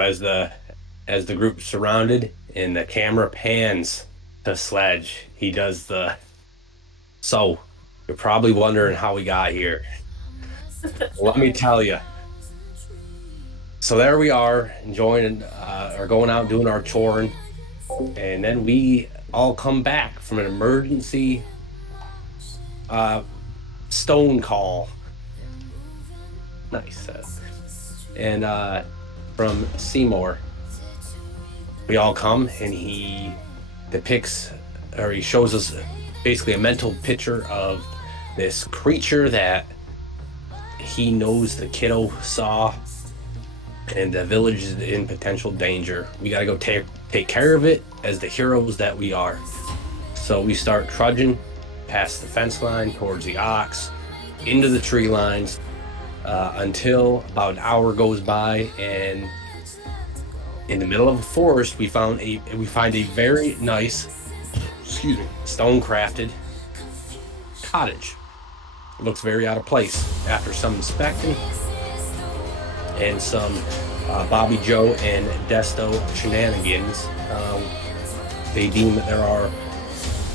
as the group surrounded and the camera pans to Sledge, he does the. So you're probably wondering how we got here. Let me tell you. So there we are, enjoying or going out doing our choring, and then we all come back from an emergency uh, stone call. Nice. And from Seymour, we all come, and he depicts, or he shows us basically a mental picture of this creature that he knows the kiddo saw, and the village is in potential danger. We gotta go take care of it as the heroes that we are. So we start trudging past the fence line towards the ox, into the tree lines, until about an hour goes by, and in the middle of a forest, we find a very nice, stone crafted cottage. It looks very out of place. After some inspecting and some Bobby Joe and Desto shenanigans, they deem that there are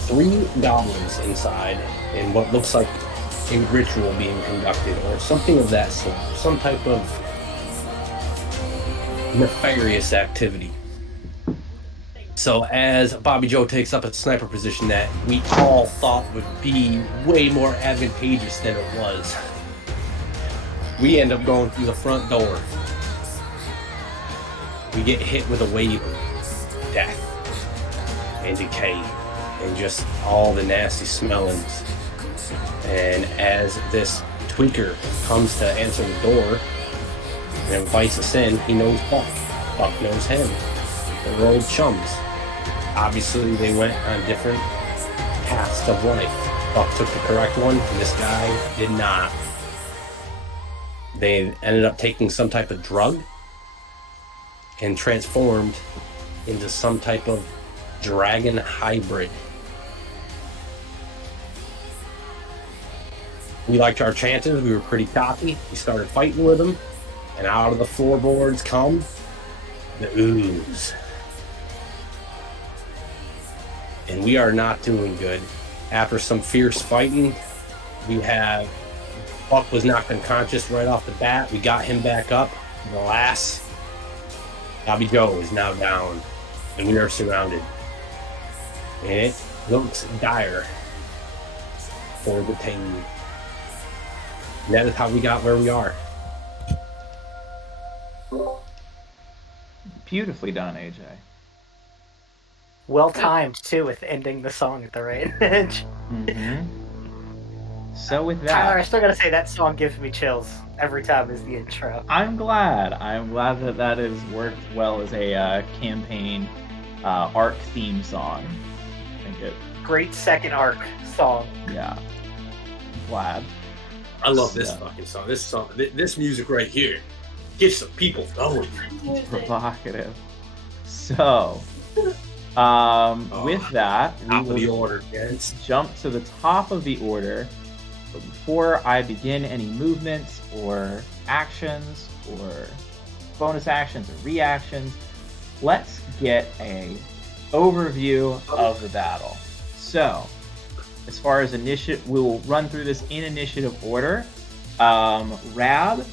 3 goblins inside, and what looks like a ritual being conducted, or something of that sort, some type of nefarious activity. So as Bobby Joe takes up a sniper position that we all thought would be way more advantageous than it was, we end up going through the front door. We get hit with a wave of death and decay and just all the nasty smellings. And as this tweaker comes to answer the door and invites us in, he knows Buck. Buck knows him. They're old chums. Obviously, they went on different paths of life. Buck took the correct one, and this guy did not. They ended up taking some type of drug and transformed into some type of dragon hybrid. We liked our chances. We were pretty cocky. We started fighting with them, and out of the floorboards come the ooze. And we are not doing good. After some fierce fighting, Buck was knocked unconscious right off the bat. We got him back up. And alas, Bobby Joe is now down, and we are surrounded. And it looks dire for the team. And that is how we got where we are. Beautifully done, AJ. Well timed too, with ending the song at the right edge. Mm-hmm. So with that, Tyler, I still gotta say that song gives me chills every time is the intro. I'm glad that has worked well as a campaign arc theme song. I think it. Great second arc song. Yeah. Glad. I love this fucking song. This music right here gets the people going. It's provocative. So, with that, we Top of the will order, gents. jump to the top of the order. But before I begin any movements or actions or bonus actions or reactions, let's get a overview of the battle. So, as far as initiative, we will run through this in initiative order. Rab,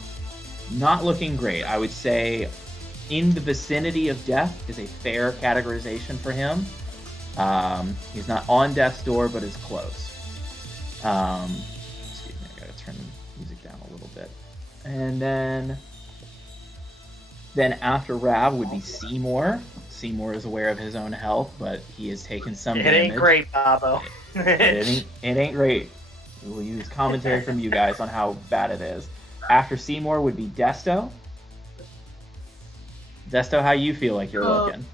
not looking great. I would say in the vicinity of death is a fair categorization for him. He's not on death's door, but is close. Excuse me, I gotta turn the music down a little bit. And then after Rab would be Seymour. Seymour is aware of his own health, but he has taken some damage. It ain't great, Bobo. It ain't great. We will use commentary from you guys on how bad it is. After Seymour would be Desto. Desto, how you feel like you're looking?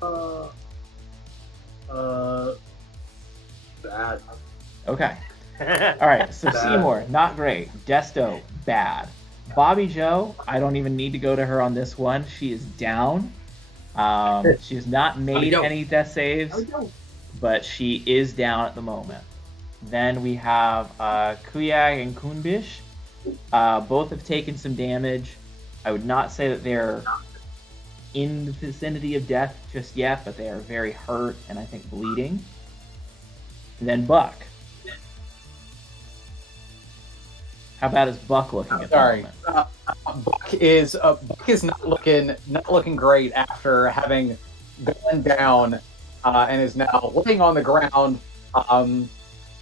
Bad. Okay. All right, so Bad. Seymour, not great. Desto, bad. Bobby Joe, I don't even need to go to her on this one. She is down. She has not made any death saves, but she is down at the moment. Then we have Kuyag and Kunbish. Both have taken some damage. I would not say that they're in the vicinity of death just yet, but they are very hurt and I think bleeding. And then Buck. How bad is Buck looking at the moment? Buck is not looking great after having gone down and is now laying on the ground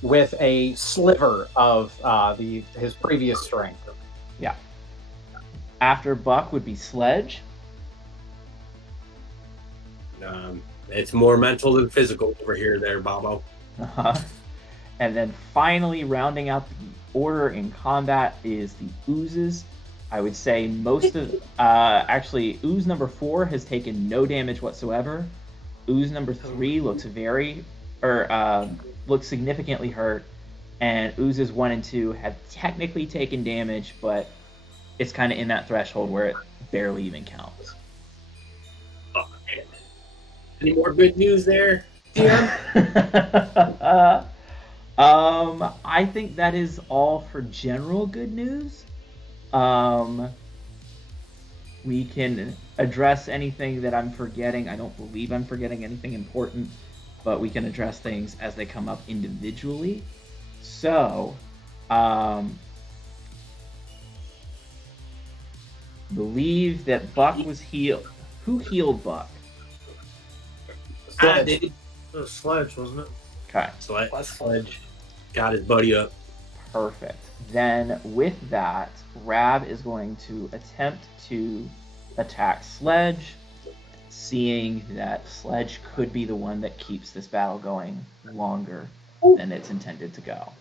with a sliver of his previous strength. Yeah. After Buck would be Sledge. It's more mental than physical over here, there, Bobo. Uh-huh. And then finally, rounding out the order in combat is the Oozes. I would say most of actually Ooze number 4 has taken no damage whatsoever. Ooze number 3 looks looks significantly hurt, and Oozes 1 and 2 have technically taken damage, but it's kind of in that threshold where it barely even counts. Oh, any more good news there, Dion? I think that is all for general good news. We can address anything that I'm forgetting. I don't believe I'm forgetting anything important, but we can address things as they come up individually. So, believe that Buck was healed. Who healed Buck? It was Sledge, wasn't it? Okay. Sledge got his buddy up. Perfect. Then with that, Rab is going to attempt to attack Sledge, seeing that Sledge could be the one that keeps this battle going longer than it's intended to go.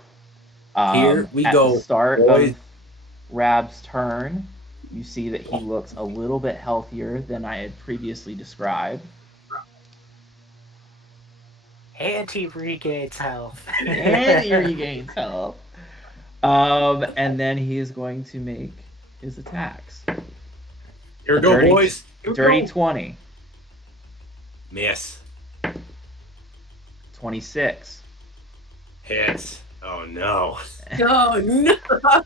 Here we go. At the start boys. of Rab's turn, you see that he looks a little bit healthier than I had previously described. And he regains health. And he regains health. And then he is going to make his attacks. Here we go, boys. Dirty 20. Miss. 26. Hits. Oh, no. Oh,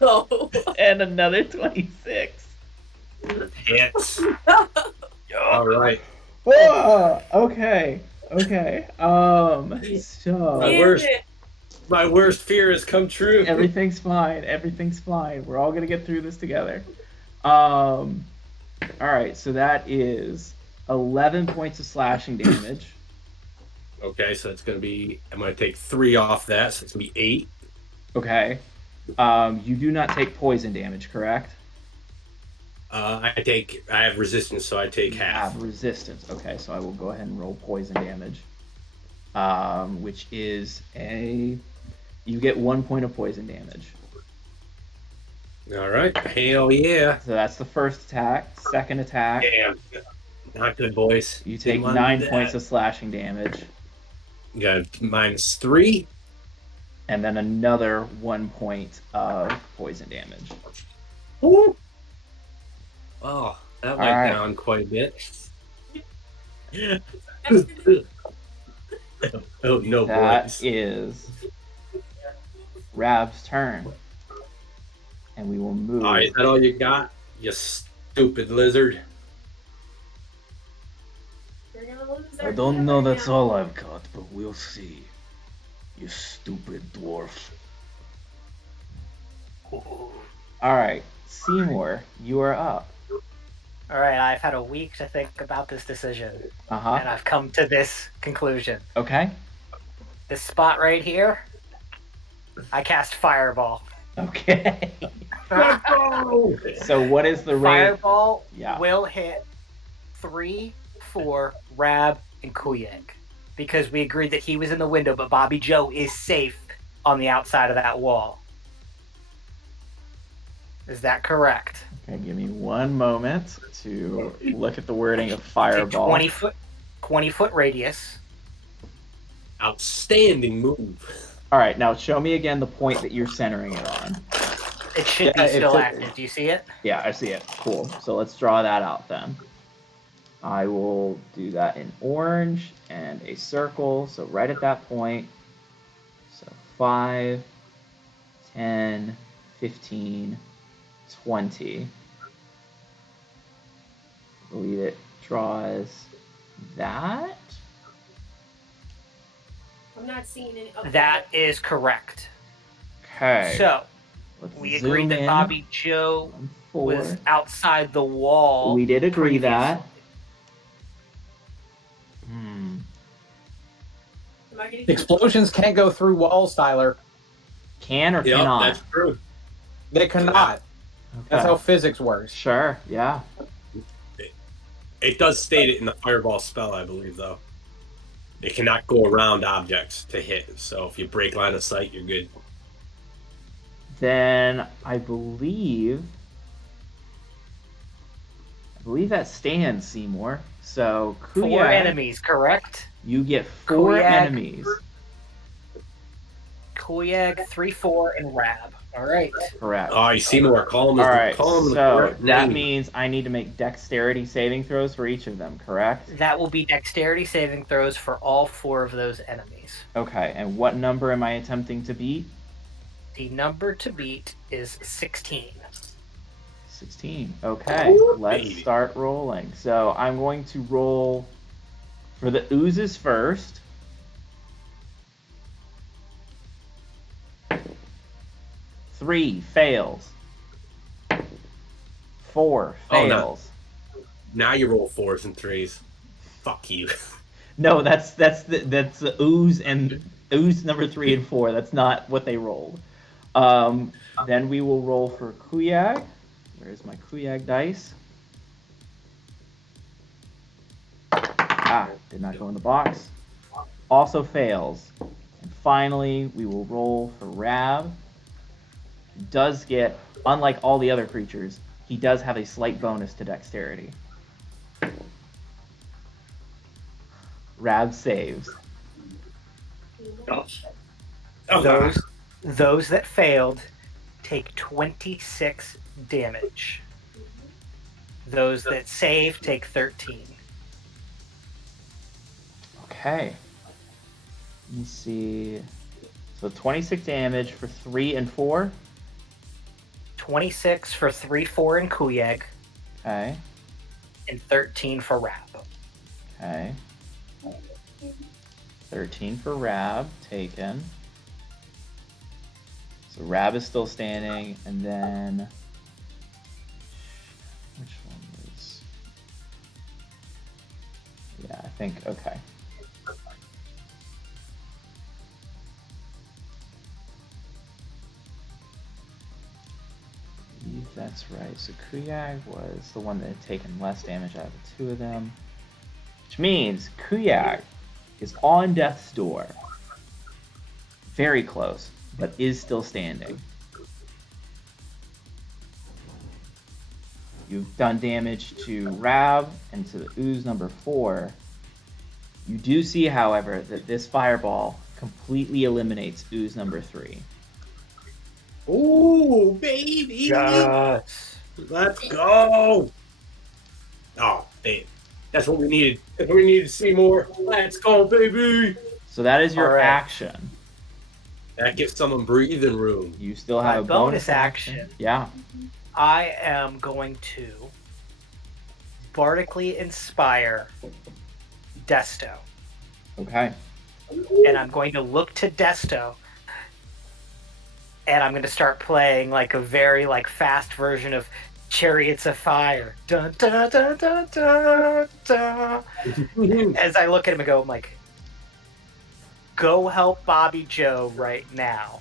no. And another 26. Hits. All right. Whoa, okay. So My worst fear has come true. everything's fine. We're all gonna get through this together. All right, so that is 11 points of slashing damage. Okay, so it's I'm gonna take 3 off that, so it's gonna be 8. Okay. You do not take poison damage, correct? I have resistance, so I take You half. have resistance. Okay, so I will go ahead and roll poison damage. Which is you get 1 point of poison damage. All right. Hell yeah. So that's the first attack. Second attack, Damn. Not good, boys. you take Didn't want to 9 do that. points of slashing damage, You got -3. and then another 1 point of poison damage. Woo. Oh, that went right. down quite a bit. Oh no, That boys. is Rab's turn. And we will move. All right, is that all you got? You stupid lizard. We're gonna lose I our don't know temper that's now. all I've got, but we'll see. You stupid dwarf. Alright, Seymour, you are up. Alright, I've had a week to think about this decision, Uh-huh. and I've come to this conclusion. Okay. This spot right here, I cast Fireball. Okay. Let's go! So what is the range? Fireball Yeah. will hit 3 for Rab and Kuyak. Because we agreed that he was in the window, but Bobby Joe is safe on the outside of that wall. Is that correct? Okay, give me 1 moment to look at the wording of A fireball. 20-foot radius. Outstanding move. Alright, now show me again the point that you're centering it on. It should Yeah, be it's still a- active. Do you see it? Yeah, I see it. Cool. So let's draw that out then. I will do that in orange and a circle. So right at that point. So 5, 10, 15, 20. I believe it draws that. I'm not seeing it. Okay. That is correct. Okay. So let's we zoom agreed that in. Bobby Joe 4. was outside the wall. We did agree previously. that. Am I getting Explosions can't go through walls, Tyler. Can or Yep, cannot? that's true. They cannot. That's Okay. how physics works. Sure, yeah. It does state it in the fireball spell, I believe, though. It cannot go around objects to hit. So if you break line of sight, you're good. Then I believe that stands, Seymour. So 4 Kuyag, enemies, correct? you get 4 Kuyag. enemies. Kuyag, 3, 4, and Rab. All right. Correct. Oh, you see more. Call them. All right, Call them the so correct that name. means I need to make dexterity saving throws for each of them, correct? That will be dexterity saving throws for all 4 of those enemies. Okay, and what number am I attempting to beat? The number to beat is 16. 16. Okay, Ooh, let's baby. start rolling. So I'm going to roll for the oozes first. 3 fails. 4 Oh, no. fails. Now you roll 4s and 3s. Fuck you. No, that's the ooze and ooze number 3 and 4. That's not what they rolled. Then we will roll for Kuyag. Where's my Kuyag dice? Did not go in the box. Also fails. And finally, we will roll for Rab. He does get, unlike all the other creatures, he does have a slight bonus to dexterity. Rab saves. Oh, Those that failed take 26 damage. Those that save take 13. Okay. Let me see. So 26 damage for 3 and 4. 26 for 3, 4, and Kuyeg, Okay. and 13 for Rab. Okay. 13 for Rab, taken. So Rab is still standing, and then which one was? Yeah, I think okay. I believe that's right. So Kuyag was the one that had taken less damage out of the 2 of them. Which means Kuyag is on death's door. Very close, but is still standing. You've done damage to Rab and to the ooze number 4. You do see, however, that this fireball completely eliminates ooze number 3. Ooh, baby! Yes. Let's go! Oh, damn. That's what we needed. That's what we needed to see more. Let's go, baby! So that is your All right. action. That gives someone breathing room. You still My have a bonus action. Yeah. I am going to bardically inspire Desto. Okay. And I'm going to look to Desto. And I'm going to start playing like a very like fast version of Chariots of Fire. Dun, dun, dun, dun, dun, dun. As I look at him and go, I'm like, go help Bobby Joe right now.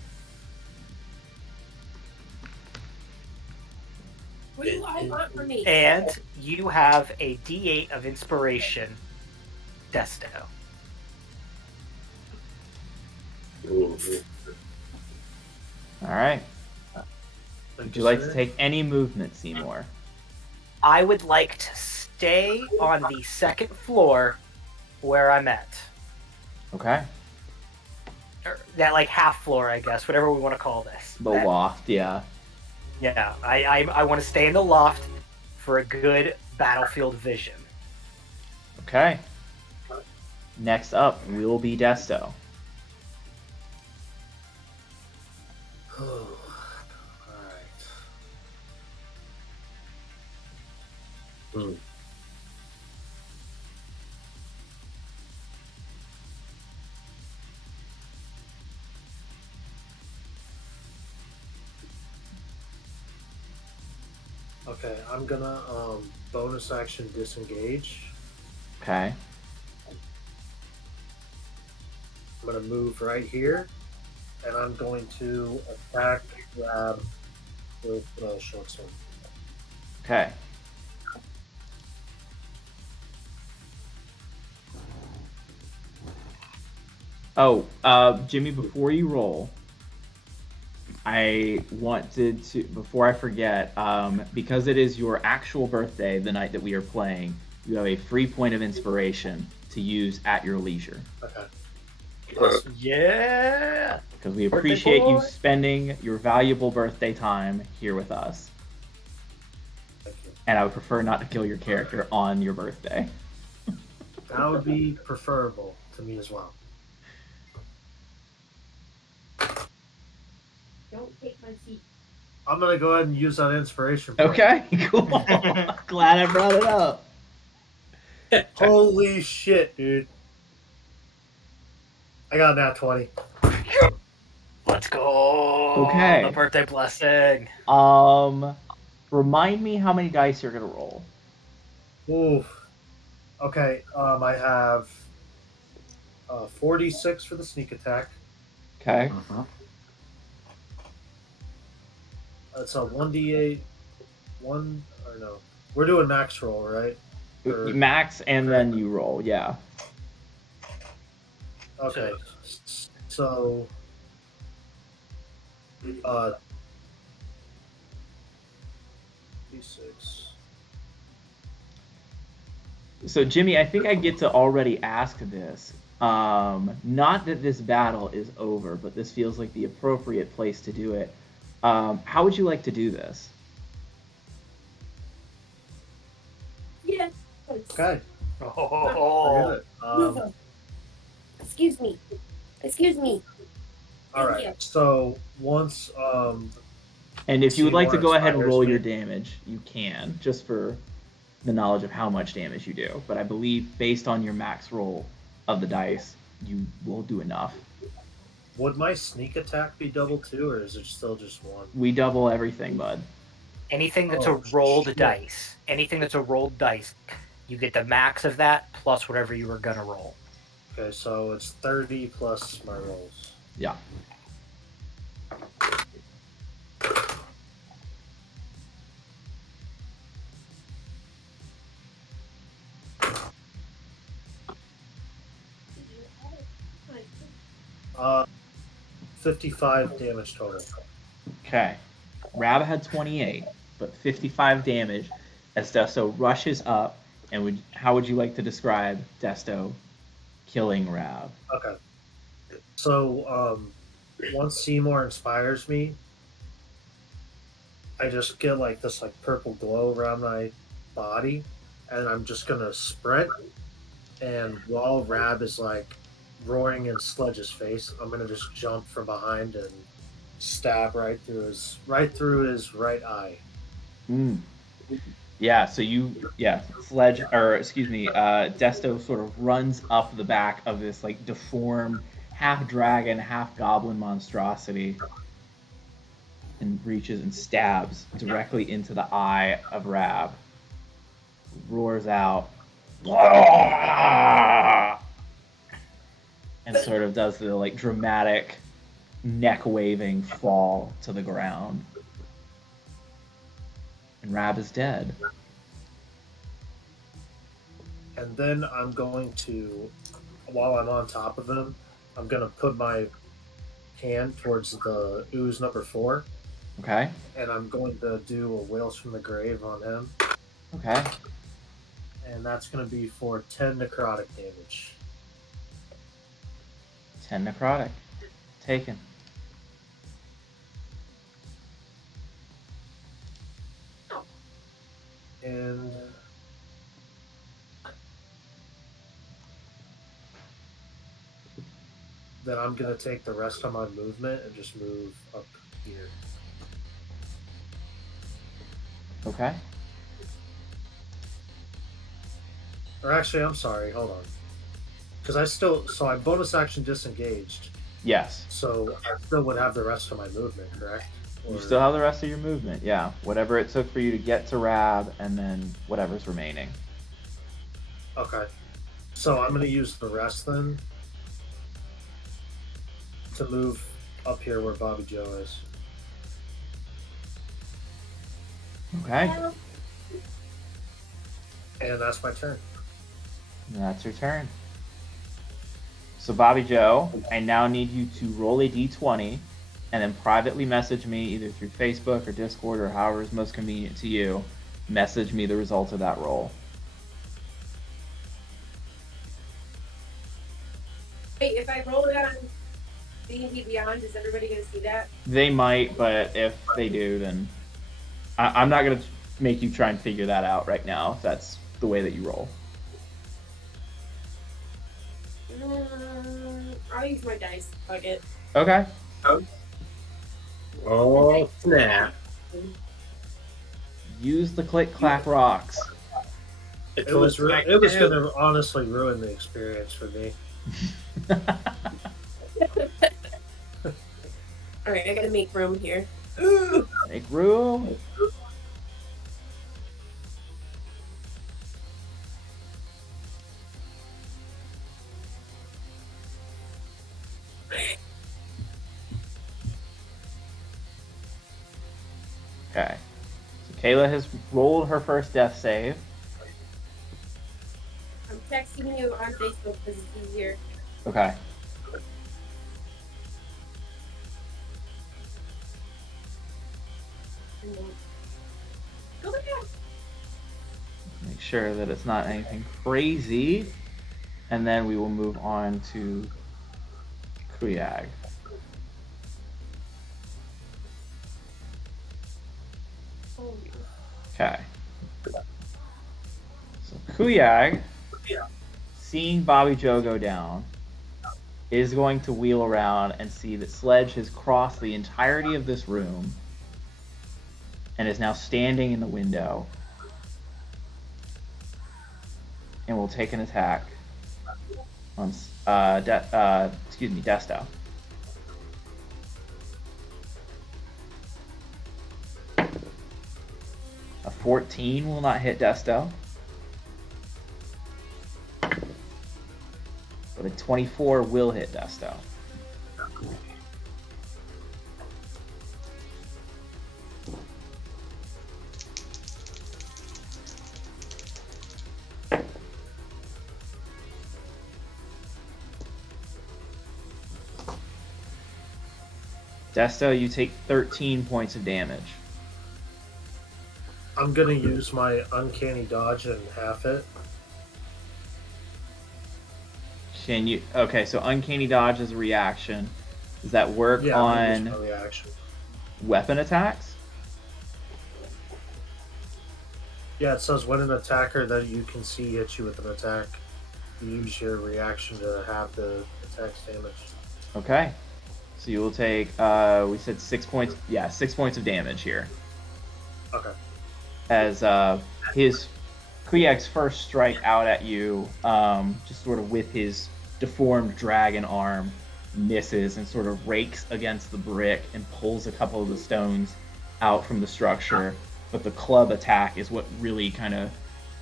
What do you all want from me? And you have a D8 of inspiration, Desto. Ooh. All right. Would you like to take any movement, Seymour? I would like to stay on the second floor where I'm at. Okay. Or that like half floor, I guess, whatever we want to call this. The That- loft, yeah. Yeah, I want to stay in the loft for a good battlefield vision. Okay. Next up will be Desto. Alright. Hmm. Okay, I'm gonna bonus action disengage. Okay. I'm gonna move right here, and I'm going to attack Rab with short sword. Okay. Oh, Jimmy, before you roll, I wanted to, before I forget, because it is your actual birthday the night that we are playing, you have a free point of inspiration to use at your leisure. Okay. Yeah. Because we Birthday appreciate you boy. spending your valuable birthday time here with us. Thank you. And I would prefer not to kill your character on your birthday. That would be preferable to me as well. Don't take my seat. I'm gonna go ahead and use that inspiration point. Okay, cool. Glad I brought it up. Holy shit, dude! I got that 20. Let's go. Okay. The birthday blessing. Remind me how many dice you're gonna roll. Ooh. Okay. I have 46 for the sneak attack. Okay. That's a 1d8. One or no? We're doing max roll, right? Or- Max, and then you roll. Yeah. Okay. So. D6. So Jimmy, I think I get to already ask this. Not that this battle is over, but this feels like the appropriate place to do it. How would you like to do this? Yes. Okay. Oh. Forget it. Excuse me. Excuse me. All Thank right. you. So once And if you would like to go ahead and roll your Inspires damage, you can, just for the knowledge of how much damage you do. But I believe based on your max roll of the dice, you will do enough. would my sneak attack be double too, or is it still just one? We double everything, bud. Anything that's Oh, a rolled shit. dice. Anything that's a rolled dice. You get the max of that plus whatever you were gonna roll. Okay, so it's 30 plus my rolls. Yeah. Uh, 55 damage total. Okay. Rab had 28, but 55 damage as Desto rushes up. And how would you like to describe Desto killing Rab? Okay. So once Seymour inspires me, I just get like this like purple glow around my body, and I'm just gonna sprint. And while Rab is like roaring in Sledge's face, I'm gonna just jump from behind and stab right through his right eye. Yeah, so Sledge, or excuse me, Desto sort of runs up the back of this like deformed half dragon, half goblin monstrosity and reaches and stabs directly into the eye of Rab. Roars out. And sort of does the like dramatic neck waving fall to the ground. And Rab is dead. And then I'm going to, while I'm on top of him, I'm going to put my hand towards the ooze number 4. Okay. And I'm going to do a Wails from the Grave on him. Okay. And that's going to be for 10 necrotic damage. 10 necrotic. Taken. And then I'm going to take the rest of my movement and just move up here. Okay. Or actually, I'm sorry, hold on. Because I bonus action disengaged. Yes. So I still would have the rest of my movement, correct? You Or- still have the rest of your movement, yeah. Whatever it took for you to get to Rab, and then whatever's remaining. Okay. So I'm gonna use the rest then to move up here where Bobby Joe is. Okay, And that's my turn. and that's your turn. So Bobby Joe, I now need you to roll a d20 and then privately message me either through Facebook or Discord or however is most convenient to you. Message me the result of that roll. Wait, if I roll it on D&D Beyond, is everybody going to see that? They might, but if they do, then I'm not going to make you try and figure that out right now if that's the way that you roll. I'll use my dice. Fuck it. Okay. Oh, snap. Use the click clack rocks. It was gonna honestly ruin the experience for me. Alright, I gotta make room here. Make room. Okay. So Kayla has rolled her first death save. I'm texting you on Facebook because it's easier. Okay. Go back. Make sure that it's not anything crazy. And then we will move on to Kuyag. Okay. So Kuyag, seeing Bobby Joe go down, is going to wheel around and see that Sledge has crossed the entirety of this room and is now standing in the window and will take an attack on Desto. A 14 will not hit Desto. But a 24 will hit Desto. Desto, you take 13 points of damage. I'm gonna use my uncanny dodge and half it. Can you? Okay, so uncanny dodge is a reaction. Does that work Yeah, I'm gonna use on my reaction. weapon attacks? Yeah, it says when an attacker that you can see hits you with an attack, you use your reaction to have the attack's damage. Okay. So you will take, we said 6 points. Yeah, 6 points of damage here. Okay. As his Kuyak's first strike out at you, just sort of with his deformed dragon arm, misses and sort of rakes against the brick and pulls a couple of the stones out from the structure. But the club attack is what really kind of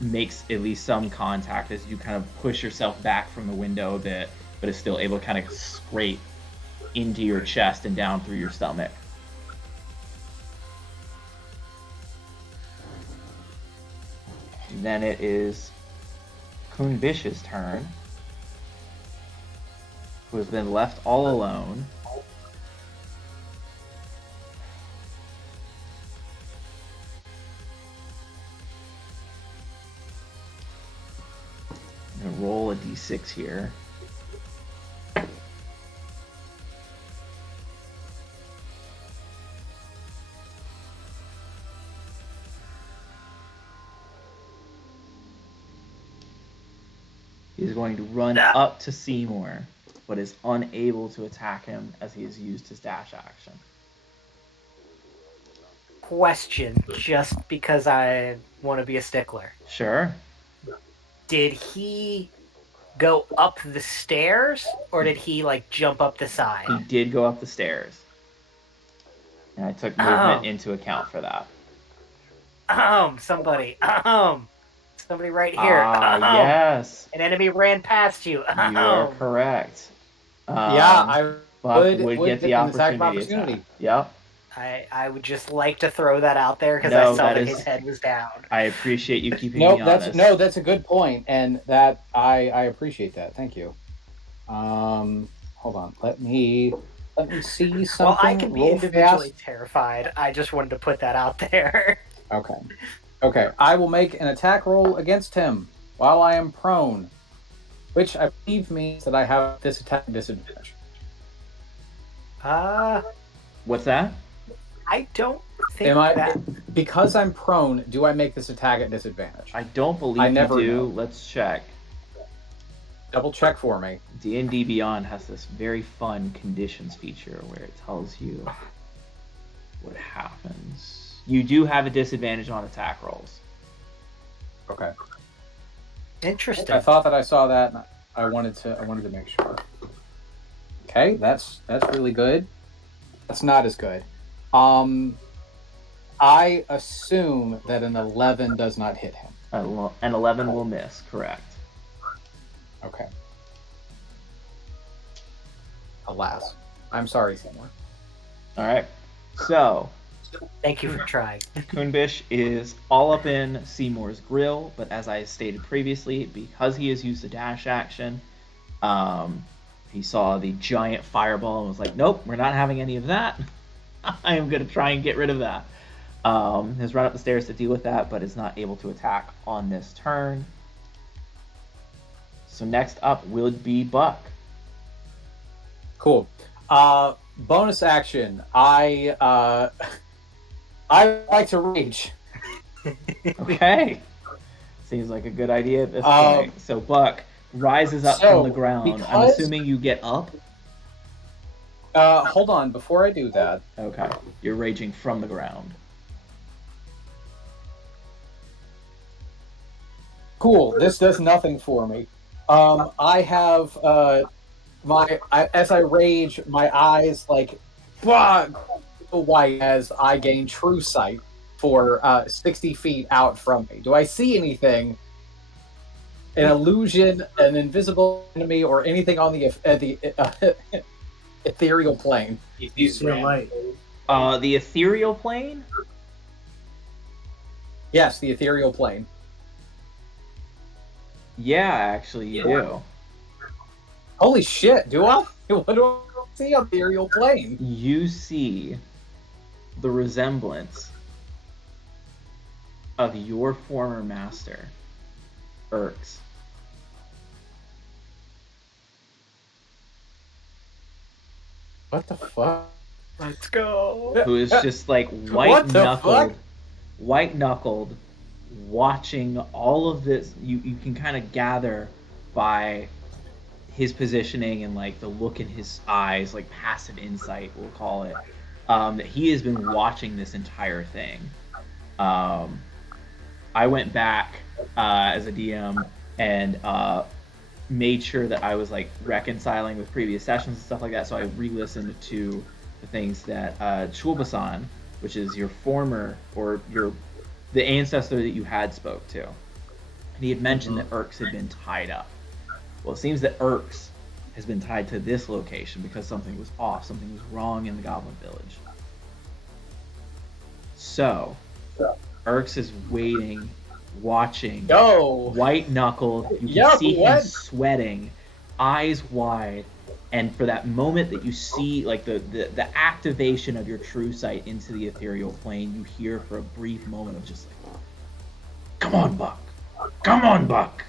makes at least some contact as you kind of push yourself back from the window a bit, but is still able to kind of scrape into your chest and down through your stomach. And then it is Kunbish's turn, who has been left all alone. I'm going to roll a d6 here. He's going to run up to Seymour, but is unable to attack him as he has used his dash action. Question, just because I want to be a stickler. Sure. Did he go up the stairs, or did he, like, jump up the He side? did go up the stairs. And I took movement into account for that. Somebody right here. Yes. An enemy ran past you. You are correct. I Buck would get the an attack of opportunity opportunity. attack. Yep. I would just like to throw that out there because No, I saw that that is- his head was down. I appreciate you keeping No, me honest. that's a good point, and that I appreciate that. Thank you. Hold on. Let me see something. Well, I can be real individually fast. terrified. I just wanted to put that out there. Okay. I will make an attack roll against him while I am prone, which I believe means that I have this attack disadvantage. What's that? I don't think Am I that. because I'm prone? Do I make this attack at disadvantage? I don't believe I you never do. know. Let's check. Double check for me. D&D Beyond has this very fun conditions feature where it tells you what happens. You do have a disadvantage on attack rolls. Okay. Interesting. I thought that I saw that, and I wanted to make sure. Okay, that's really good. That's not as good. I assume that an 11 does not hit him. An 11 will miss, correct. Okay. Alas. I'm sorry, Seymour. Alright. So, Thank you for trying. Kunbish is all up in Seymour's grill, but as I stated previously, because he has used the dash action, he saw the giant fireball and was like, nope, we're not having any of that. I am going to try and get rid of that. Has run up the stairs to deal with that, but is not able to attack on this turn. So next up will be Buck. Cool. Bonus action. I like to rage. Okay. Seems like a good idea at this point. So Buck rises up from the ground. I'm assuming you get up? Hold on. Before I do that. Okay. You're raging from the ground. Cool. This does nothing for me. I have as I rage, my eyes like white as I gain true sight for 60 feet out from me. Do I see anything? An illusion, an invisible enemy, or anything on the ethereal plane? You see a light. The ethereal plane? Yes, the ethereal plane. Yeah, actually, you do. Holy shit! Do I? What do I see on the ethereal plane? You see the resemblance of your former master, Urks. What the fuck? Let's go. Who is just like What the fuck? white knuckled, watching all of this. You can kind of gather by his positioning and like the look in his eyes, like passive insight, we'll call it, that he has been watching this entire thing. I went back as a DM and made sure that I was like reconciling with previous sessions and stuff like that. So I re-listened to the things that Chulbasan, which is your former or the ancestor that you had spoke to, and he had mentioned that Urks had been tied up. Well, it seems that Urks has been tied to this location because something was off, something was wrong in the Goblin Village. So, Urks is waiting, watching, white-knuckled. You can see him sweating, eyes wide, and for that moment that you see, like the activation of your true sight into the ethereal plane, you hear for a brief moment of just like, "Come on, Buck! Come on, Buck!"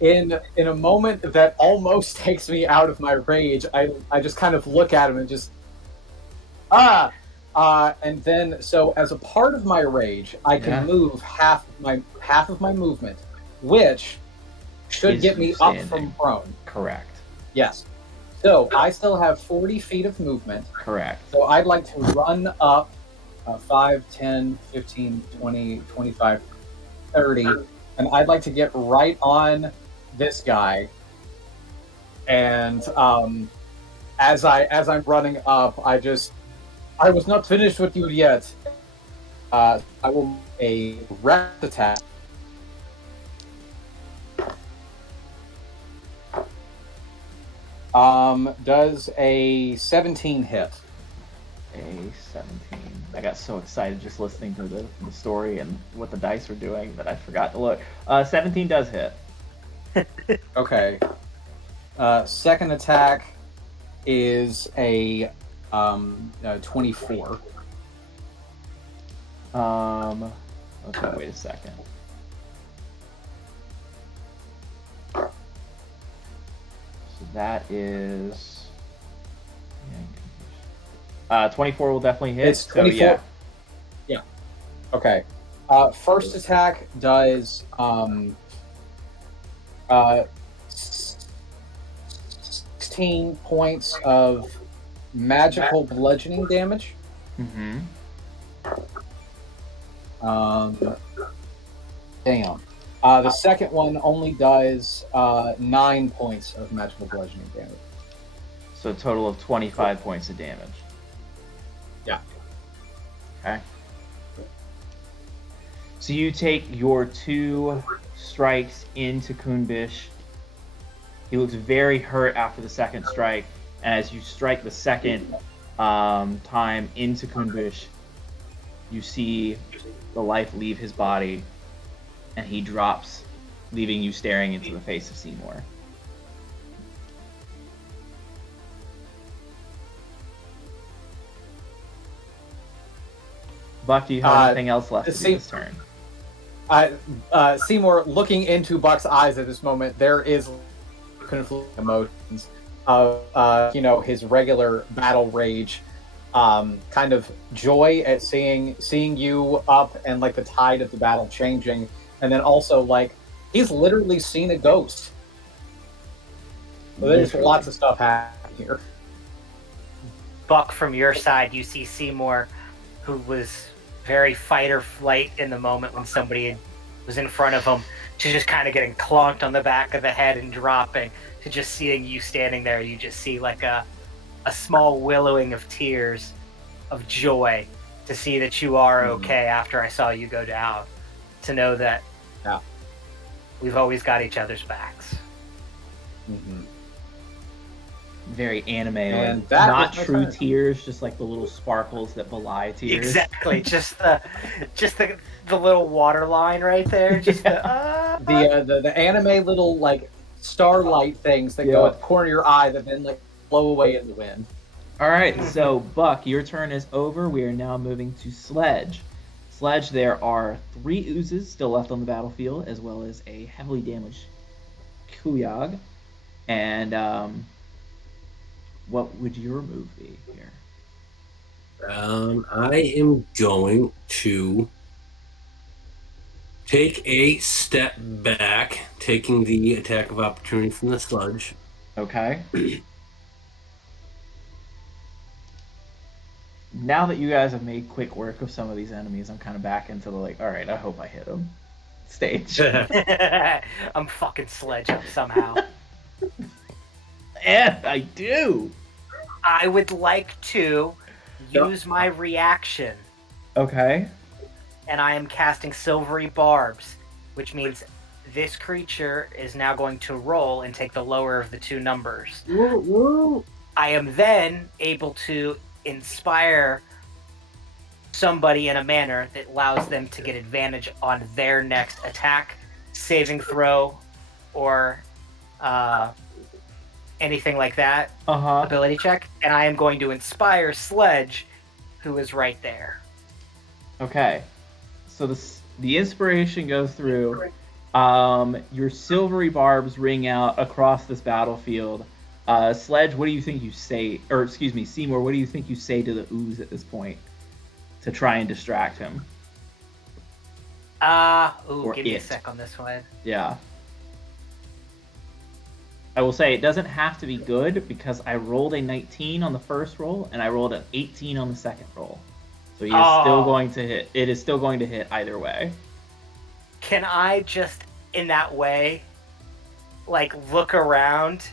In a moment that almost takes me out of my rage, I just kind of look at him and just and then so as a part of my rage, I can move half of my movement, which should get me up from prone. Correct. Yes. So I still have 40 feet of movement. Correct. So I'd like to run up 5, 10, 15, 20, 25, 30, and I'd like to get right on this guy and as I'm running up, I was not finished with you yet. I will make a rest attack. Does a 17 hit? A 17. I got so excited just listening to the story and what the dice were doing that I forgot to look. 17 does hit. Okay. Second attack is a 24. Okay, wait a second. So that is 24 will definitely hit. It's 24. So, Yeah. Okay. First attack does 16 points of magical bludgeoning damage. Mm-hmm. Damn. The second one only does 9 points of magical bludgeoning damage. So a total of 25 points of damage. Yeah. Okay. So you take your 2 strikes into Kunbish. He looks very hurt after the second strike, and as you strike the second time into Kunbish, you see the life leave his body, and he drops, leaving you staring into the face of Seymour. Buck, do you have anything else left to do this turn? Seymour, looking into Buck's eyes at this moment, there is conflicting emotions of his regular battle rage, kind of joy at seeing you up and like the tide of the battle changing, and then also like he's literally seen a ghost. So there's lots of stuff happening here. Buck, from your side, you see Seymour, who was very fight or flight in the moment when somebody was in front of him, to just kind of getting clonked on the back of the head and dropping, to just seeing you standing there. You just see like a small willowing of tears of joy to see that you are okay after I saw you go down, to know that we've always got each other's backs. Mm-hmm. Very anime, and like, that not true tears, just like the little sparkles that belie tears. Exactly, just the little water line right there. Just the anime little like starlight things that go at the corner of your eye that then like blow away in the wind. All right, so Buck, your turn is over. We are now moving to Sledge. Sledge, there are 3 oozes still left on the battlefield, as well as a heavily damaged Kuyag. And what would your move be here? I am going to take a step back, taking the attack of opportunity from the sludge. Okay. Now that you guys have made quick work of some of these enemies, I'm kind of back into the like, all right, I hope I hit them stage. I'm fucking Sledge up somehow. And I do. I would like to use my reaction. Okay. And I am casting Silvery Barbs, which means this creature is now going to roll and take the lower of the 2 numbers. Woo, woo. I am then able to inspire somebody in a manner that allows them to get advantage on their next attack, saving throw, or anything like that, ability check, and I am going to inspire Sledge, who is right there. Okay, so the inspiration goes through. Your silvery barbs ring out across this battlefield. Sledge, what do you think you say, or excuse me, Seymour, what do you think you say to the ooze at this point to try and distract him? Give me a sec on this one. Yeah. I will say it doesn't have to be good because I rolled a 19 on the first roll and I rolled an 18 on the second roll. So he is still going to hit. It is still going to hit either way. Can I just, in that way, like, look around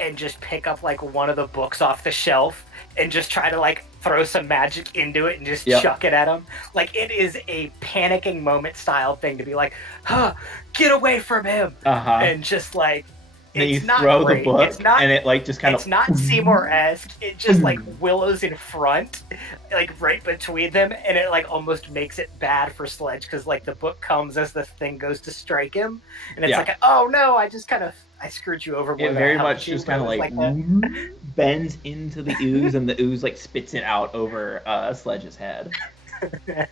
and just pick up like one of the books off the shelf and just try to like throw some magic into it and just chuck it at him. Like it is a panicking moment style thing to be like, huh, get away from him. And just like then it's you not throw great. the book, It's not, and it like just kind it's of not Seymour-esque. It just like willows in front, like right between them, and it like almost makes it bad for Sledge because like the book comes as the thing goes to strike him, and it's like, oh no, I screwed you over more it than very I much you, just kind of like bends into the ooze, and the ooze like spits it out over Sledge's head.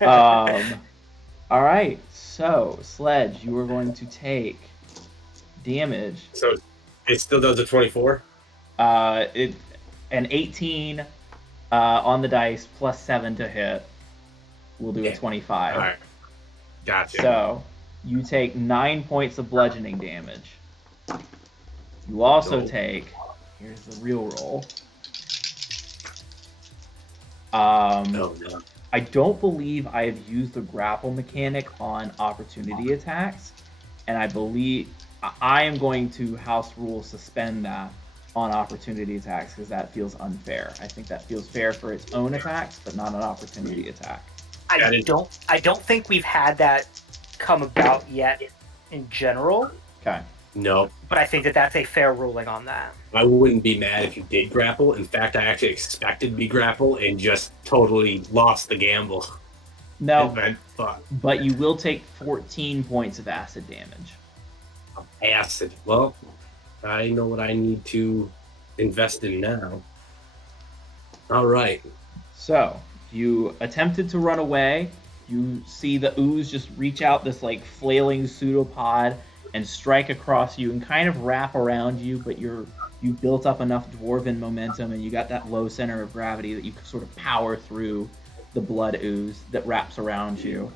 All right, so Sledge, you are going to take damage. So it still does a 24. It an 18 on the dice plus 7 to hit. We'll do a 25. All right, gotcha. So you take 9 points of bludgeoning damage. You also take. Here's the real roll. No. I don't believe I have used the grapple mechanic on opportunity attacks, and I believe I am going to house rule suspend that on opportunity attacks because that feels unfair. I think that feels fair for its own attacks, but not an opportunity attack. I don't think we've had that come about yet in general. Okay. No. But I think that that's a fair ruling on that. I wouldn't be mad if you did grapple. In fact, I actually expected to be grapple and just totally lost the gamble. No, but you will take 14 points of acid damage. Acid. Well, I know what I need to invest in now. All right. So you attempted to run away. You see the ooze just reach out this like flailing pseudopod and strike across you and kind of wrap around you, but you built up enough dwarven momentum and you got that low center of gravity that you can sort of power through the blood ooze that wraps around you.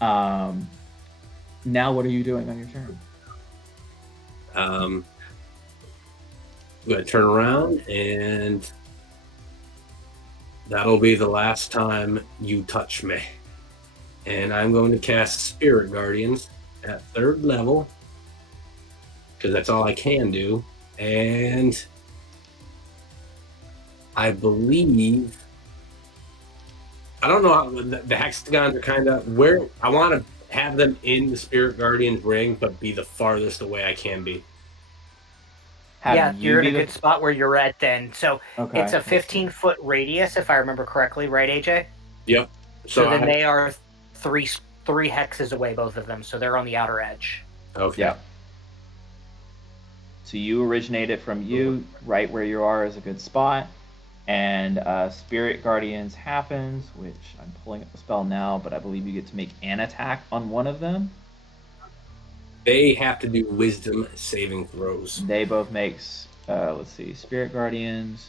Now what are you doing on your turn? I'm going to turn around, and that'll be the last time you touch me. And I'm going to cast Spirit Guardians at 3rd level, because that's all I can do. And I believe, I don't know how the hexagons are kind of where I want to have them in the Spirit Guardian's ring, but be the farthest away I can be. You're in a good spot where you're at then. So it's a 15-foot radius, if I remember correctly, right, AJ? Yep. So then they are three hexes away, both of them. So they're on the outer edge. Okay. Yeah. So you originate it from you, right where you are is a good spot. And Spirit Guardians happens, which I'm pulling up the spell now, but I believe you get to make an attack on one of them. They have to do wisdom saving throws. They both make, let's see, Spirit Guardians.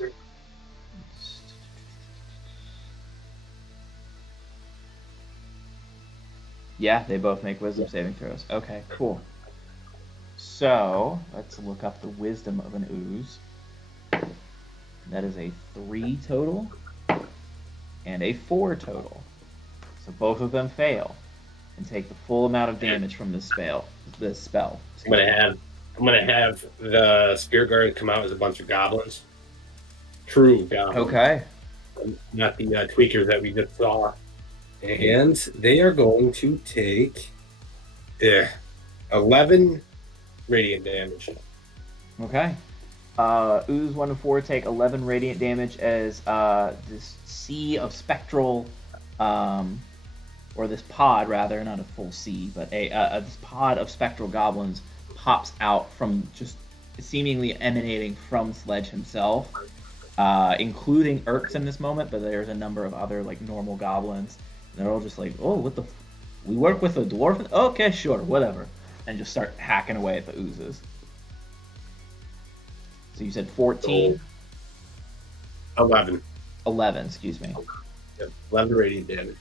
Yeah, they both make wisdom saving throws. Okay, cool. So, let's look up the wisdom of an ooze. That is a 3 total and a 4 total. So both of them fail and take the full amount of damage from this spell. I'm gonna have the Spirit Guardian come out as a bunch of goblins. True goblins. Okay. Not the tweakers that we just saw. And they are going to take 11 radiant damage. Okay. Ooze 1 and 4 take 11 radiant damage as this sea of spectral, or this pod rather, not a full sea, but this pod of spectral goblins pops out from just seemingly emanating from Sledge himself, including Urks in this moment, but there's a number of other like normal goblins. And they're all just like, oh, what the? We work with a dwarf? Okay, sure, whatever. And just start hacking away at the oozes. So you said 14? 11. 11, excuse me. Yep, 11 radiant damage.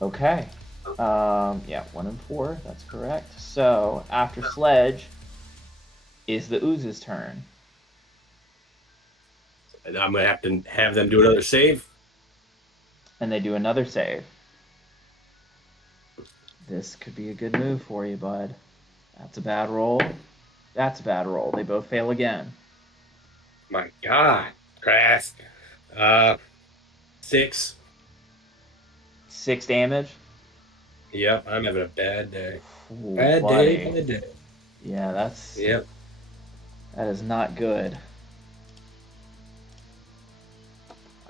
Okay. Yeah, 1 and 4, that's correct. So, after Sledge, is the ooze's turn. And I'm going to have them do another save. And they do another save. This could be a good move for you, bud. That's a bad roll. That's a bad roll. They both fail again. My God. Crass. 6. 6 damage. Yep, I'm having a bad day. Ooh, Bad buddy. day, bad day. Yeah, Yep. that is not good.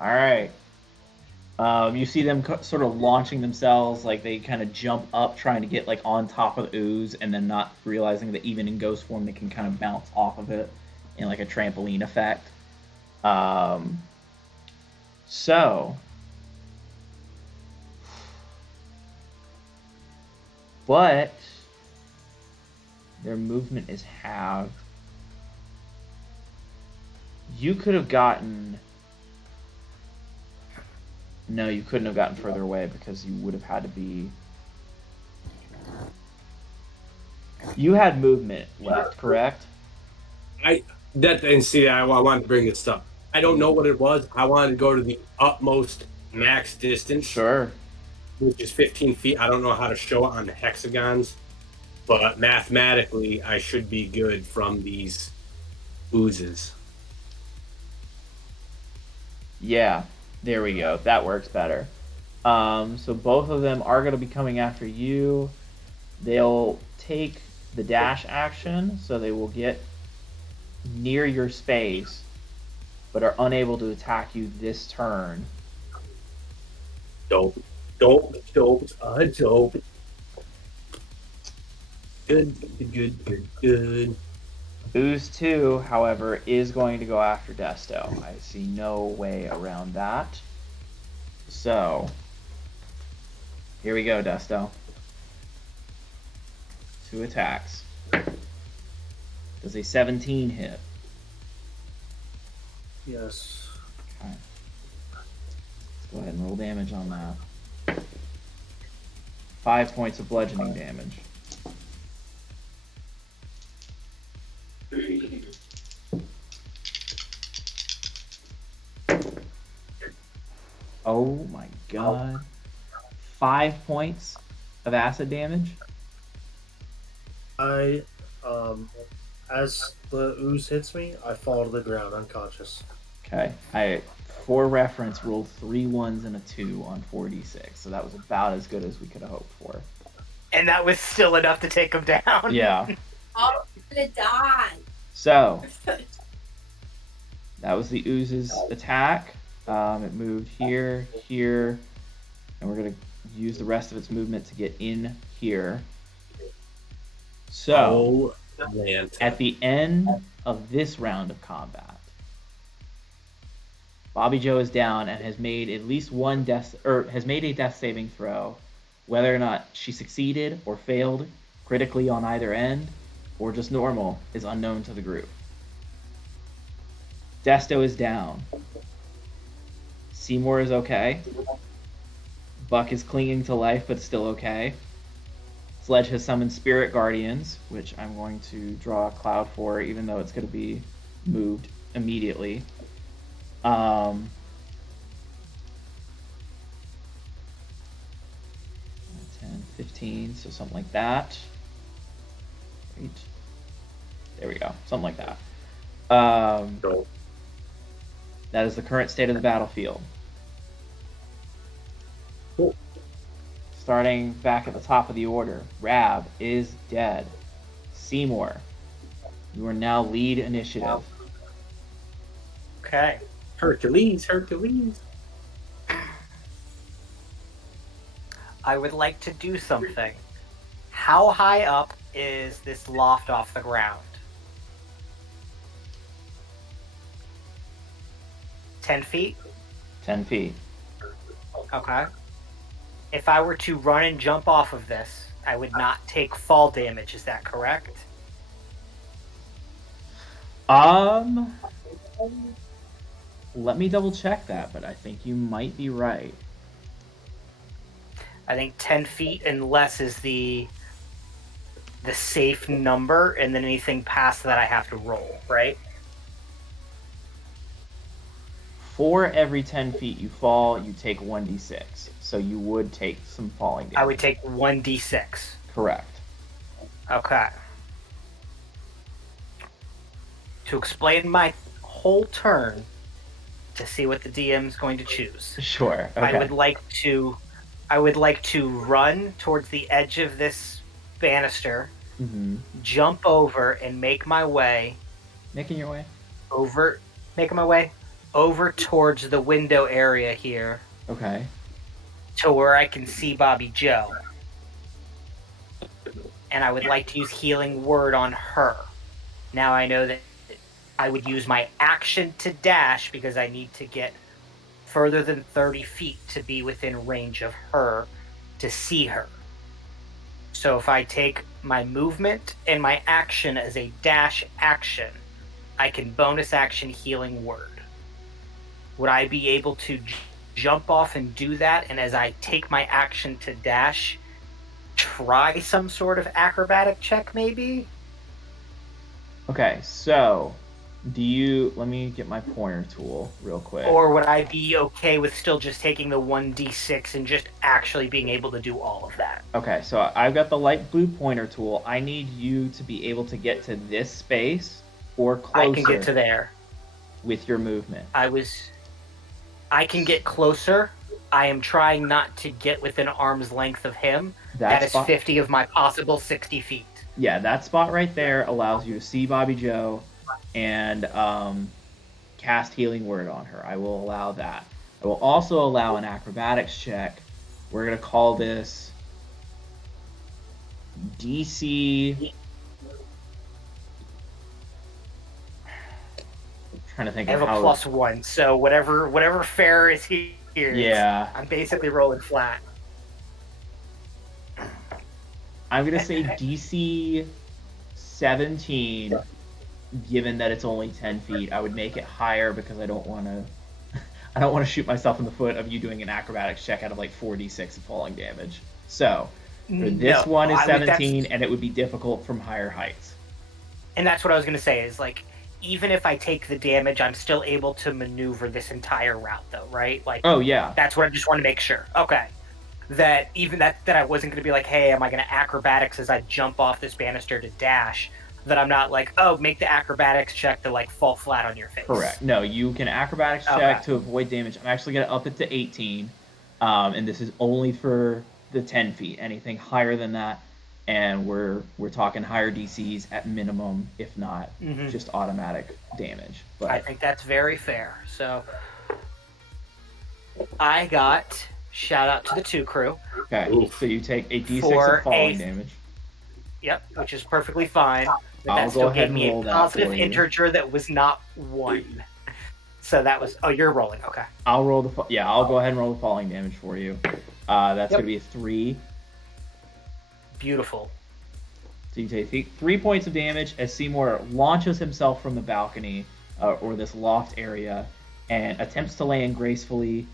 All right. You see them sort of launching themselves, like they kind of jump up, trying to get like on top of the ooze, and then not realizing that even in ghost form, they can kind of bounce off of it in like a trampoline effect. So, but their movement is halved. You could have gotten. No, you couldn't have gotten further away because you would have had to be. You had movement left, correct? I wanted to bring this up. I don't know what it was. I wanted to go to the utmost max distance, Sure. which is 15 feet. I don't know how to show it on the hexagons, but mathematically, I should be good from these oozes. Yeah, there we go. That works better. So both of them are going to be coming after you. They'll take the dash action, so they will get near your space, but are unable to attack you this turn. Dope. Good. Ooze 2, however, is going to go after Desto. I see no way around that. So, here we go, Desto. 2 attacks. Does a 17 hit? Yes. Okay. Let's go ahead and roll damage on that. 5 points of bludgeoning damage. Oh my god. 5 points of acid damage? As the ooze hits me, I fall to the ground unconscious. Okay. For reference, rolled 3 1s and a 2 on 4d6, so that was about as good as we could have hoped for. And that was still enough to take him down. Yeah. I'm gonna die. So, that was the ooze's attack. It moved here, here, and we're going to use the rest of its movement to get in here. So, at the end of this round of combat, Bobby Joe is down and has made at least has made a death saving throw. Whether or not she succeeded or failed critically on either end, or just normal, is unknown to the group. Desto is down. Seymour is okay. Buck is clinging to life, but still okay. Sledge has summoned Spirit Guardians, which I'm going to draw a cloud for, even though it's going to be moved immediately. 10, 15, so something like that. Right. There we go. Something like that. That is the current state of the battlefield. Cool. Starting back at the top of the order, Rab is dead. Seymour, you are now lead initiative. Okay. Hercules. I would like to do something. How high up is this loft off the ground? 10 feet? 10 feet. Okay. If I were to run and jump off of this, I would not take fall damage. Is that correct? Let me double check that, but I think you might be right. I think 10 feet and less is the safe number, and then anything past that I have to roll, right? For every 10 feet you fall, you take 1d6. So you would take some falling damage. I would take 1d6. Correct. Okay. to explain my whole turn to see what the DM's going to choose. Sure. Okay. I would like to run towards the edge of this banister, jump over, and make my way over towards the window area here. Okay. To where I can see Bobby Joe. And I would like to use Healing Word on her. Now I know that I would use my action to dash because I need to get further than 30 feet to be within range of her to see her. So if I take my movement and my action as a dash action, I can bonus action Healing Word. Would I be able to jump off and do that, and as I take my action to dash, try some sort of acrobatic check maybe? Okay, so let me get my pointer tool real quick. Or would I be okay with still just taking the 1d6 and just actually being able to do all of that? Okay, so I've got the light blue pointer tool. I need you to be able to get to this space or closer. I can get to there. With your movement. I can get closer. I am trying not to get within arm's length of him. That is 50 of my possible 60 feet. Yeah, that spot right there allows you to see Bobby Joe and cast Healing Word on her. I will allow that. I will also allow an acrobatics check. We're going to call this DC... Trying to think I have of a +1, so whatever fair is here. Yeah. I'm basically rolling flat. I'm gonna say DC 17. Given that it's only 10 feet, I would make it higher because I don't want to shoot myself in the foot of you doing an acrobatics check out of like 4d6 of falling damage. So for this one is 17, and it would be difficult from higher heights. And that's what I was gonna say is like, even if I take the damage, I'm still able to maneuver this entire route, though, right? Like, oh yeah, that's what I just want to make sure. Okay, that I wasn't going to be like, hey, am I going to acrobatics as I jump off this banister to dash? That I'm not like, oh, make the acrobatics check to like fall flat on your face. Correct. No, you can acrobatics check to avoid damage. I'm actually going to up it to 18, and this is only for the 10 feet. Anything higher than that. And we're talking higher DCs at minimum, if not just automatic damage. But I think that's very fair. So I got shout out to the 2 crew. Okay, so you take a D6 of falling damage. Yep, which is perfectly fine. But I'll that go still ahead gave and me roll a that positive for you. integer that was not 1. So that was you're rolling. Okay. I'll roll I'll go ahead and roll the falling damage for you. That's gonna be a 3. Beautiful. So you take 3 points of damage as Seymour launches himself from the balcony or this loft area and attempts to land gracefully.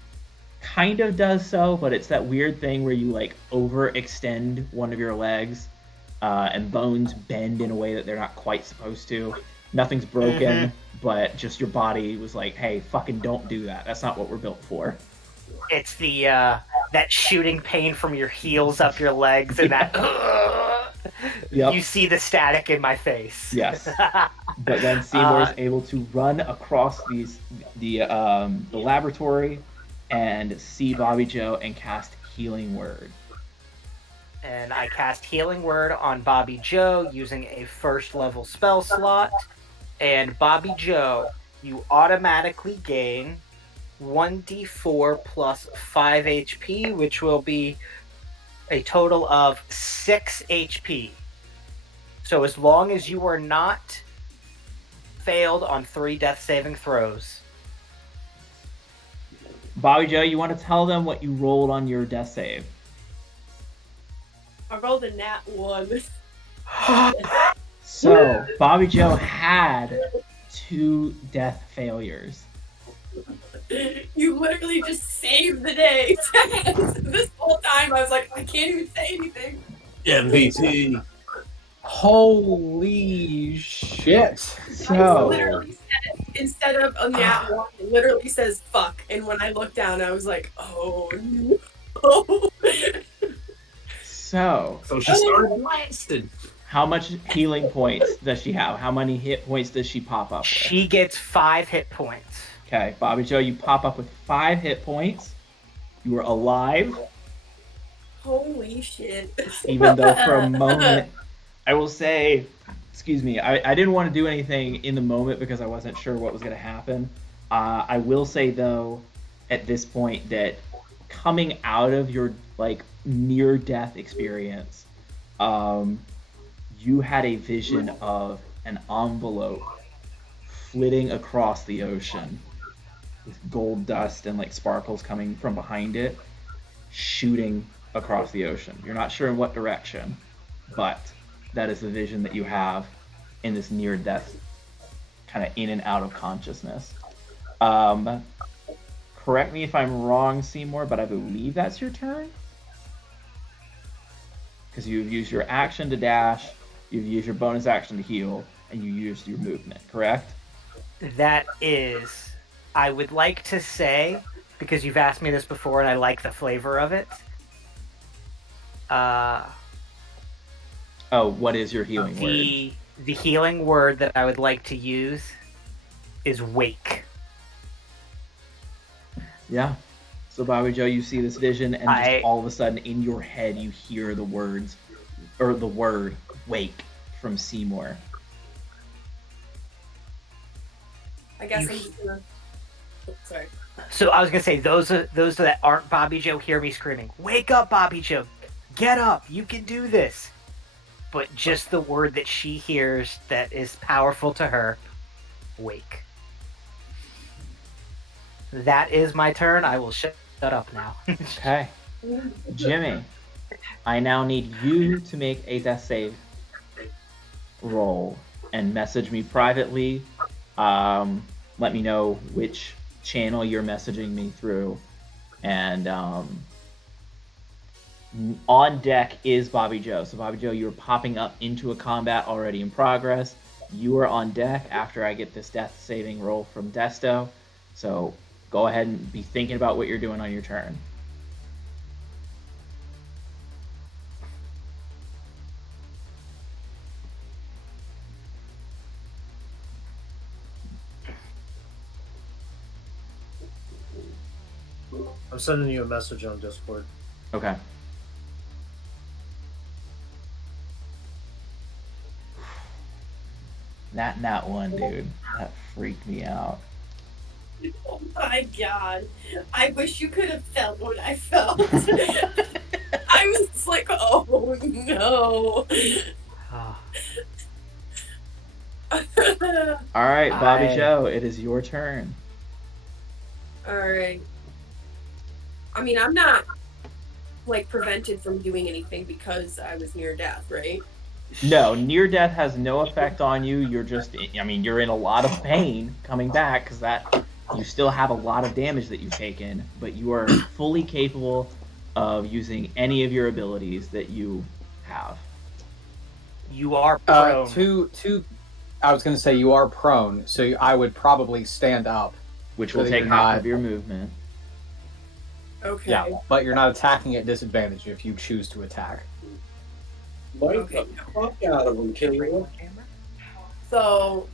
Kind of does so, but it's that weird thing where you like overextend one of your legs and bones bend in a way that they're not quite supposed to. Nothing's broken, but just your body was like, hey, fucking don't do that. That's not what we're built for. It's the that shooting pain from your heels up your legs and that you see the static in my face. Yes. But then Seymour's able to run across the laboratory and see Bobby Joe and cast Healing Word. And I cast Healing Word on Bobby Joe using a 1st level spell slot. And Bobby Joe, you automatically gain 1d4 plus 5 HP, which will be a total of 6 HP. So as long as you are not failed on 3 death saving throws. Bobby Joe, you want to tell them what you rolled on your death save? I rolled a nat 1. So, Bobby Joe had 2 death failures. You literally just saved the day. This whole time I was like, I can't even say anything. MVP. Holy shit. So, Literally said, instead of a nat 1, it literally says fuck. And when I looked down, I was like, oh no. so So she started blasted. How much healing points does she have? How many hit points does she pop up with? She gets 5 hit points. Okay, Bobby Joe, you pop up with 5 hit points. You are alive. Holy shit. Even though for a moment, I will say, excuse me, I didn't want to do anything in the moment because I wasn't sure what was going to happen. I will say, though, at this point that coming out of your like near-death experience, you had a vision of an envelope flitting across the ocean with gold dust and like sparkles coming from behind it, shooting across the ocean. You're not sure in what direction, but that is the vision that you have in this near-death kind of in and out of consciousness. Correct me if I'm wrong, Seymour, but I believe that's your turn? Because you've used your action to dash, you've used your bonus action to heal, and you used your movement, correct? That is, I would like to say, because you've asked me this before and I like the flavor of it. What is your healing word? The healing word that I would like to use is wake. Yeah. So Bobby Joe, you see this vision, and just all of a sudden in your head you hear the words, or the word wake from Seymour. I guess I'm just gonna... Oh, sorry. So I was gonna say those that aren't Bobby Joe hear me screaming, "Wake up, Bobby Joe! Get up! You can do this!" But just the word that she hears that is powerful to her, wake. That is my turn. I will shut up now. Okay. Jimmy, I now need you to make a death save roll and message me privately. Let me know which channel you're messaging me through. And on deck is Bobby Joe. So Bobby Joe, you're popping up into a combat already in progress. You are on deck after I get this death saving roll from Desto. So go ahead and be thinking about what you're doing on your turn. I'm sending you a message on Discord. Okay. Not one, dude. That freaked me out. Oh my god. I wish you could have felt what I felt. I was like, oh no. All right, Bobby Joe, it is your turn. Alright. I mean, I'm not, like, prevented from doing anything because I was near death, right? No, near death has no effect on you. You're just, I mean, you're in a lot of pain coming back because that you still have a lot of damage that you've taken, but you are fully capable of using any of your abilities that you have. You are prone. I was going to say you are prone, so I would probably stand up. Which will take half of your movement. Okay. Yeah, but you're not attacking at disadvantage if you choose to attack. Bite the fuck out of him, Caleb. So,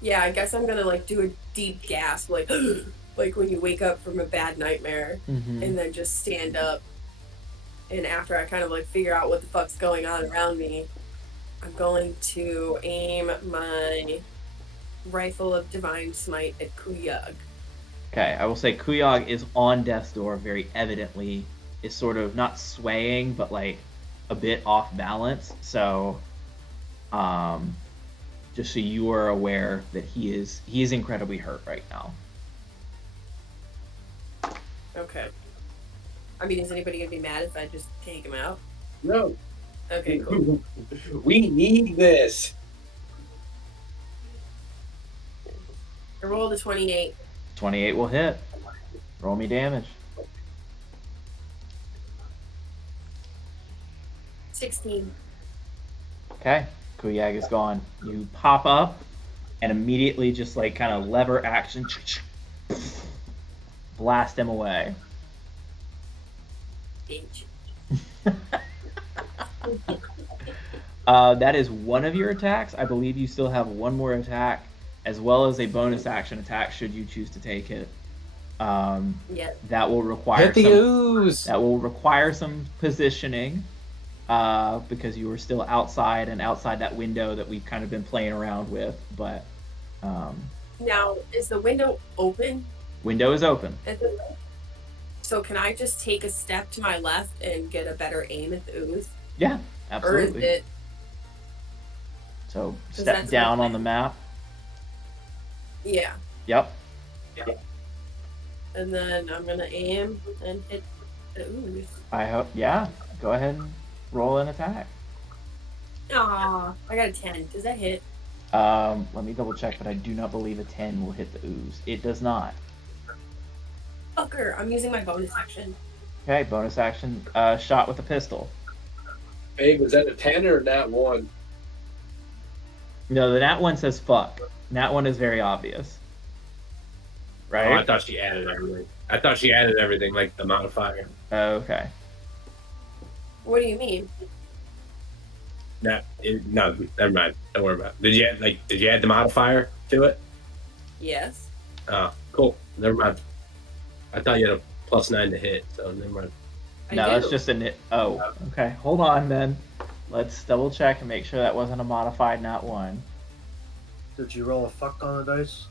yeah, I guess I'm gonna like do a deep gasp, like like when you wake up from a bad nightmare, and then just stand up. And after I kind of like figure out what the fuck's going on around me, I'm going to aim my rifle of divine smite at Kuyag. Okay, I will say Kuyag is on death's door very evidently. Is sort of not swaying, but like a bit off balance. So, just so you are aware that he is incredibly hurt right now. Okay. I mean, is anybody gonna be mad if I just take him out? No. Okay, cool. We need this. I rolled a 28. 28 will hit. Roll me damage. 16. Okay, Kuyag is gone. You pop up and immediately just like kind of lever action, blast him away. Bitch. That is one of your attacks. I believe you still have one more attack, as well as a bonus action attack should you choose to take it. That will require Hit the ooze. That will require some positioning, because you were still outside that window that we've kind of been playing around with. But now, is the window open? Window is open. So can I just take a step to my left and get a better aim at the ooze? Yeah, absolutely. Or is it? So step down on the map. Yeah. Yep. And then I'm gonna aim and hit the ooze. I hope. Yeah. Go ahead and roll an attack. Aw, I got a 10. Does that hit? Let me double check, but I do not believe a 10 will hit the ooze. It does not. Fucker, I'm using my bonus action. Okay, bonus action. Shot with a pistol. Hey, was that a 10 or nat 1? No, the nat 1 says fuck. Nat 1 is very obvious. Right? Oh, I thought she added everything. Like the modifier. Okay. What do you mean? No, never mind. Don't worry about it. Did you add the modifier to it? Yes. Oh, cool. Never mind. I thought you had a +9 to hit, so never mind. No, that's just a nit. Oh, okay. Hold on then. Let's double check and make sure that wasn't a modified nat 1. Did you roll a fuck on the dice?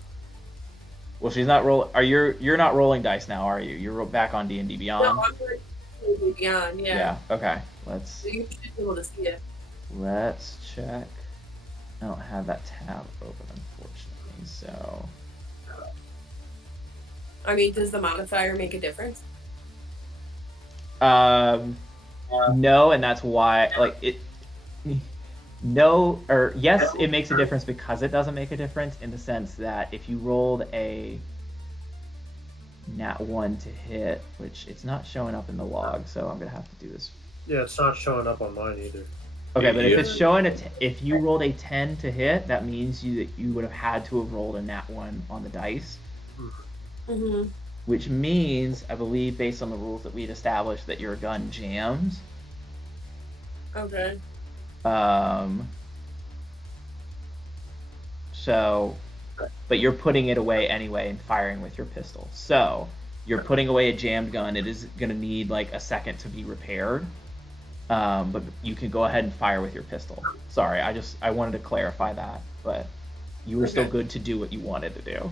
Well, she's not rolling. You're not rolling dice now, are you? You're back on D&D Beyond. No, I'm D&D Beyond. Yeah. Yeah. Okay. So you should be able to see it. Let's check. I don't have that tab open, unfortunately. So. I mean, does the modifier make a difference? No, and that's why, like, it. No, or yes, it makes a difference because it doesn't make a difference in the sense that if you rolled a nat 1 to hit, which it's not showing up in the log, so I'm gonna have to do this. Yeah, it's not showing up on mine either. Okay, but if it's showing if you rolled a 10 to hit, that means you would have had to have rolled a nat 1 on the dice. Mm-hmm. Which means, I believe, based on the rules that we'd established, that your gun jams. Okay. So, but you're putting it away anyway and firing with your pistol. So, you're putting away a jammed gun. It is going to need like a second to be repaired. But you can go ahead and fire with your pistol. Sorry, I wanted to clarify that, but you were still good to do what you wanted to do.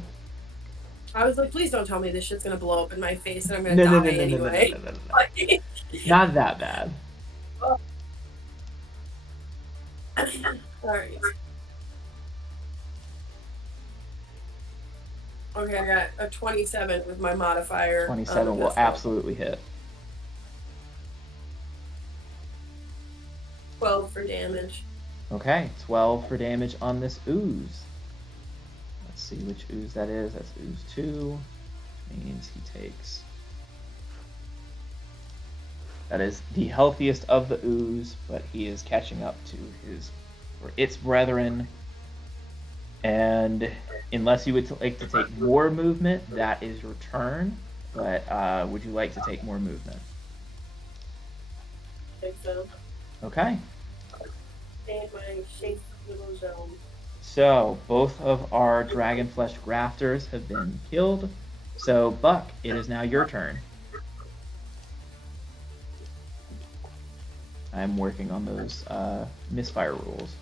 I was like, please don't tell me this shit's gonna blow up in my face and I'm gonna die anyway. No. Not that bad. Alright. Okay, I got a 27 with my modifier. 27 will absolutely hit. 12 for damage. Okay, 12 for damage on this ooze. Let's see which ooze that is. That's ooze 2. Which means he takes... That is the healthiest of the ooze, but he is catching up to its brethren. And unless you would like to take more movement, that is your turn. But would you like to take more movement? I think so. Okay. Stay in my safe little zone. So, both of our dragonflesh grafters have been killed. So, Buck, it is now your turn. I'm working on those misfire rules.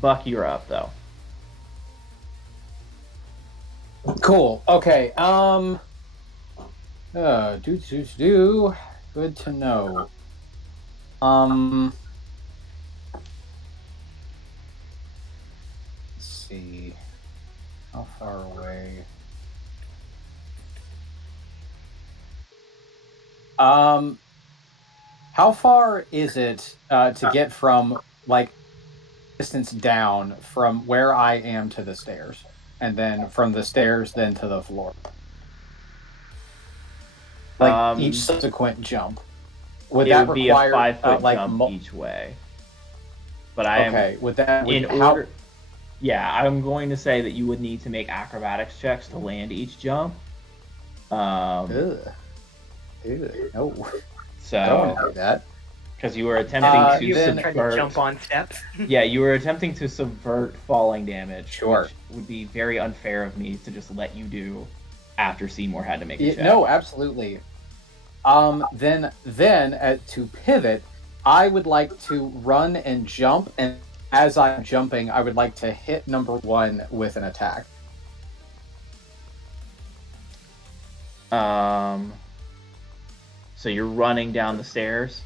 Buck, you're up, though. Cool. Okay. Good to know. Let's see. How far away? How far is it to get from like distance down from where I am to the stairs, and then from the stairs then to the floor? Like each subsequent jump. Would it that would be require a 5-foot like jump each way. But I am okay? Would that in how- order? Yeah, I'm going to say that you would need to make acrobatics checks to land each jump. Ugh. Ew, no, I don't want So to do that. because you were attempting to You then- trying to subvert. jump on steps. Yeah, you were attempting to subvert falling damage. Sure. Which would be very unfair of me to just let you do after Seymour had to make a check. No, absolutely. Then to pivot, I would like to run and jump, and as I'm jumping, I would like to hit number 1 with an attack. So you're running down the stairs.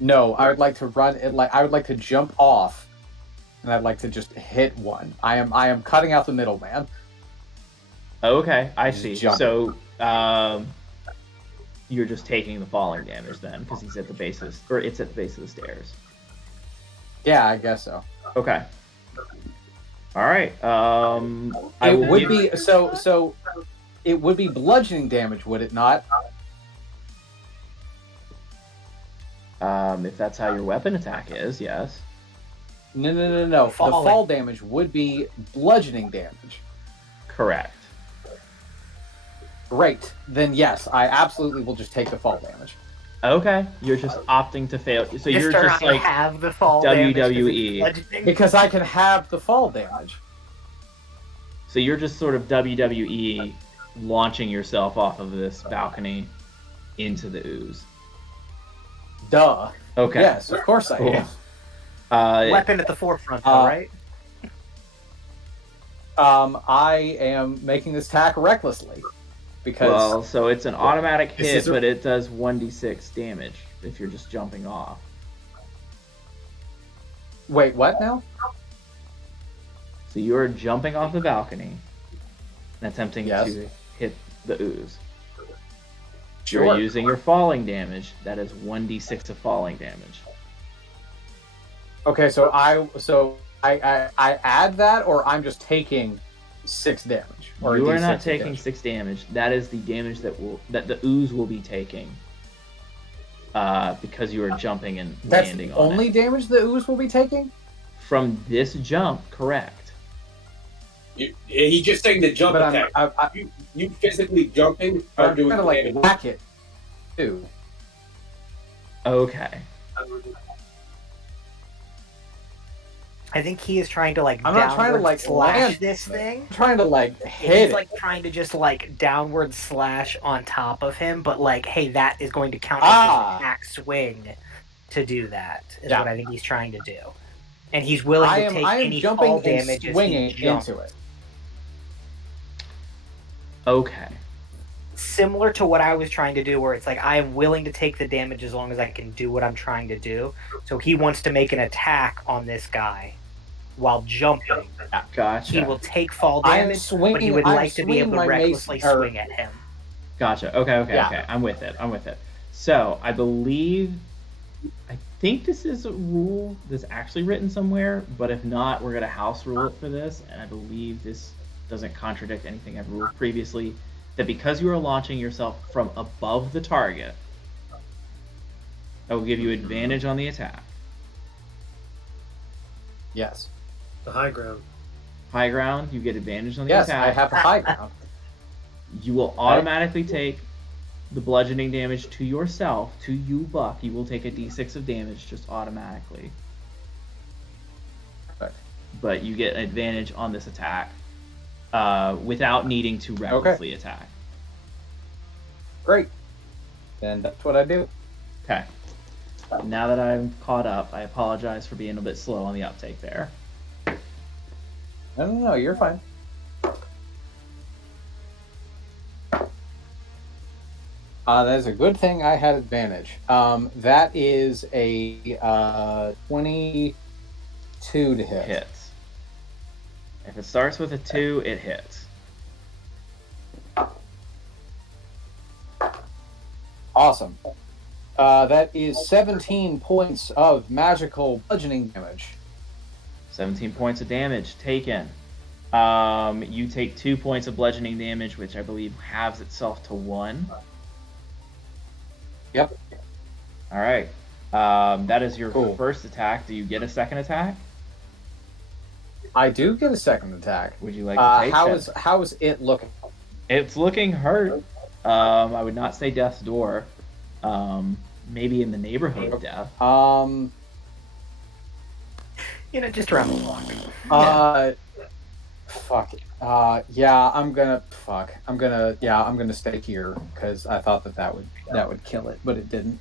No, I would like to run it like I would like to jump off, and I'd like to just hit one. I am cutting out the middleman. Okay, I Just see. jump. So you're just taking the falling damage then, because he's at the base of it's at the base of the stairs. Yeah, I guess so. Okay. All right. I It will would give- be so. It would be bludgeoning damage, would it not? If that's how your weapon attack is, yes. No. The Falling. fall damage would be bludgeoning damage. Correct. Great. Then yes, I absolutely will just take the fall damage. Okay. You're just opting to fail. So you're Mr. just I like have the fall damage 'cause it's WWE. bludgeoning. Because I can have the fall damage. so you're just sort of WWE launching yourself off of this balcony into the ooze. Duh. Okay. Yes, of course I Cool. am. Weapon at the forefront, though, right? I am making this attack recklessly. Because Well, so it's an automatic This hit, is a- but it does 1d6 damage if you're just jumping off. wait, what now? So you're jumping off the balcony and attempting Yes. to hit the ooze. Sure. You're using your falling damage. That is 1d6 of falling damage. Okay, so I add that, or I'm just taking 6 damage. Or You a are D6 not of taking damage. 6 damage. That is the damage that the ooze will be taking. Because you are jumping and That's landing the on only it. damage the ooze will be taking. From this jump, correct. He's just saying the jump But attack. You physically jumping or I'm doing trying to like damage. whack it too. Okay. I think he is trying to like I'm not trying to, downward like, slash land this it. thing. I'm trying to like hit He's it. like trying to just like downward slash on top of him, but like, hey, that is going to count Ah. as an attack swing to do that. Is Yeah. what I think he's trying to do, and he's willing I to am take jumping any fall and damage as swinging he jumps. into it. Okay. Similar to what I was trying to do, where it's like I am willing to take the damage as long as I can do what I'm trying to do. So he wants to make an attack on this guy while jumping. Gotcha. He will take fall I am damage, but he swinging- would I'm like to be able to swinging my recklessly mace- or- swing at him. Gotcha. Okay. Yeah. I'm with it. So I think this is a rule that's actually written somewhere, but if not, we're gonna house rule it for this, and I believe this doesn't contradict anything I've ruled previously. That because you are launching yourself from above the target, that will give you advantage on the attack. Yes. The high ground. High ground, you get advantage on the Yes, attack. I have the high ground. You will automatically take the bludgeoning damage to yourself, to you, Buck. You will take a d6 of damage just automatically. Right. But you get an advantage on this attack without needing to recklessly attack. Great. Then that's what I do. Okay. Now that I'm caught up, I apologize for being a bit slow on the uptake there. No, you're fine. That is a good thing I had advantage. That is a 22 to hit. Hits. If it starts with a 2, it hits. Awesome. That is 17 points of magical bludgeoning damage. 17 points of damage taken. You take 2 points of bludgeoning damage, which I believe halves itself to 1. Yep. All right. That is your Cool. first attack. Do you get a second attack? I do get a second attack. Would you like to take that? How is it looking? It's looking hurt. I would not say death's door. Maybe in the neighborhood of death. Just around the block. Fuck. Yeah, I'm gonna stay here because I thought that would kill it, but it didn't.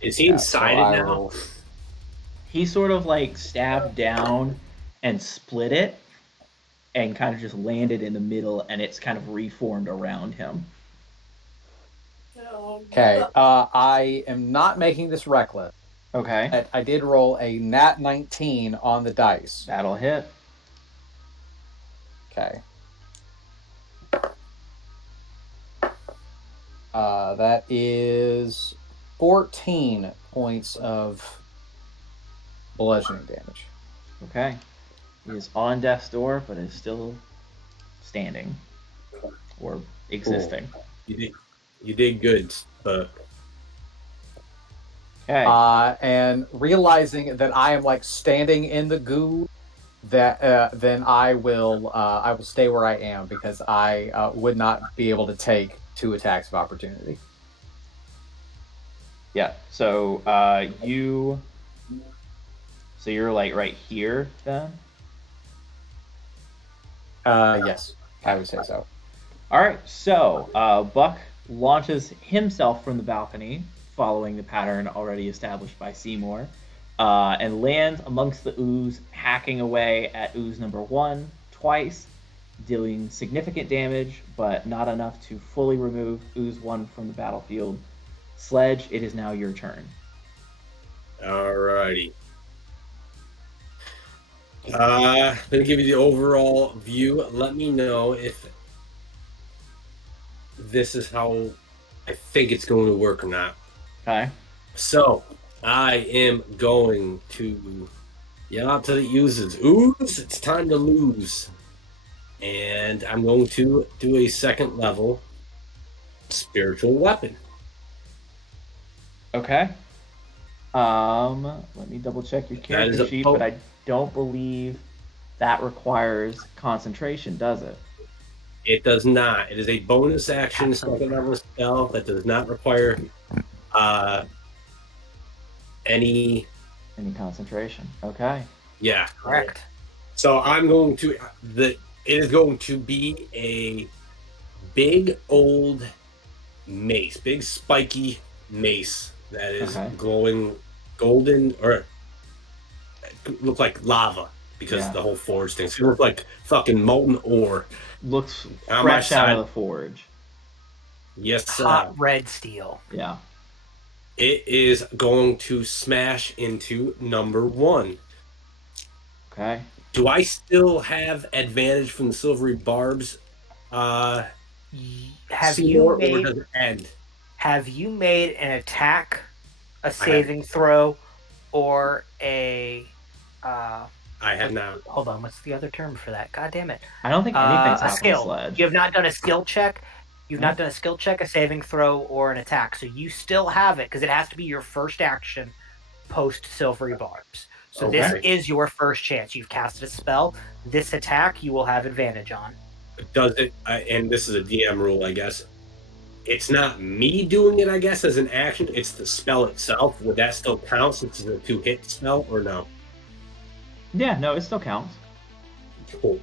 Is he inside it now? He sort of like stabbed down and split it and kind of just landed in the middle, and it's kind of reformed around him. Okay, I am not making this reckless. Okay. I did roll a nat 19 on the dice. That'll hit. Okay. That is 14 points of bludgeoning damage. Okay. He is on death's door, but is still standing or existing. Cool. You did good, but okay. And realizing that I am like standing in the goo, that then I will stay where I am because I would not be able to take 2 attacks of opportunity. Yeah. So you're like right here then? Yes, I would say so. All right. So Buck launches himself from the balcony, following the pattern already established by Seymour, and lands amongst the ooze, hacking away at ooze number 1 twice, dealing significant damage, but not enough to fully remove ooze 1 from the battlefield. Sledge, it is now your turn. Alrighty. Let me give you the overall view. Let me know if this is how I think it's going to work or not. Okay. So, I am going to yell out to the users, ooze, it's time to lose. And I'm going to do a second level spiritual weapon. Okay. Let me double check your character sheet, but I don't believe that requires concentration, does it? It does not. It is a bonus action second level spell that does not require any concentration. Okay. Yeah. Correct. So I'm going to it is going to be a big old mace, big spiky mace that is glowing golden, or look like lava because the whole forge thing. So it looks like fucking molten ore. Looks fresh out of the forge. Yes, hot red steel. Yeah. It is going to smash into number 1. Okay. Do I still have advantage from the silvery barbs? Have or does it end? Have you made an attack, a saving throw, or a? I have not. Hold on, what's the other term for that? God damn it! I don't think anything's a happened skill. to Sledge. You have not done a skill check. You've not done a skill check, a saving throw, or an attack. So you still have it because it has to be your first action post silvery barbs. So this is your first chance. You've casted a spell. This attack you will have advantage on. Does it? And this is a DM rule, I guess. It's not me doing it, I guess, as an action. It's the spell itself. Would that still count since it's a 2-hit spell, or no? Yeah, no, it still counts. Cool.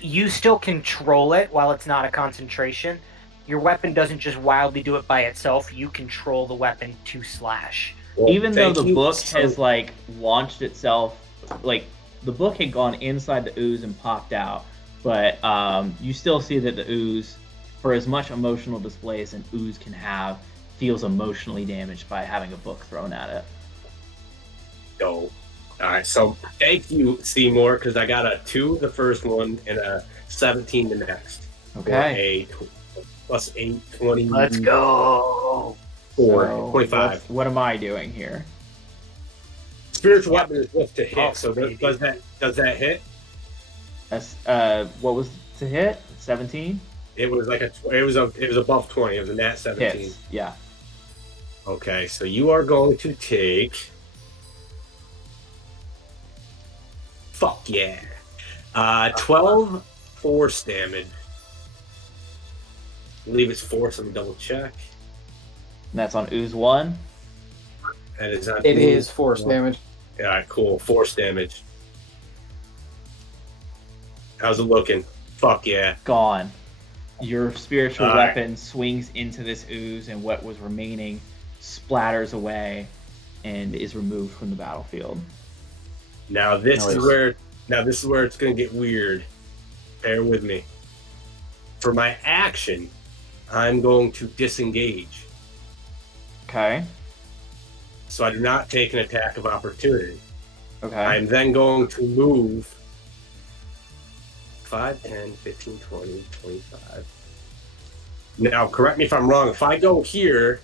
You still control it while it's not a concentration. Your weapon doesn't just wildly do it by itself. You control the weapon to slash. Well, even though the book has like launched itself, like the book had gone inside the ooze and popped out, but you still see that the ooze, for as much emotional display as an ooze can have, feels emotionally damaged by having a book thrown at it. Go. All right, so thank you, Seymour, because I got a 2 the first one and a 17 the next. Okay. Plus 8, 20. Let's go. 25. What am I doing here? Spiritual weapon is just to hit. So does that hit? That's what was to hit? 17? It was like it was above 20. It was a nat 17. Hits. Yeah. Okay, so you are going to take. Fuck yeah. 12 force damage. I believe it's force. Let me double check. And that's on ooze 1. That is on It ooze is force 1. damage. Yeah, cool. Force damage. How's it looking? Fuck yeah. Gone. Your spiritual All right. weapon swings into this ooze, and what was remaining splatters away and is removed from the battlefield. Now this Nice. is where it's gonna get weird. Bear with me. For my action, I'm going to disengage. Okay. So I do not take an attack of opportunity. Okay. I'm then going to move 5, 10, 15, 20, 25. Now, correct me if I'm wrong. If I go here,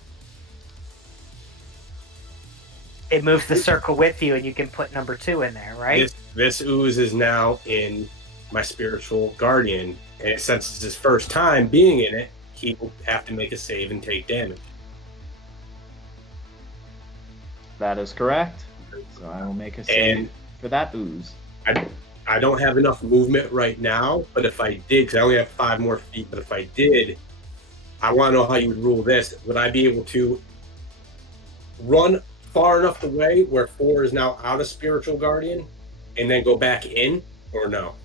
It moves the circle with you, and you can put number 2 in there, right? this ooze is now in my spiritual guardian. And since it's his first time being in it, he will have to make a save and take damage. That is correct. So I will make a save And for that ooze. I don't have enough movement right now, but if I did, because I only have 5 more feet, but if I did, I want to know how you would rule this. Would I be able to run far enough away where 4 is now out of spiritual guardian and then go back in, or no?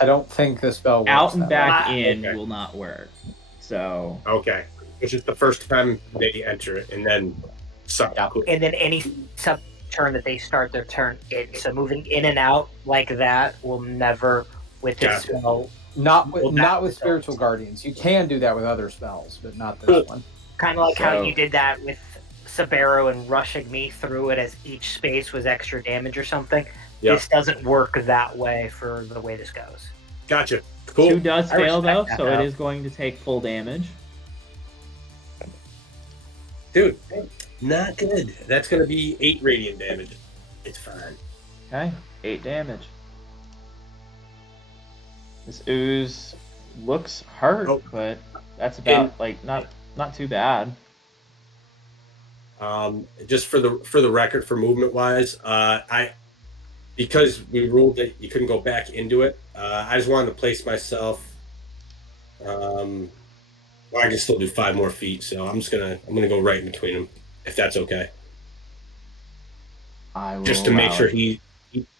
I don't think the spell works. Out and that back way. in Okay. will not work. So Okay. It's just the first time they enter it, and then suck. Yeah. And then any sub turn that they start their turn in. So moving in and out like that will never, with this Gotcha. spell, Not with Well, not with spiritual guardians. You can do that with other spells, but not this one. kind of like how So- you did that with Sabero and rushing me through it as each space was extra damage or something. Yep. This doesn't work that way for the way this goes. Gotcha. Cool. 2 does I fail though, respect that, so it though. is going to take full damage. Dude, not good. That's going to be 8 radiant damage. It's fine. Okay, 8 damage. This ooze looks hurt, Oh. but that's about like not too bad. Just for the record, for movement wise, because we ruled that you couldn't go back into it. I just wanted to place myself. Well, I can still do 5 more feet, so I'm gonna go right in between them, if that's okay. I will Just to make allow sure it.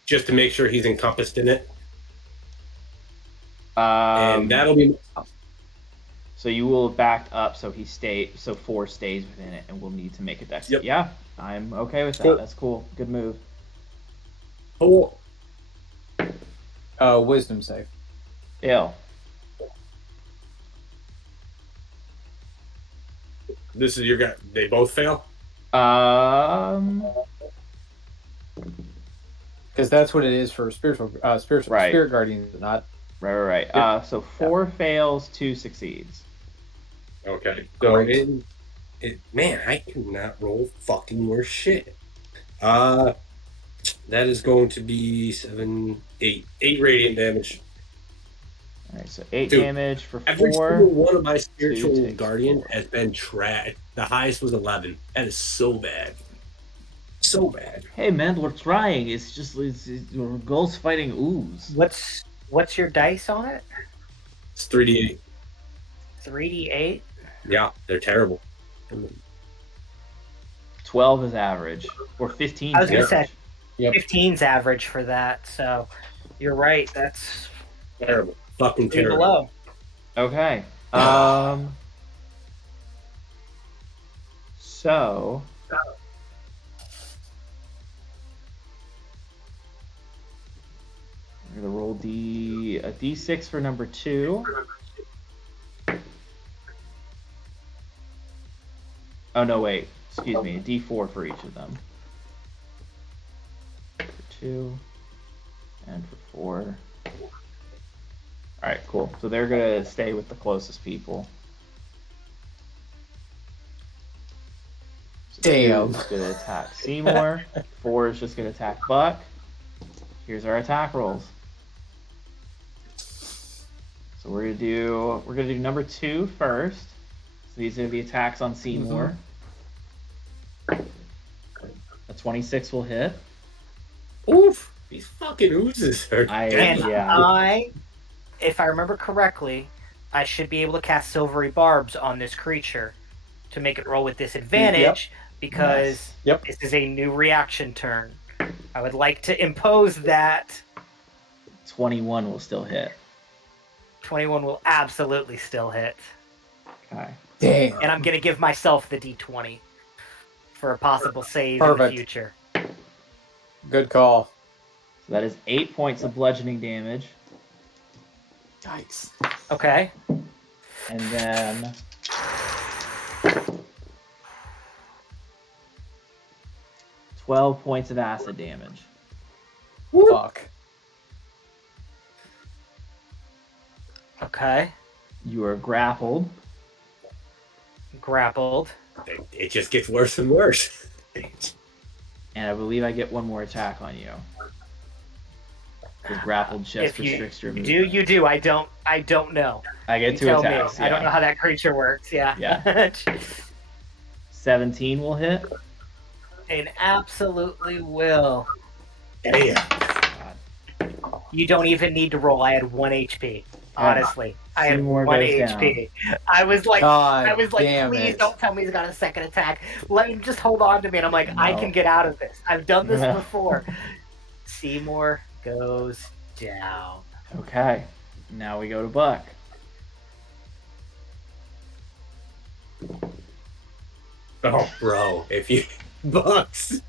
just to make sure he's encompassed in it, Um, and that'll be. so you will have backed up, so 4 stays within it, and we'll need to make a dex. Yep. Yeah, I'm okay with that. Cool. That's cool. Good move. Oh, Wisdom save. Ill. this is your guy. They both fail. Because that's what it is for spiritual Right. spirit guardians, not Right. So 4 fails, 2 succeeds. Okay. So Great. man, I cannot roll fucking worse shit. That is going to be 7, 8 radiant damage. All right, so 8 Dude, damage for Every 4. single one of my spiritual takes guardian has been trash. The highest was 11. That is so bad. So bad. Hey man, we're trying. It's just we're ghosts fighting ooze. What's your dice on it? It's 3d8. 3d8. Yeah, they're terrible. 12 is average, or 15. I was gonna average. say Yep. 15's average for that. So you're right. That's Terrible. Fucking pretty terrible. below. Okay. So I'm gonna roll a d6 for number 2. Oh no, wait. Excuse me. A d4 for each of them. For 2 and for 4. All right, cool. So they're gonna stay with the closest people. So Damn. 2 is gonna attack Seymour. 4 is just gonna attack Buck. here's our attack rolls. So we're gonna do number 2 first. So these are the attacks on Seymour. A 26 will hit. Oof! These fucking oozes are And yeah. if I remember correctly, I should be able to cast Silvery Barbs on this creature to make it roll with disadvantage because this is a new reaction turn. I would like to impose that. 21 will still hit. 21 will absolutely still hit. Okay. Damn. And I'm going to give myself the d20 for a possible save in the future. Good call. So that is 8 points of bludgeoning damage. Yikes. Okay. And then 12 points of acid damage. Fuck. Okay. You are grappled. Grappled. It just gets worse and worse. And I believe I get one more attack on you. Because grappled just restricts your movement. You do. I don't know. I get 2 attacks. Me. I don't know how that creature works. Yeah. Yeah. 17 will hit. And absolutely will. Damn. You don't even need to roll. I had 1 HP. Honestly, I had 1 HP. I was like, please don't tell me he's got a second attack. Let him just hold on to me. And I'm like, no. I can get out of this. I've done this before. Seymour goes down. Okay. Now we go to Buck. Oh, bro, if you Bucks.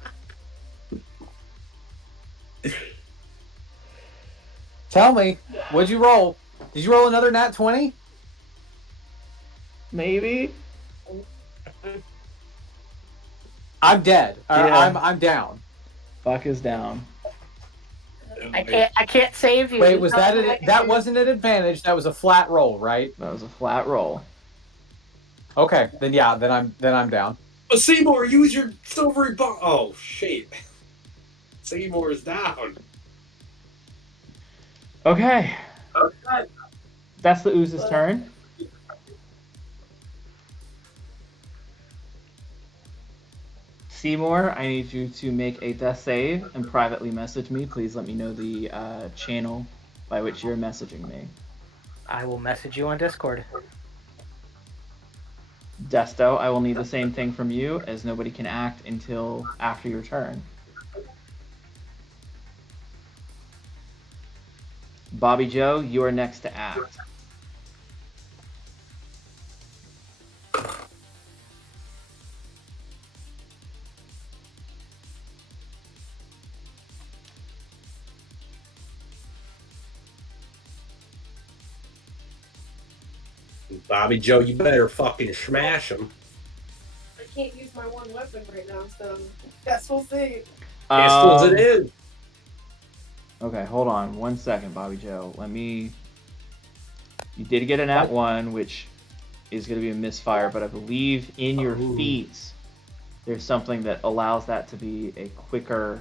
Tell me, what'd you roll? Did you roll another nat 20? Maybe. I'm dead. Yeah. I'm down. Buck is down. I can't save you. Wait, was that wasn't an advantage? That was a flat roll, right? That was a flat roll. Okay, then I'm down. Oh, Seymour, use your silvery bar. Oh shit. Seymour is down. Okay. That's the ooze's turn. Seymour, I need you to make a death save and privately message me. Please let me know the channel by which you're messaging me. I will message you on Discord. Desto, I will need the same thing from you, as nobody can act until after your turn. Bobby Joe, you are next to act. Bobby Joe, you better fucking smash him. I can't use my one weapon right now, so guess we'll see. Pistols it is. Okay, hold on 1 second, Bobby Joe. You did get an nat 1, which is going to be a misfire, but I believe in your feats, there's something that allows that to be a quicker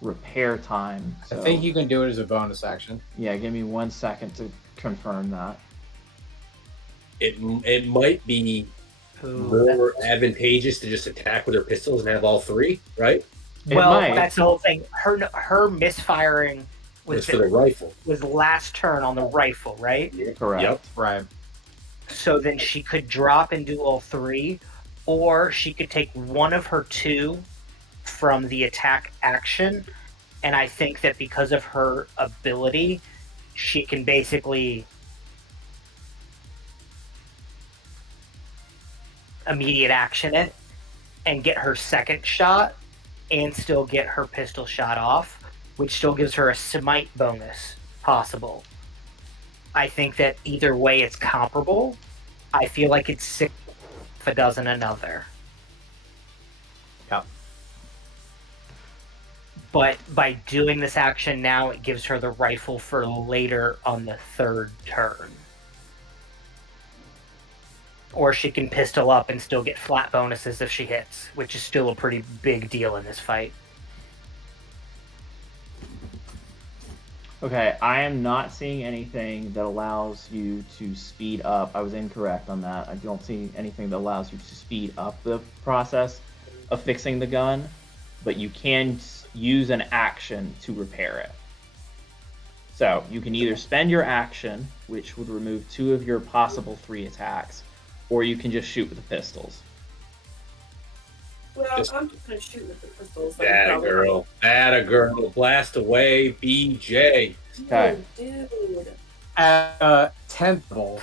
repair time. So, I think you can do it as a bonus action. Yeah, give me 1 second to confirm that. It might be more advantageous to just attack with her pistols and have all three, right? That's the whole thing. Her misfiring was for the rifle. Was last turn on the rifle, right? Yeah. Correct. Yep. Right. So then she could drop and do all three, or she could take one of her 2 from the attack action. And I think that because of her ability, she can basically immediate action it and get her second shot and still get her pistol shot off, which still gives her a smite bonus possible. I think that either way it's comparable. I feel like it's 6 if a dozen another. Yeah. But by doing this action now, it gives her the rifle for later on the 3rd turn. Or she can pistol up and still get flat bonuses if she hits, which is still a pretty big deal in this fight. Okay, I am not seeing anything that allows you to speed up. I was incorrect on that. I don't see anything that allows you to speed up the process of fixing the gun, but you can use an action to repair it. So you can either spend your action, which would remove 2 of your possible 3 attacks, or you can just shoot with the pistols. Well, Just- I'm just gonna shoot with the pistols. then, That a probably. girl. That a girl. Blast away, BJ. Okay. Oh, dude. At 10th level,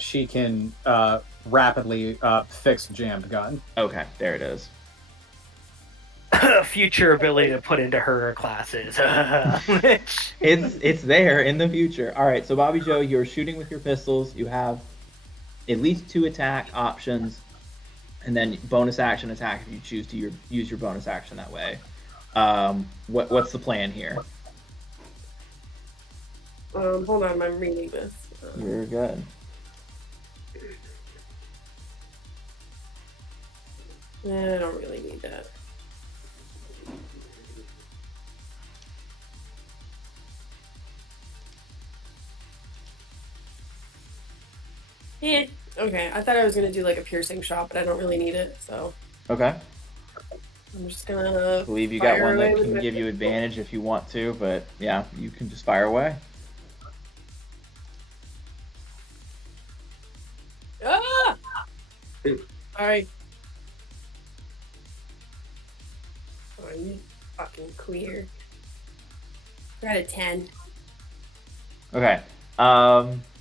she can rapidly fix a jammed gun. Okay, there it is. Future ability to put into her classes. It's there in the future. All right, so Bobby Joe, you're shooting with your pistols. You have at least 2 attack options, and then bonus action attack if you choose to use your bonus action that way. What's the plan here? Hold on, I'm reading this. You're good. I don't really need that. Yeah. Okay, I thought I was gonna do like a piercing shot, but I don't really need it, so Okay. I'm just gonna. I believe you got fire one that away with can my give you pistol. advantage if you want to, but yeah, you can just fire away. Ah! Alright. Oh, you fucking queer. Got a 10. Okay.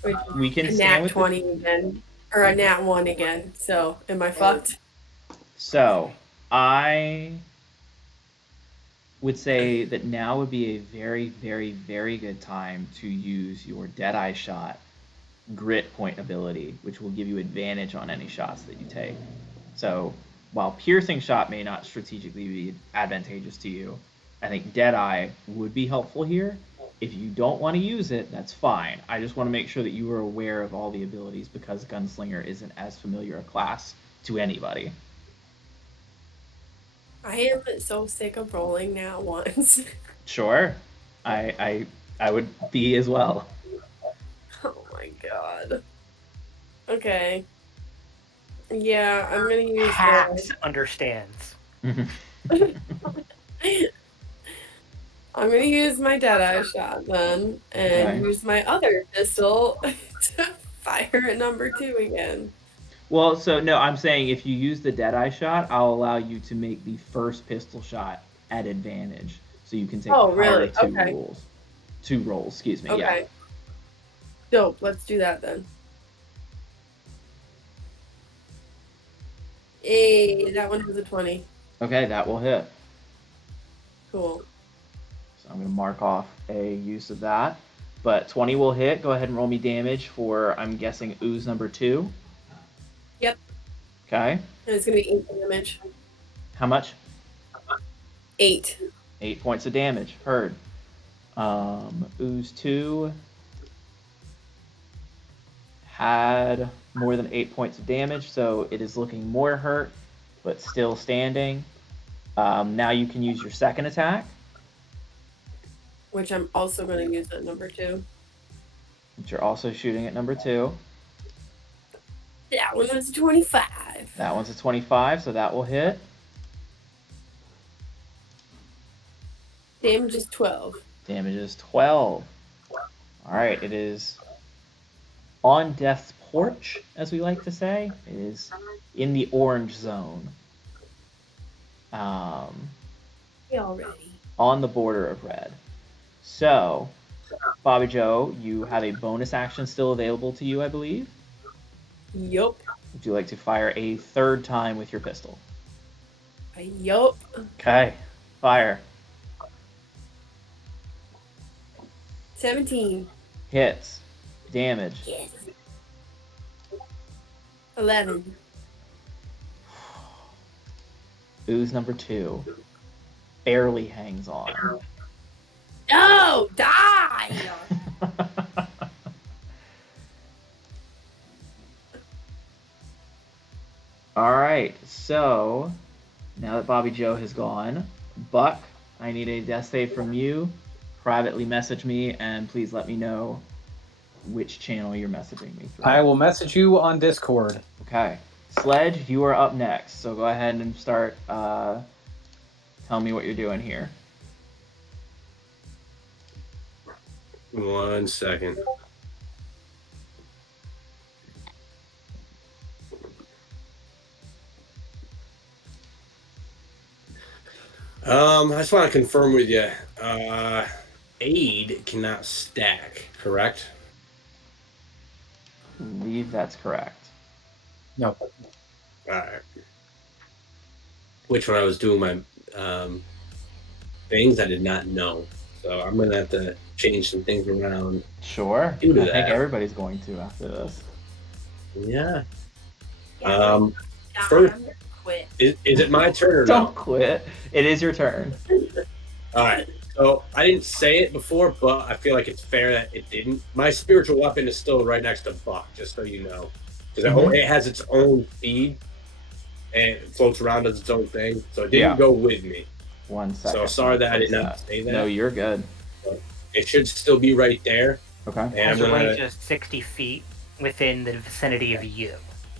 Which We can a stand nat with 20 again. Or a nat 1 again. So, am I fucked? So, I would say that now would be a very, very, very good time to use your Deadeye Shot grit point ability, which will give you advantage on any shots that you take. So, while Piercing Shot may not strategically be advantageous to you, I think Deadeye would be helpful here. If you don't want to use it, that's fine. I just want to make sure that you are aware of all the abilities because Gunslinger isn't as familiar a class to anybody. I am so sick of rolling nat 1s. Sure, I would be as well. Oh my god. Okay. Yeah, I'm gonna use Hacks understands. I'm gonna use my Deadeye shot then, and Okay. use my other pistol to fire at number 2 again. Well, so no, I'm saying if you use the Deadeye Shot, I'll allow you to make the first pistol shot at advantage, so you can take Oh, the higher really? of 2 Okay. rolls. 2 rolls, excuse me. Okay. Yeah. Dope. Let's do that then. Hey, that one was a 20. Okay, that will hit. Cool. So I'm going to mark off a use of that. But 20 will hit. Go ahead and roll me damage for, I'm guessing, ooze number 2. Yep. Okay. And it's gonna be 8 damage. How much? 8. 8 points of damage. Heard. Ooze 2 had more than 8 points of damage, so it is looking more hurt, but still standing. Now you can use your second attack, Which I'm also gonna use at number 2. which you're also shooting at number 2. That one was 25. That one's a 25, so that will hit. Damage is 12. Damage is 12. All right, it is on death's porch, as we like to say. It is in the orange zone. Already. On the border of red. So, Bobby Joe, you have a bonus action still available to you, I believe. Yup. Would you like to fire a third time with your pistol? Yup. Okay, fire. 17. Hits. Damage. Yes. 11. Ooze number 2 barely hangs on. No! Die! All right, so now that Bobby Joe has gone, Buck, I need a death save from you. privately message me, and please let me know which channel you're messaging me through. I will message you on Discord. Okay. Sledge, you are up next, so go ahead and start telling me what you're doing here. 1 second. I just want to confirm with you. Aid cannot stack, correct? I believe that's correct. No. All right. Which when I was doing my things, I did not know. So I'm going to have to change some things around. Sure. I Do think that. everybody's going to after this. Yeah. Yeah, First- I'm gonna quit. Is it my turn or Don't no? quit. It is your turn. All right. So I didn't say it before, but I feel like it's fair that it didn't. My spiritual weapon is still right next to Buck, just so you know, because Mhm. it has its own feed and it floats around, does its own thing. So it didn't Yeah. go with me. 1 second. So sorry that I did Close not say that. No, you're good. It should still be right there. Okay. And I'm It's gonna, only just 60 feet within the vicinity of you.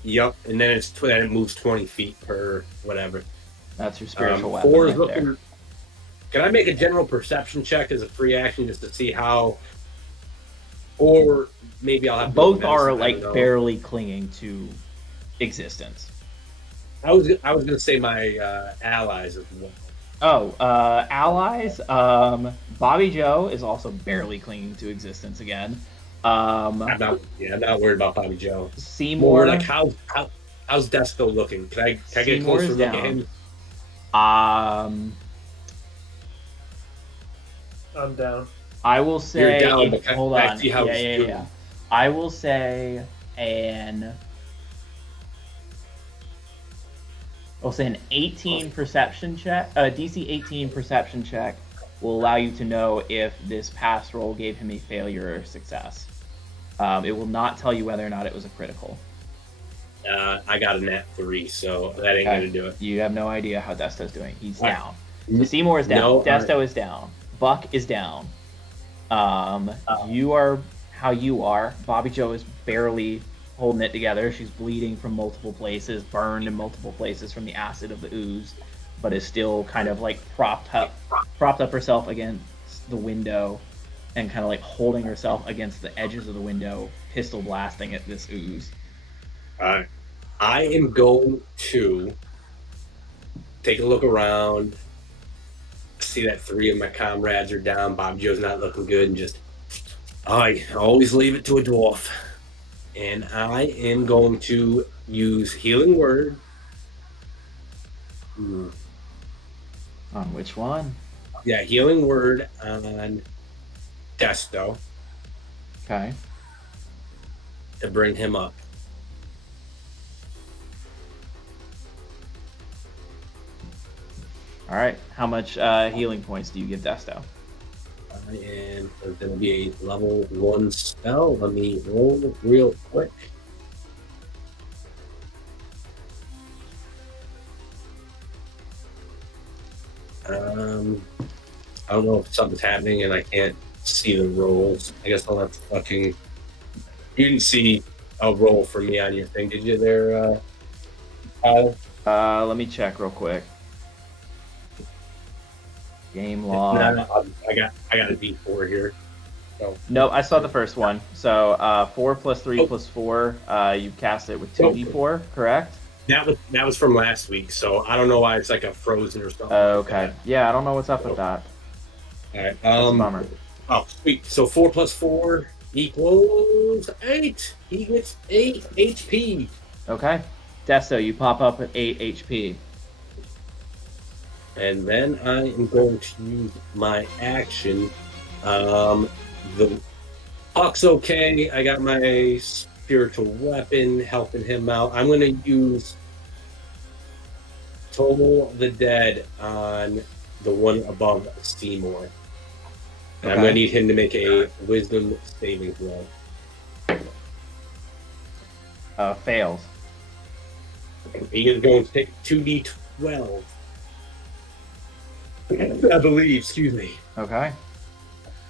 yep. And then then it moves 20 feet per whatever. That's your spiritual weapon. 4 is right there. looking. Can I make a general perception check as a free action just to see how, or maybe I'll have to Both go are medicine, I like don't know. barely clinging to existence. I was gonna say my allies as well. Oh, allies. Bobby Joe is also barely clinging to existence again. I'm not worried about Bobby Joe. More Seymour. like how's Desto looking? Can I get a Seymour's closer look at down. him? I'm down. I will say. You're down, but Hold can I on. see how he's doing? Yeah. I will say an 18 perception check. DC 18 perception check will allow you to know if this pass roll gave him a failure or success. It will not tell you whether or not it was a critical. I got a nat 3, so that ain't Okay. gonna do it. You have no idea how Desto's doing. He's All right. down. So Seymour is down. No, Desto is down. Buck is down. You are how you are. Bobby Joe is barely holding it together. She's bleeding from multiple places, burned in multiple places from the acid of the ooze, but is still kind of like propped up herself against the window and kind of like holding herself against the edges of the window, pistol blasting at this ooze. I am going to take a look around, see that 3 of my comrades are down. Bob Joe's not looking good, and just I always leave it to a dwarf. And I am going to use Healing Word. On which one? Yeah, Healing Word on Desto Okay. to bring him up. All right. How much healing points do you give Desto? I am going to be a level 1 spell. Let me roll real quick. I don't know if something's happening and I can't see the rolls. I guess I'll have to fucking. You didn't see a roll for me on your thing, did you? There, Kyle? Let me check real quick. Game log. No, I got a D4 here. So No, I saw the first one. So 4 plus 3 plus 4. You cast it with 2d4, correct? that was from last week. So I don't know why it's like a frozen or something. Okay. Yeah, I don't know what's up with that. All right. That's a bummer. Oh, sweet. So 4 plus 4 equals 8. He gets 8 HP. Okay. Desto, you pop up at 8 HP. And then I am going to use my action. The Puck's okay. I got my spiritual weapon helping him out. I'm going to use Toll the Dead on the one above Seymour. And I'm Okay. going to need him to make a wisdom saving throw. Fails. He is going to take 2d12. I believe, excuse me. Okay.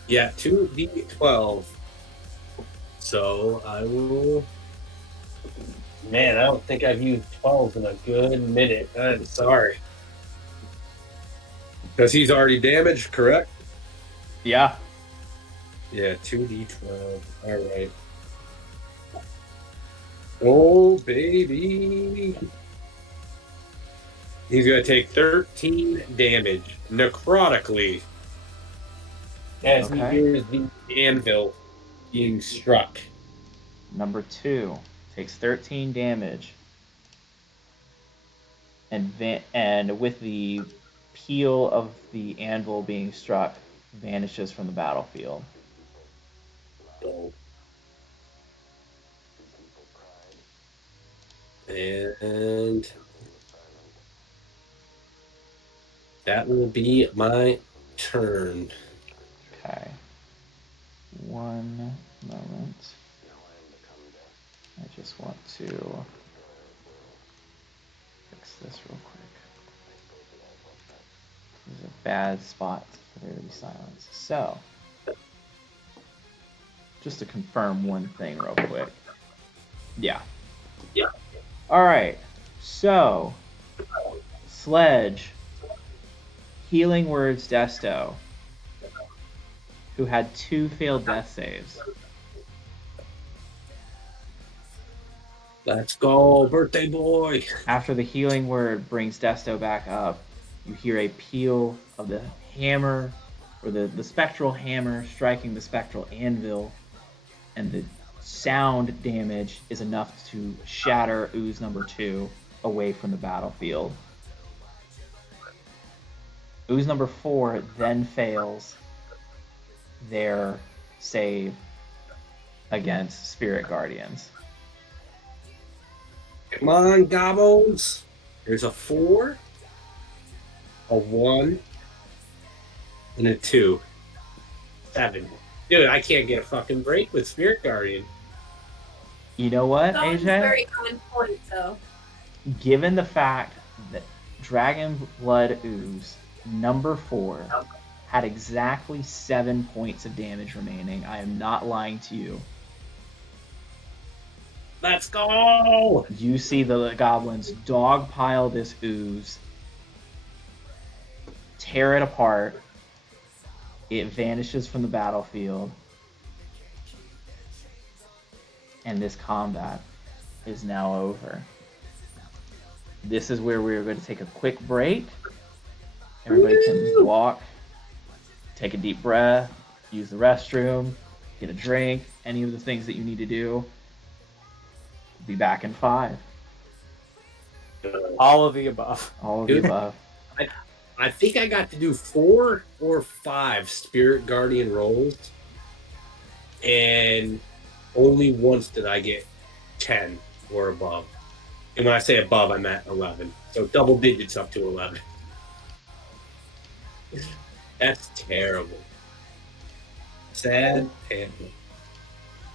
Yeah, 2d12. So I will. Man, I don't think I've used 12 in a good minute. I'm sorry. Because he's already damaged, correct? Yeah. Yeah, 2d12. All right. Oh, baby. He's going to take 13 damage necrotically as he Okay. hears the anvil being struck. Number 2 takes 13 damage. And with the peel of the anvil being struck, vanishes from the battlefield. So, and that will be my turn. Okay. One moment. I just want to fix this real quick. This is a bad spot for there to be silence. So, just to confirm one thing real quick. Yeah. Yeah. All right. So, Sledge, Healing Words Desto, who had 2 failed death saves. Let's go, birthday boy. After the healing word brings Desto back up, you hear a peal of the hammer, or the spectral hammer striking the spectral anvil, and the sound damage is enough to shatter ooze number 2 away from the battlefield. Ooze number 4 then fails their save against Spirit Guardians. Come on, gobbles. There's a 4, a 1, and a 2. 7. Dude, I can't get a fucking break with Spirit Guardian. You know what, That one's AJ? very on point, though. Given the fact that Dragon Blood Ooze number 4 had exactly 7 points of damage remaining, I am not lying to you. Let's go! You see the goblins dogpile this ooze, tear it apart. It vanishes from the battlefield, and this combat is now over. This is where we're going to take a quick break. Everybody can walk, take a deep breath, use the restroom, get a drink, any of the things that you need to do. Be back in 5. All of the above. All of the above. I think I got to do 4 or 5 Spirit Guardian rolls, and only once did I get 10 or above. And when I say above, I'm at 11. So double digits up to 11. That's terrible. Sad and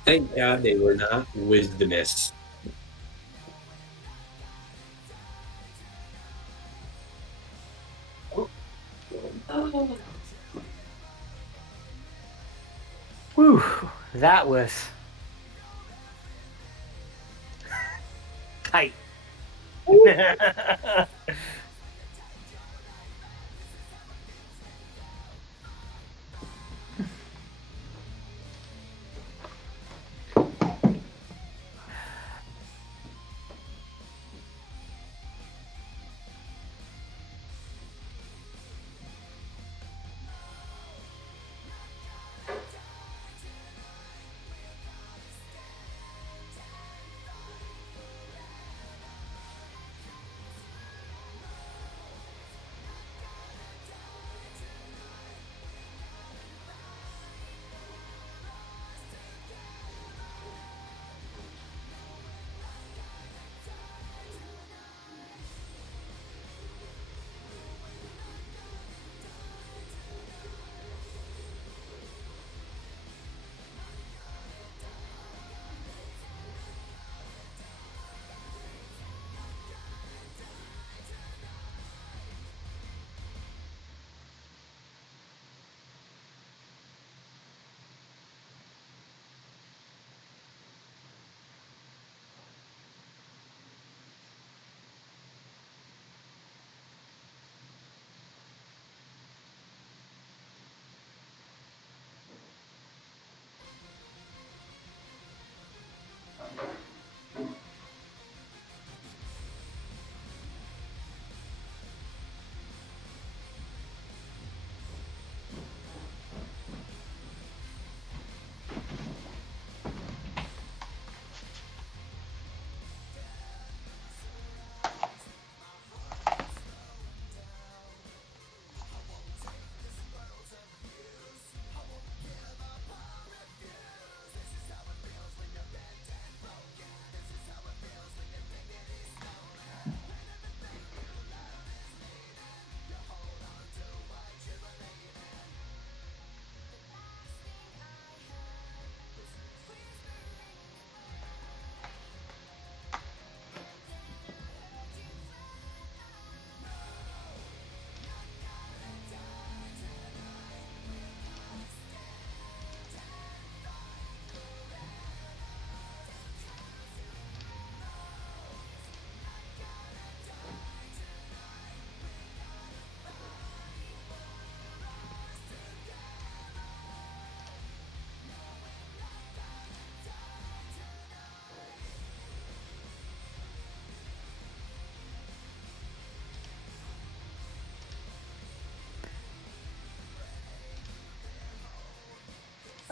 thank God they were not wisdomous. Oh, Whew, that was tight.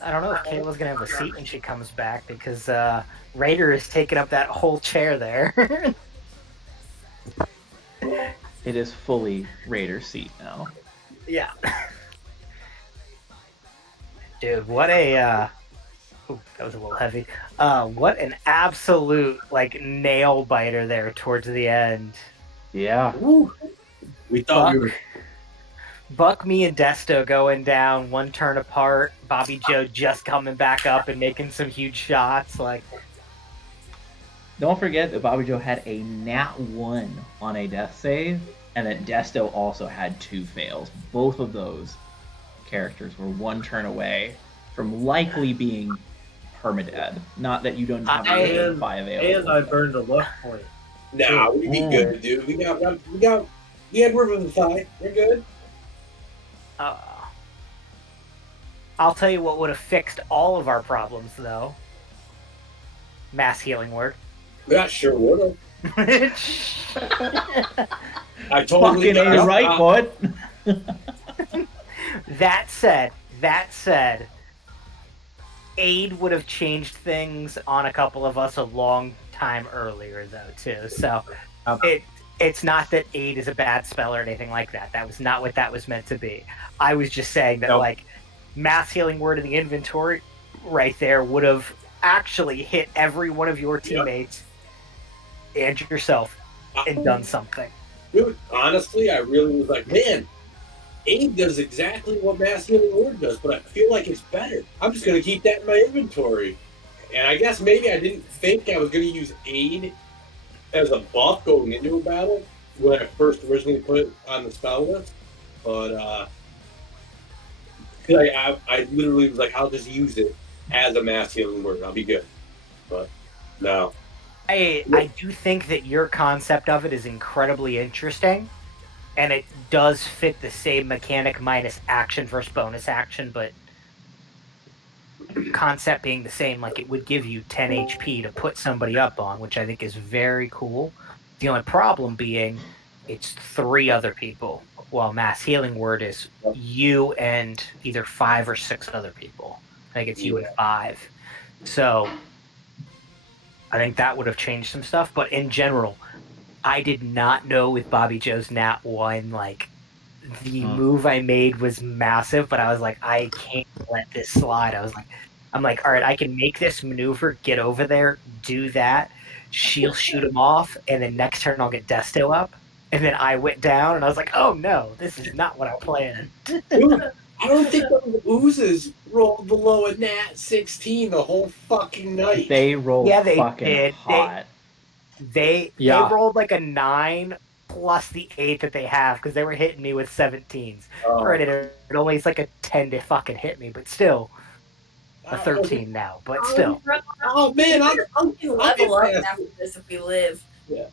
I don't know if Kayla's gonna have a seat when she comes back because Raider is taking up that whole chair there. It is fully Raider seat now. Yeah. Dude, what a ooh, that was a little heavy. What an absolute like nail biter there towards the end. Yeah. Woo. We thought we were. Buck, me, and Desto going down one turn apart. Bobby Joe just coming back up and making some huge shots. Like, Don't forget that Bobby Joe had a nat 1 on a death save, and that Desto also had 2 fails. Both of those characters were 1 turn away from likely being permadead. Not that you don't have I- a And, 5 available. and I burned a luck point. Nah, we'd be good, dude. We had room in the thigh. We're good. I'll tell you what would have fixed all of our problems, though. Mass healing word. Not sure would have. I Fucking totally A right, bud. That said, aid would have changed things on a couple of us a long time earlier, though, too. So it's not that aid is a bad spell or anything like that. That was not what that was meant to be. I was just saying that, like, mass healing word in the inventory right there would have actually hit every one of your teammates and yourself and done something. Dude, honestly, I really was like, man, aid does exactly what mass healing word does, but I feel like it's better. I'm just gonna keep that in my inventory. And I guess maybe I didn't think I was gonna use aid as a buff going into a battle when I first originally put it on the spell list. But I literally was like, I'll just use it as a mass healing word. I'll be good. But no. I do think that your concept of it is incredibly interesting, and it does fit the same mechanic minus action versus bonus action, but concept being the same, like it would give you 10 HP to put somebody up on, which I think is very cool. The only problem being it's 3 other people, while mass healing word is you and either 5 or 6 other people. I think it's you and 5. So I think that would have changed some stuff, but in general, I did not know with Bobby Joe's Nat 1, like, the move I made was massive, but I was like, I can't let this slide. I'm like, all right, I can make this maneuver, get over there, do that. She'll shoot him off, and then next turn I'll get Desto up. And then I went down, and I was like, oh no, this is not what I planned. Dude, I don't think those oozes rolled below a nat 16 the whole fucking night. They rolled they fucking did. hot. They rolled like a 9 plus the 8 that they have because they were hitting me with 17s. Granted, it only is like a 10 to fucking hit me, but still. A 13 now, but still. Oh man, I'll level up after this if we live. Yeah.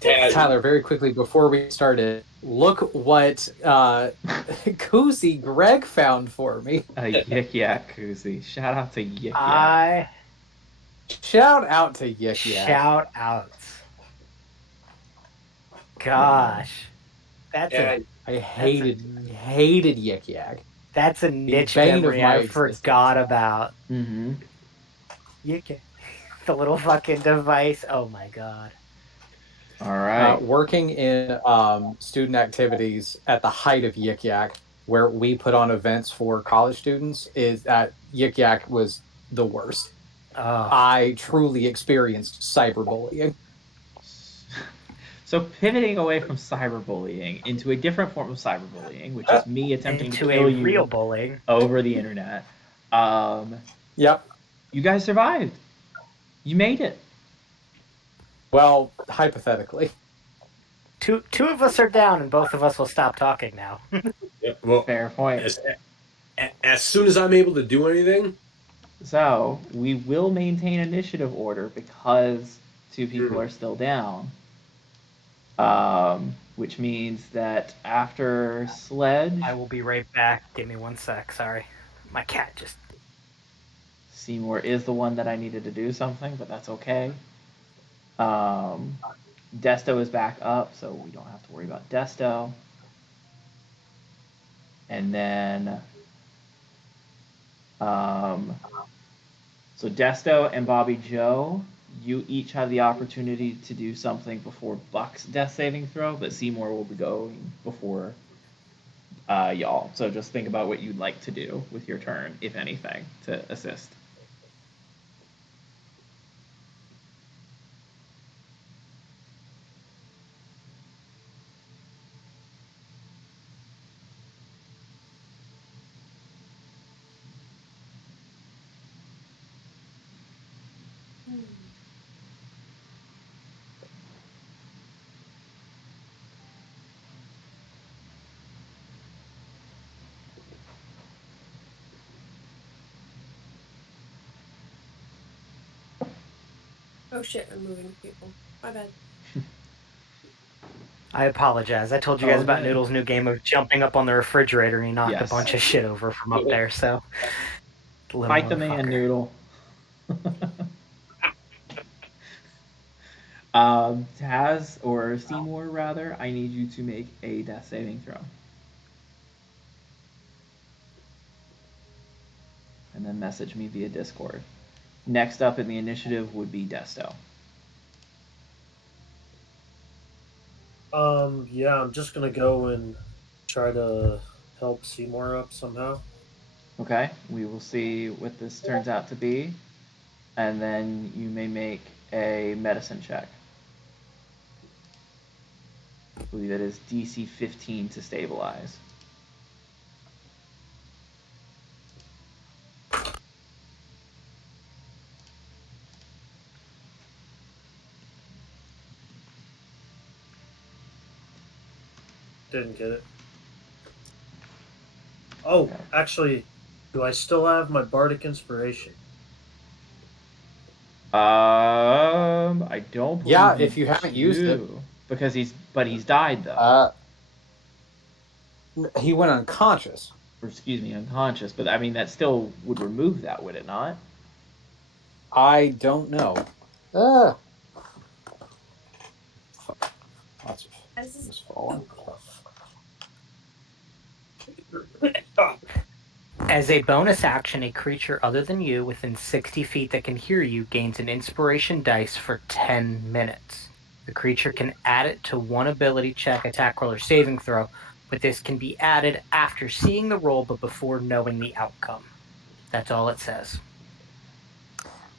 Tyler, very quickly before we started, look what koozie Greg found for me. A Yik Yak koozie. Shout out to Yik Yak. Shout out to Yik Yak. Shout out. Gosh. That's I hated Yik Yak. That's a niche memory I forgot about. Mm-hmm. Yik Yak. The little fucking device. Oh my god. All right. Working in student activities at the height of Yik Yak, where we put on events for college students, is that Yik Yak was the worst. I truly experienced cyberbullying. So pivoting away from cyberbullying into a different form of cyberbullying, which is me attempting to kill you real bullying over the internet. Yep. You guys survived. You made it. Well, hypothetically. Two of us are down, and both of us will stop talking now. Yep, well, fair point. As soon as I'm able to do anything. So we will maintain initiative order because 2 people are still down. Which means that after Sledge... I will be right back. Give me 1 sec. Sorry. My cat just... Seymour is the one that I needed to do something, but that's okay. Desto is back up, so we don't have to worry about Desto. And then, so Desto and Bobby Joe, you each have the opportunity to do something before Buck's death saving throw, but Seymour will be going before y'all. So just think about what you'd like to do with your turn, if anything, to assist. Oh shit, I'm moving people. My bad. I apologize. I told you guys Oh, about good. Noodle's new game of jumping up on the refrigerator and he knocked a Yes. bunch of shit over from up there, so. Little Fight the man, motherfucker. Noodle. Taz, or Seymour rather, I need you to make a death saving throw. And then message me via Discord. Next up in the initiative would be Desto. Yeah, I'm just gonna go and try to help Seymour up somehow. Okay, we will see what this turns out to be. And then you may make a medicine check. I believe it is DC 15 to stabilize. Didn't get it. Oh, Okay. actually, do I still have my bardic inspiration? I don't believe Yeah, you if you haven't used it. do. Because he's died though. He went unconscious. Or excuse me, unconscious. But I mean, that still would remove that, would it not? I don't know. Fuck. Lots of things falling. As a bonus action, a creature other than you within 60 feet that can hear you gains an inspiration dice for 10 minutes. The creature can add it to one ability check, attack roll, or saving throw, but this can be added after seeing the roll but before knowing the outcome. That's all it says.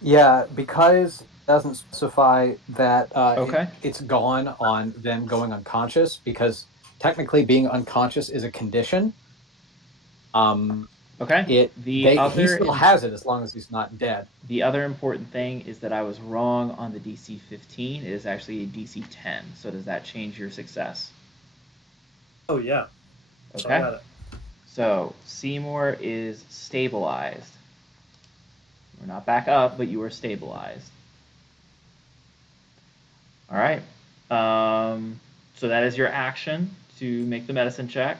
Yeah, because it doesn't specify that Okay. it's gone on them going unconscious, because technically being unconscious is a condition. Okay. He still has it as long as he's not dead. The other important thing is that I was wrong on the DC 15. It is actually a DC 10. So does that change your success? Oh yeah. Okay. So I got it. So Seymour is stabilized. We're not back up, but you are stabilized. All right. So that is your action to make the medicine check.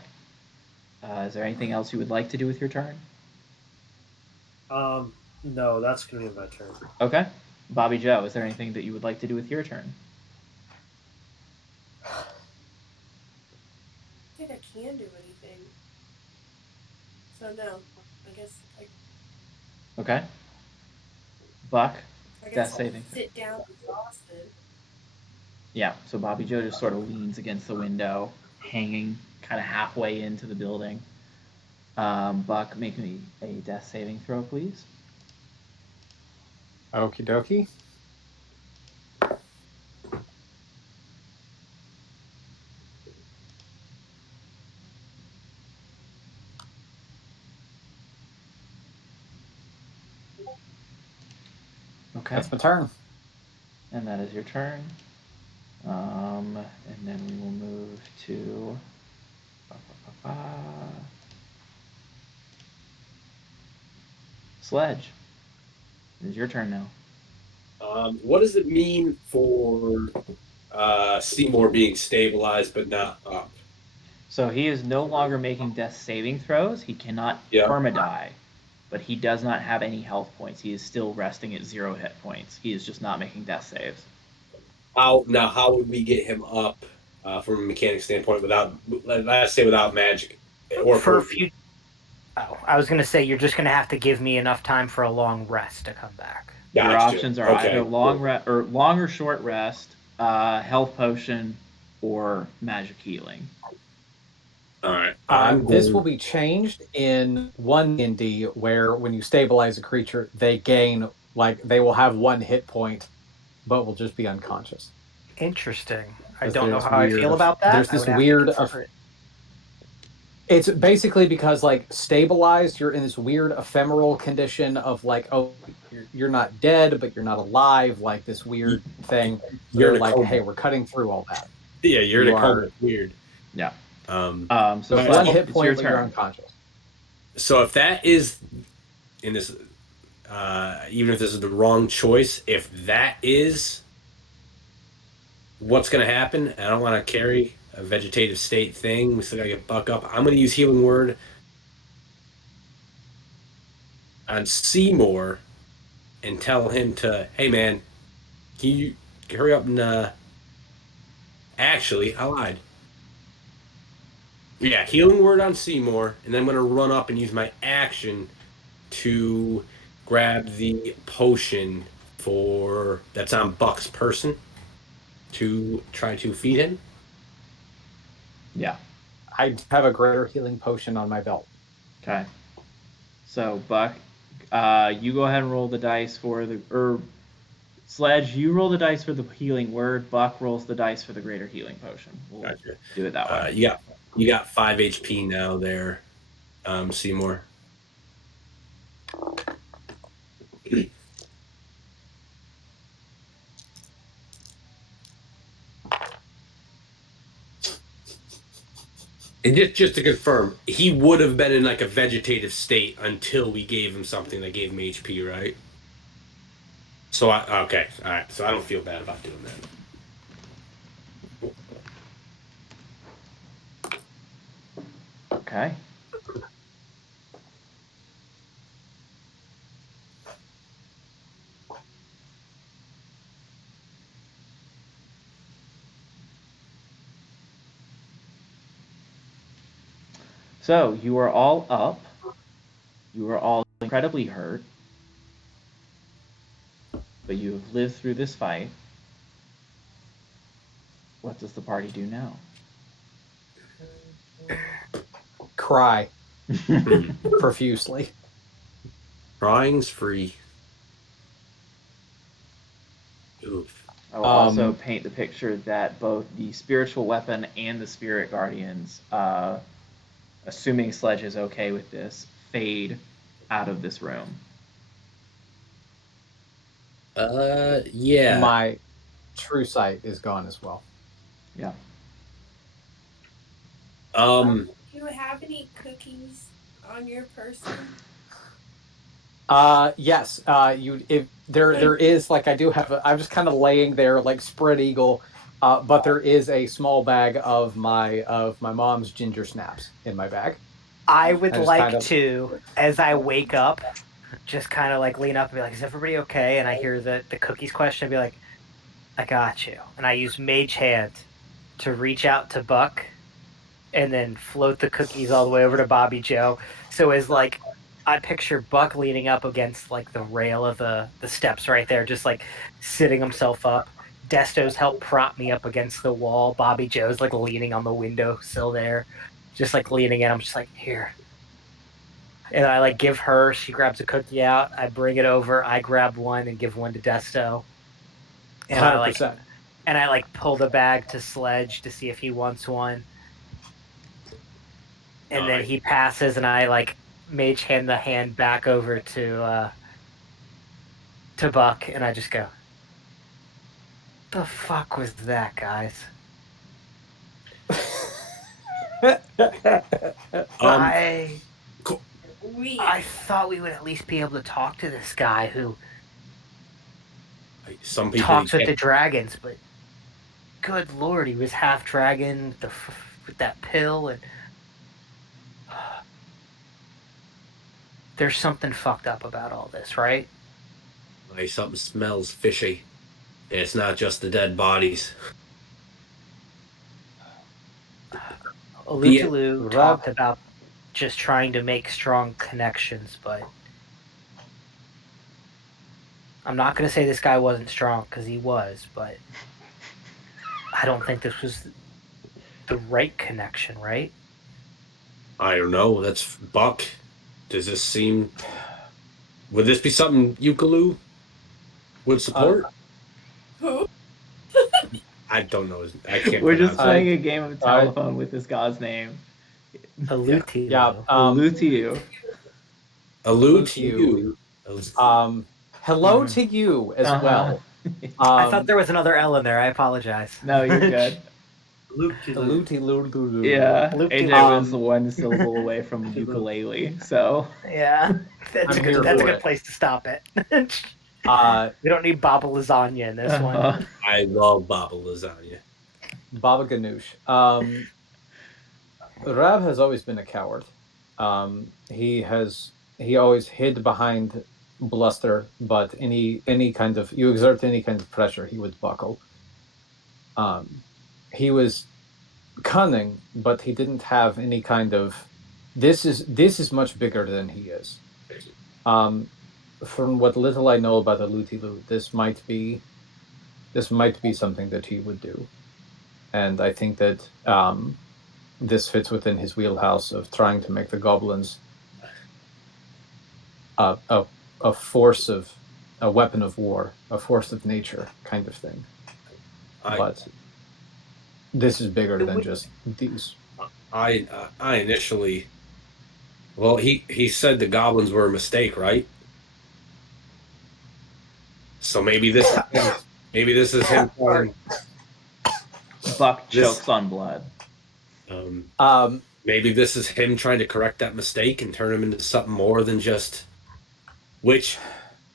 Is there anything else you would like to do with your turn? No, that's gonna be my turn. Okay. Bobby Joe, is there anything that you would like to do with your turn? I think I can do anything. So no, I guess Okay. Buck, I death guess I'll saving. sit down exhausted. Yeah, so Bobby Joe just sort of leans against the window, hanging kind of halfway into the building. Buck, make me a death saving throw, please. Okie dokie. Okay. That's my turn. And that is your turn. And then we will move to Sledge. It is your turn now. What does it mean for Seymour being stabilized but not up? So he is no longer making death saving throws. He cannot permadie, but he does not have any health points. He is still resting at 0 hit points. He is just not making death saves. How would we get him up from a mechanic standpoint without, let's say, without magic? Or For for few. Oh, I was gonna say you're just gonna have to give me enough time for a long rest to come back. Your Gotcha. options are Okay. either long or short rest, health potion, or magic healing. All right. This will be changed in 1D, where when you stabilize a creature, they gain, like, they will have 1 hit point, but will just be unconscious. Interesting. I 'Cause don't know there's how I feel about that. There's I this would have to weird. consider it. It's basically because, like, stabilized, you're in this weird ephemeral condition of, like, oh, you're not dead, but you're not alive, like this weird thing. So You're they're in a like, coma. hey, we're cutting through all that. Yeah, you're in You a coma. are- It's weird. Yeah. Um, So So Alright, one Sledge, hit it's your point, but you're turn. unconscious. so if that is in this, even if this is the wrong choice, if that is what's going to happen, I don't want to carry a vegetative state thing. We still got to get Buck up. I'm going to use Healing Word on Seymour and tell him to, hey man, can you hurry up and actually, I lied. Yeah, Healing Word on Seymour, and then I'm going to run up and use my action to grab the potion for that's on Buck's person to try to feed him. Yeah. I have a greater healing potion on my belt. Okay. So Buck, you go ahead and roll the dice for Sledge, you roll the dice for the healing word. Buck rolls the dice for the greater healing potion. We'll Gotcha. do it that way. You got 5 HP now there, Seymour. And just to confirm, he would have been in like a vegetative state until we gave him something that gave him HP, right? So okay, all right. So I don't feel bad about doing that. Okay. So you are all up. You are all incredibly hurt, but you have lived through this fight. What does the party do now? Cry profusely. Crying's free. Oof. I will also paint the picture that both the spiritual weapon and the spirit guardians, assuming Sledge is okay with this, fade out of this room. Yeah. My true sight is gone as well. Yeah. Do you have any cookies on your person? Yes. There is, like, I do have. I'm just kind of laying there like spread eagle, but there is a small bag of my mom's ginger snaps in my bag. I would like kind of- to, as I wake up, just kind of like lean up and be like, "Is everybody okay?" And I hear the cookies question, and be like, "I got you." And I use Mage Hand to reach out to Buck, and then float the cookies all the way over to Bobby Joe. So as like I picture Buck leaning up against like the rail of the steps right there, just like sitting himself up. Desto's help prop me up against the wall. Bobby Joe's like leaning on the windowsill there, just like leaning in. I'm just like, here. And I like give her, she grabs a cookie out, I bring it over, I grab one and give one to Desto. And 100%. I like pull the bag to Sledge to see if he wants one. And then he passes, and I like Mage Hand the hand back over to Buck, and I just go, "The fuck was that, guys?" I thought we would at least be able to talk to this guy who some people talks with the dragons, but good lord, he was half dragon with that pill, and there's something fucked up about all this, right? Like something smells fishy. And it's not just the dead bodies. Olutulu talked about just trying to make strong connections, but I'm not going to say this guy wasn't strong, because he was, but I don't think this was the right connection, right? I don't know. That's Buck. Does this seem? Would this be something Yukalu would support? Who? I don't know. I can't We're just pronounce it. playing a game of telephone with this guy's name. Yeah. Yeah. Allude to you. Allude to you. Hello to you as well. I thought there was another L in there. I apologize. No, you're good. Loop-de-loop. Yeah, Loop-de-loop. AJ was one syllable away from ukulele, so Yeah, that's I'm a here good. That's a for good it. place to stop it. We don't need Baba lasagna in this one. I love Baba lasagna. Baba Ganoush. Rab has always been a coward. He always hid behind bluster, but any kind of you exert any kind of pressure, he would buckle. He was cunning, but he didn't have any kind of this is much bigger than he is. From what little I know about the Lutilu, this might be something that he would do. And I think that this fits within his wheelhouse of trying to make the goblins a force of a weapon of war, a force of nature kind of thing. But this is bigger than just these. I initially, well, he said the goblins were a mistake, right? So maybe this is him trying. Buck chokes on blood. Maybe this is him trying to correct that mistake and turn him into something more than just. Which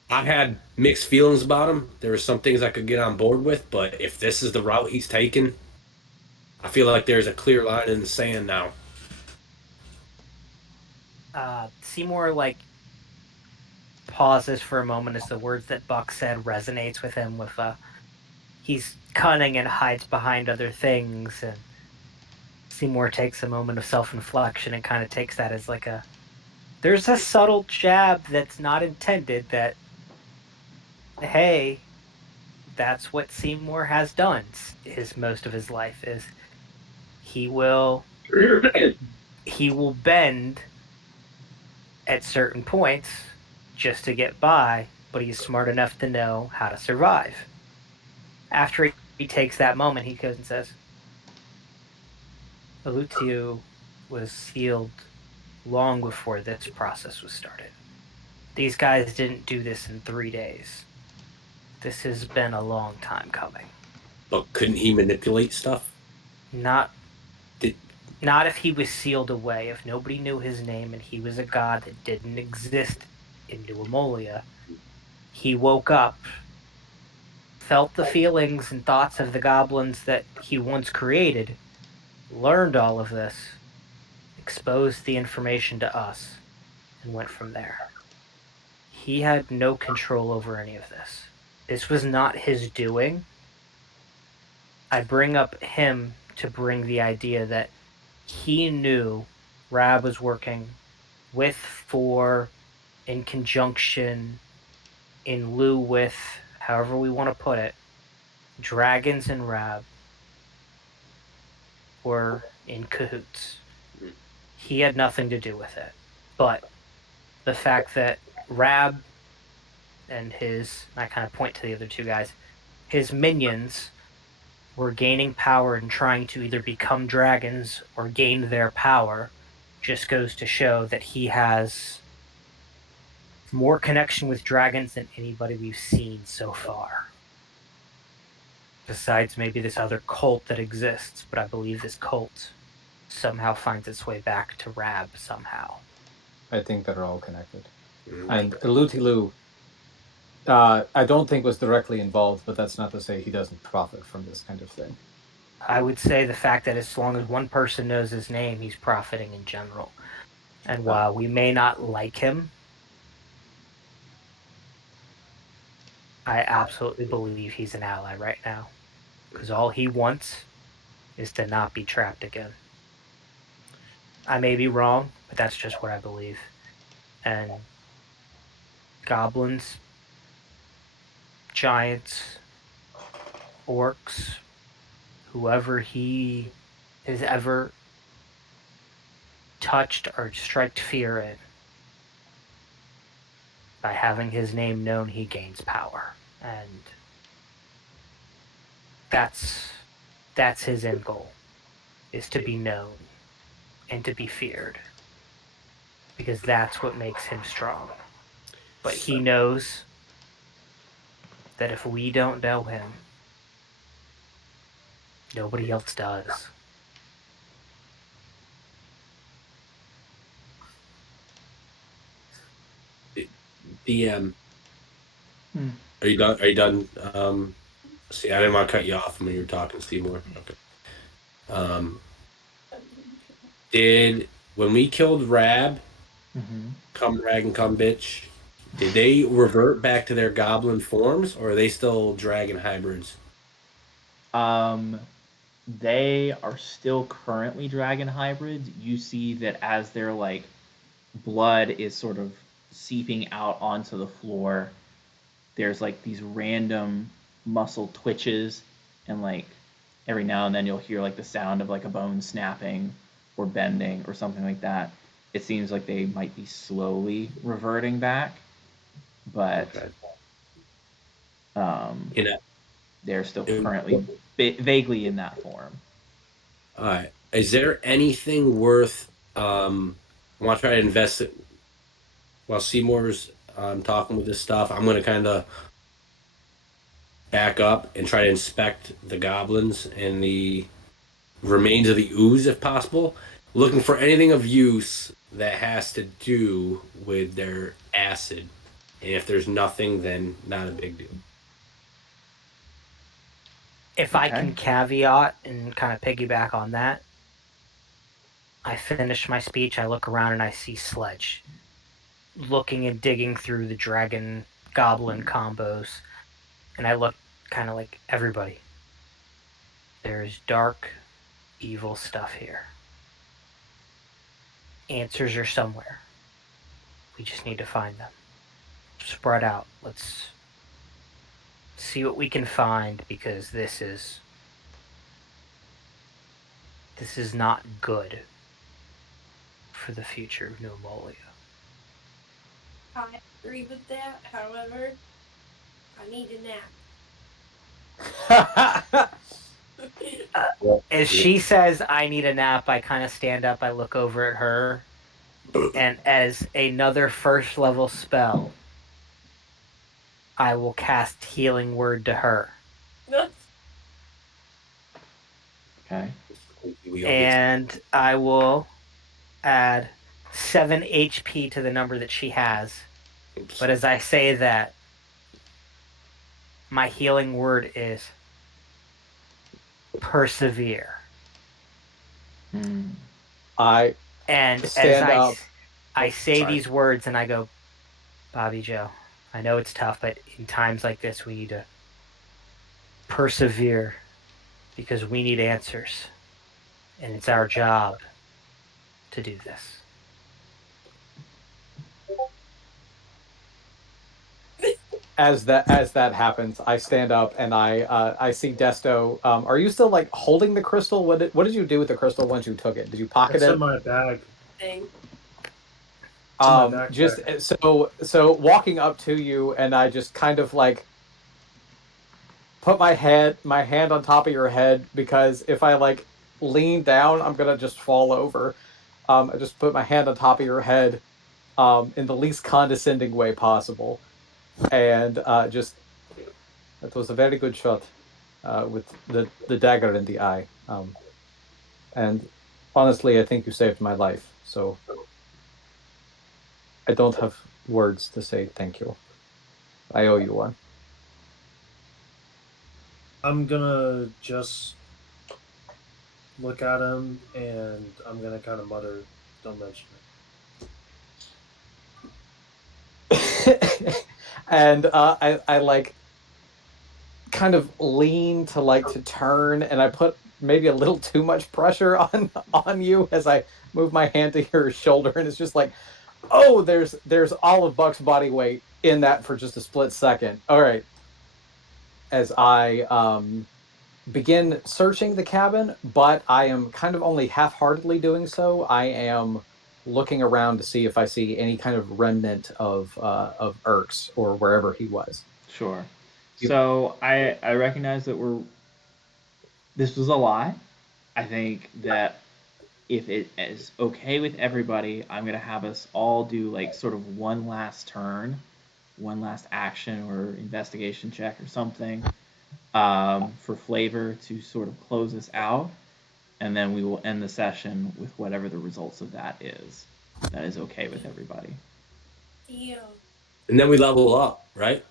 I had mixed feelings about him. There were some things I could get on board with, but if this is the route he's taken, I feel like there's a clear line in the sand now. Seymour pauses for a moment as the words that Buck said resonates with him. With he's cunning and hides behind other things, and Seymour takes a moment of self-inflection and kind of takes that as there's a subtle jab that's not intended that, hey, that's what Seymour has done most of his life is he will bend at certain points just to get by, but he's smart enough to know how to survive. After he takes that moment, he goes and says, Alutio was sealed long before this process was started. These guys didn't do this in 3 days. This has been a long time coming. But couldn't he manipulate stuff? Not if he was sealed away, if nobody knew his name and he was a god that didn't exist in New Ammolia. He woke up, felt the feelings and thoughts of the goblins that he once created, learned all of this, exposed the information to us, and went from there. He had no control over any of this. This was not his doing. I bring up him to bring the idea that he knew Rab was working with, for, in conjunction, in lieu with, however we want to put it, dragons and Rab were in cahoots. He had nothing to do with it. But the fact that Rab and I kind of point to the other two guys, his minions were gaining power and trying to either become dragons or gain their power, just goes to show that he has more connection with dragons than anybody we've seen so far. Besides maybe this other cult that exists, but I believe this cult somehow finds its way back to Rab somehow. I think they're all connected. And Lutilu, I don't think was directly involved, but that's not to say he doesn't profit from this kind of thing. I would say the fact that as long as one person knows his name, he's profiting in general. And while we may not like him, I absolutely believe he's an ally right now. Because all he wants is to not be trapped again. I may be wrong, but that's just what I believe. And goblins, giants, orcs, whoever he has ever touched or striked fear in, by having his name known, he gains power. And that's his end goal, is to be known and to be feared. Because that's what makes him strong. But he knows that if we don't know him, nobody else does. DM, Hmm. are you done? Are you done? See, I didn't want to cut you off when you were talking, Seymour. Okay. Um, did when we killed Rab, Mm-hmm. come rag and come bitch, did they revert back to their goblin forms, or are they still dragon hybrids? They are still currently dragon hybrids. You see that as their like blood is sort of seeping out onto the floor, there's like these random muscle twitches, and like every now and then you'll hear like the sound of like a bone snapping or bending or something like that. It seems like they might be slowly reverting back, but Okay. um, You know, they're still currently vaguely in that form. all right. Is there anything worth? I want to try to invest it while Seymour's talking with this stuff. I'm going to kind of back up and try to inspect the goblins and the remains of the ooze if possible, looking for anything of use that has to do with their acid. And if there's nothing, then not a big deal. If I Okay. can caveat and kind of piggyback on that, I finish my speech, I look around and I see Sledge looking and digging through the dragon goblin combos. And I look kind of like, everybody, there's dark, evil stuff here. Answers are somewhere. We just need to find them. Spread out. Let's see what we can find, because this is not good for the future of Ammolia. I agree with that. However, I need a nap. As she says, I need a nap, I kind of stand up, I look over at her, and as another first level spell, I will cast Healing Word to her. Okay. We all get And I will add 7 HP to the number that she has. oops. But as I say that, my healing word is persevere. Hmm. I And as stand up. I Oh, say sorry. these words and I go, Bobby Joe, I know it's tough, but in times like this, we need to persevere, because we need answers. And it's our job to do this. As that happens, I stand up and I see Desto. Are you still like holding the crystal? What did you do with the crystal once you took it? Did you pocket It's in it? my bag. Thing. It's in my backpack. Just so walking up to you, and I just kind of like put my hand on top of your head, because if I like lean down, I'm gonna just fall over. I just put my hand on top of your head, in the least condescending way possible, and just that was a very good shot, with the dagger in the eye. And honestly, I think you saved my life. So I don't have words to say thank you. I owe you one. I'm gonna just look at him and I'm gonna kind of mutter, "Don't mention it." And I like kind of lean to like to turn, and I put maybe a little too much pressure on you as I move my hand to your shoulder, and it's just like, oh, there's all of Buck's body weight in that for just a split second. All right, as I begin searching the cabin, but I am kind of only half-heartedly doing so. I am looking around to see if I see any kind of remnant of Erks or wherever he was. Sure. You- So I recognize that this was a lie. I think that if it is okay with everybody, I'm gonna have us all do like sort of one last turn, one last action or investigation check or something, for flavor to sort of close us out, and then we will end the session with whatever the results of that is. That is okay with everybody. Yeah. And then we level up, right?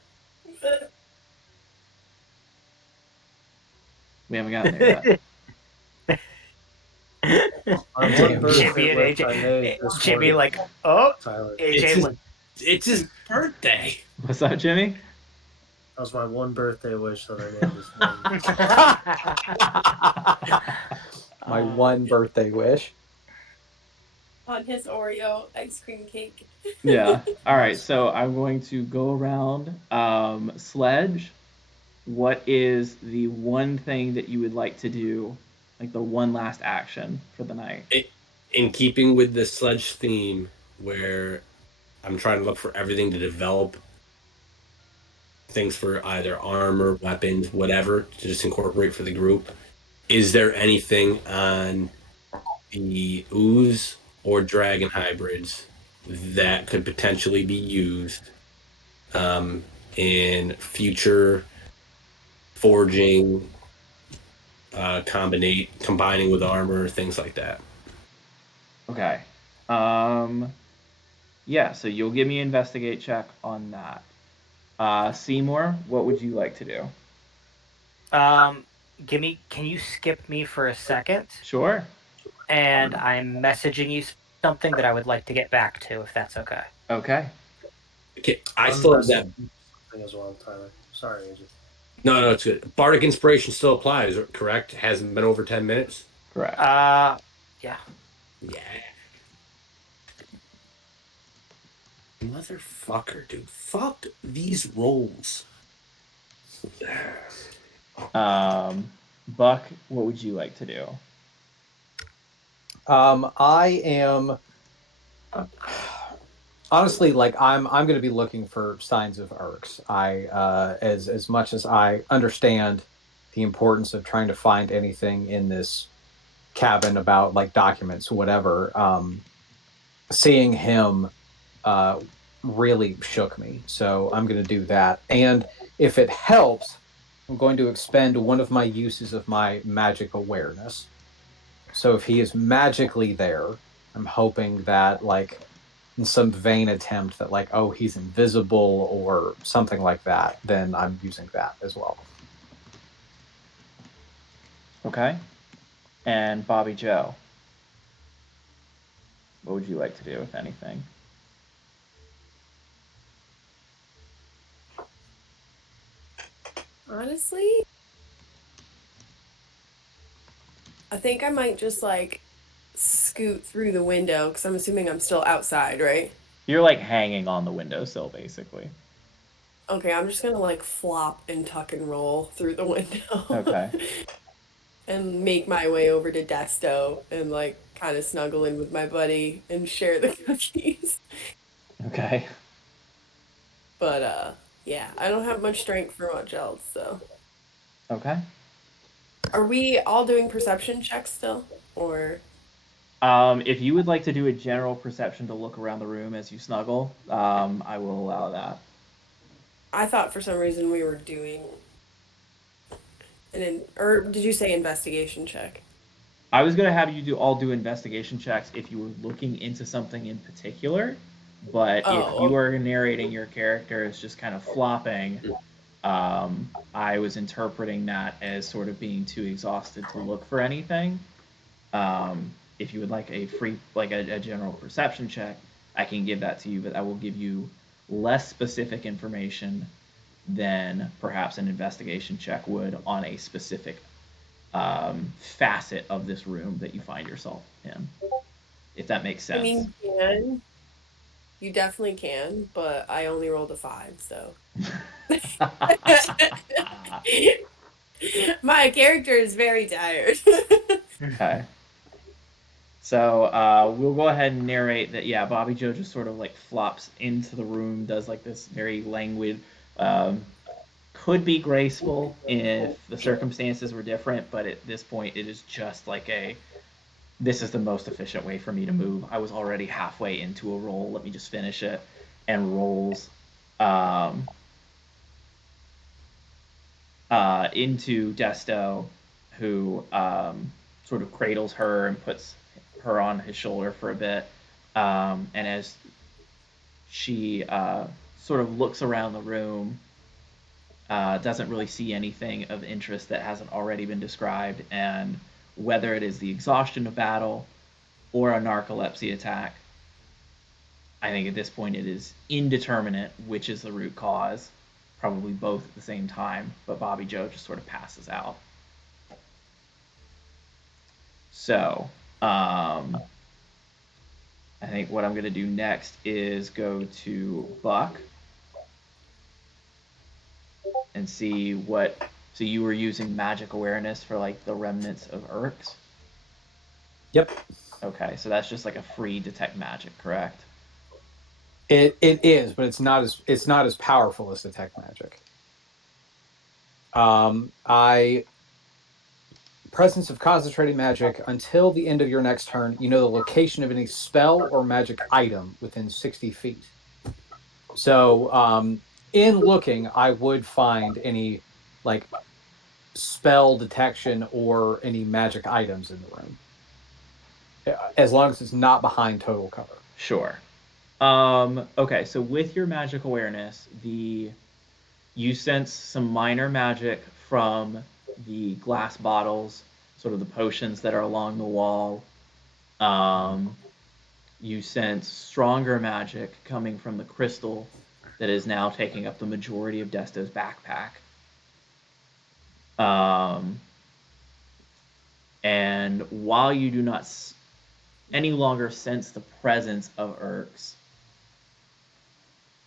We haven't gotten there yet. My Damn. one birthday Jimmy and wish AJ. I made this Jimmy morning, like, oh, Tyler. AJ. It's his birthday. What's up, Jimmy? That was my one birthday wish that I made this morning. My one birthday wish. On his Oreo ice cream cake. Yeah. All right. So I'm going to go around. Sledge, what is the one thing that you would like to do, like the one last action for the night? In keeping with the sledge theme, where I'm trying to look for everything to develop things for either armor, weapons, whatever, to just incorporate for the group. Is there anything on the ooze or dragon hybrids that could potentially be used in future forging, combining with armor, things like that? Okay. Yeah. So you'll give me an investigate check on that. Seymour, what would you like to do? Can you skip me for a second? Sure. And I'm messaging you something that I would like to get back to, if that's okay. Okay. Okay, I I'm still have that. messing something as well, Tyler. Sorry, AJ. No, it's good. Bardic inspiration still applies, correct? Hasn't been over 10 minutes. Correct. Yeah. Yeah. Motherfucker, dude. Fuck these rolls. Buck, what would you like to do? I am honestly like I'm going to be looking for signs of Erks. As much as I understand the importance of trying to find anything in this cabin about like documents, whatever. Seeing him really shook me, so I'm going to do that. And if it helps, I'm going to expend one of my uses of my magic awareness. So if he is magically there, I'm hoping that like in some vain attempt that like, oh, he's invisible or something like that, then I'm using that as well. Okay. And Bobby Joe, what would you like to do, if anything? Honestly, I think I might just like scoot through the window because I'm assuming I'm still outside, right? You're like hanging on the windowsill, basically. Okay, I'm just gonna like flop and tuck and roll through the window. Okay. And make my way over to Desto and like kind of snuggle in with my buddy and share the cookies. Okay. But yeah, I don't have much strength for much else, so. Okay. Are we all doing perception checks still? Or If you would like to do a general perception to look around the room as you snuggle, I will allow that. I thought for some reason we were doing or did you say investigation check? I was gonna have you all do investigation checks if you were looking into something in particular, but if you are narrating your character as just kind of flopping, I was interpreting that as sort of being too exhausted to look for anything. If you would like a free, like a general perception check, I can give that to you, but I will give you less specific information than perhaps an investigation check would on a specific facet of this room that you find yourself in, if that makes sense. I mean, you can. You definitely can, but I only rolled a 5, so. My character is very tired. Okay. So we'll go ahead and narrate that. Yeah, Bobby Joe just sort of like flops into the room, does like this very languid, could be graceful if the circumstances were different, but at this point, it is just like this is the most efficient way for me to move. I was already halfway into a roll. Let me just finish it, and rolls into Desto, who sort of cradles her and puts her on his shoulder for a bit. And as she sort of looks around the room, doesn't really see anything of interest that hasn't already been described, and whether it is the exhaustion of battle or a narcolepsy attack, I think at this point it is indeterminate which is the root cause, probably both at the same time, but Bobby Joe just sort of passes out. So, I think what I'm going to do next is go to Buck and see what. So you were using magic awareness for like the remnants of Urks? Yep. Okay, so that's just like a free detect magic, correct? It is, but it's not as powerful as detect magic. Presence of concentrated magic until the end of your next turn. You know the location of any spell or magic item within 60 feet. So, in looking, I would find any like spell detection or any magic items in the room, as long as it's not behind total cover. Sure. Okay, so with your magic awareness, you sense some minor magic from the glass bottles, sort of the potions that are along the wall. You sense stronger magic coming from the crystal that is now taking up the majority of Desto's backpack. And while you do not any longer sense the presence of Urks,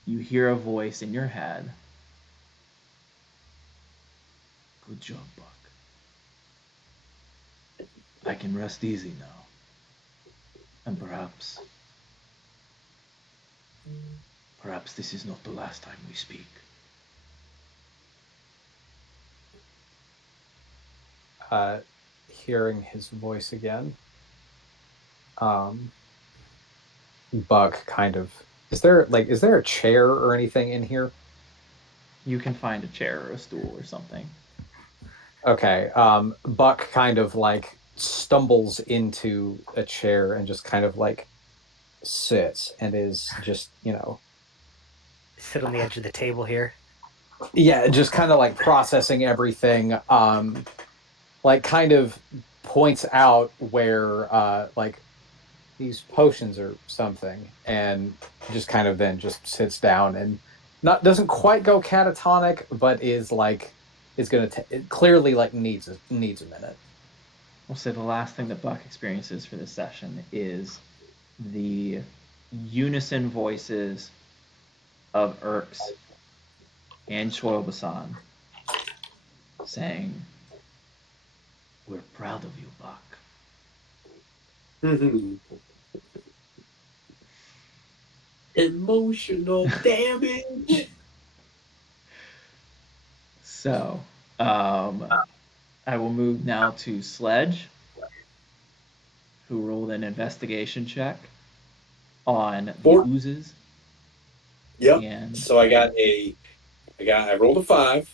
you hear a voice in your head. Good job, Buck. I can rest easy now. And perhaps this is not the last time we speak. Hearing his voice again, Buck kind of. Is there a chair or anything in here? You can find a chair or a stool or something. Okay. Buck kind of like stumbles into a chair and just kind of like sits and is just, Sit on the edge of the table here. yeah, just kind of like processing everything. Like kind of points out where like these potions or something, and just kind of then just sits down and doesn't quite go catatonic, but is gonna clearly like needs a minute. We'll say the last thing that Buck experiences for this session is the unison voices of Urks and Shoyobasan saying, "We're proud of you, Buck." Emotional damage. So, I will move now to Sledge, who rolled an investigation check on the oozes. Yep. And so I rolled a 5.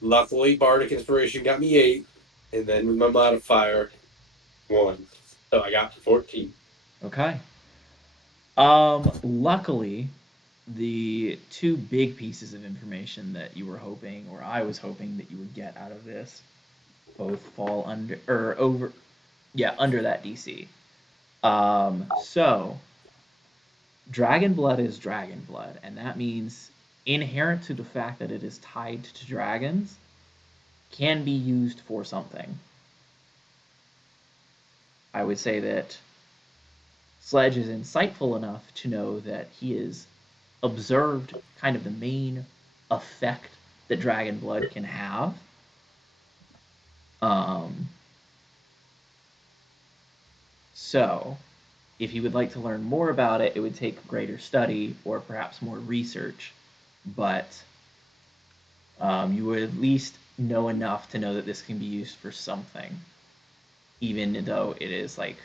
Luckily, Bardic Inspiration got me 8, and then with my modifier, 1. So I got 14. Okay. Luckily, the two big pieces of information that you were hoping, or I was hoping that you would get out of this, both fall under that DC. So dragon blood is dragon blood, and that means inherent to the fact that it is tied to dragons, can be used for something. I would say that Sledge is insightful enough to know that he has observed kind of the main effect that dragon blood can have. So, if you would like to learn more about it, it would take greater study or perhaps more research. But you would at least know enough to know that this can be used for something, even though it is like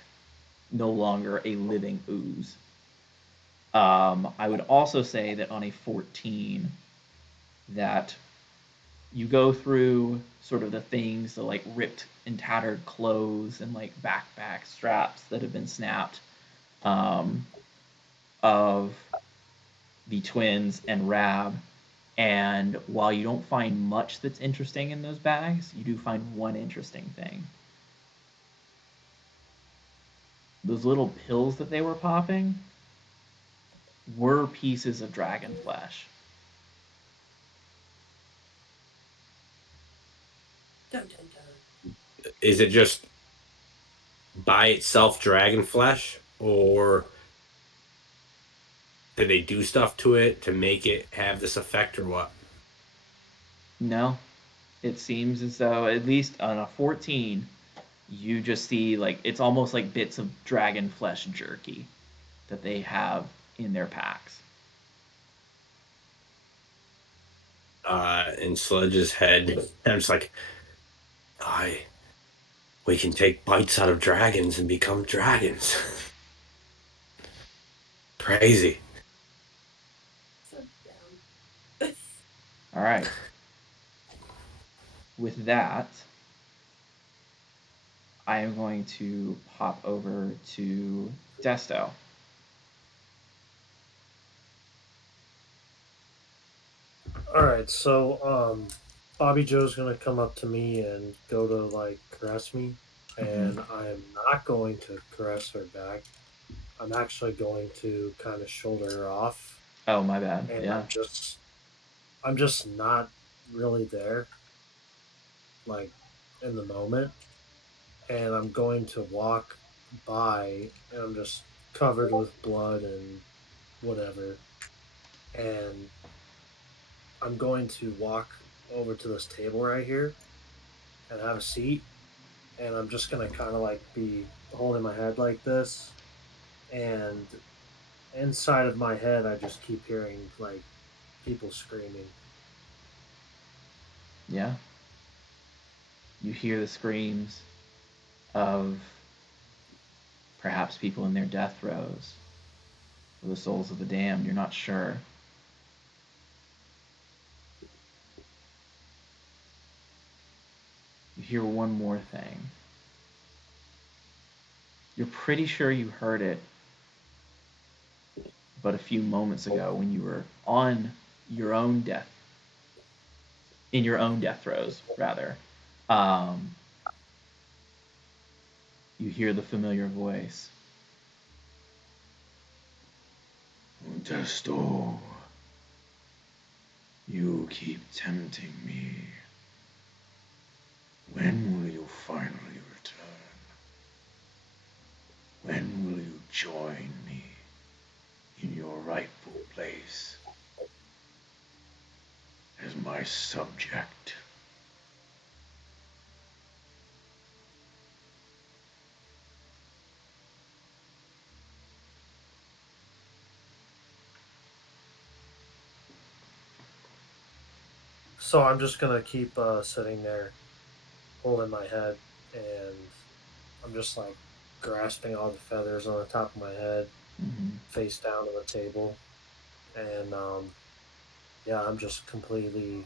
no longer a living ooze. I would also say that on a 14, that you go through sort of the things, the like ripped and tattered clothes and like backpack straps that have been snapped of the twins and Rab. And while you don't find much that's interesting in those bags, you do find one interesting thing. Those little pills that they were popping were pieces of dragon flesh. Dun, dun, dun. Is it just by itself dragon flesh, or did they do stuff to it to make it have this effect, or what? No, it seems as though, at least on a 14, you just see like it's almost like bits of dragon flesh jerky that they have in their packs. In Sledge's head, and it's like, we can take bites out of dragons and become dragons. Crazy. So down. All right. With that, I am going to hop over to Desto. All right, so Bobby Joe's gonna come up to me and go to like caress me, and I'm not going to caress her back. I'm actually going to kind of shoulder her off, Oh, my bad. and Yeah. I'm just not really there, like in the moment, and I'm going to walk by, and I'm just covered with blood and whatever, and I'm going to walk over to this table right here and have a seat, and I'm just gonna kind of like be holding my head like this, and inside of my head, I just keep hearing like people screaming. Yeah. You hear the screams of perhaps people in their death throes, or the souls of the damned. You're not sure. You hear one more thing. You're pretty sure you heard it, but a few moments ago when you were on your own death, in your own death throes, rather. Um, you hear the familiar voice. Desto, you keep tempting me. When will you finally return? When will you join me in your rightful place as my subject? So I'm just gonna keep sitting there, holding my head, and I'm just like grasping all the feathers on the top of my head, face down to the table, and yeah, I'm just completely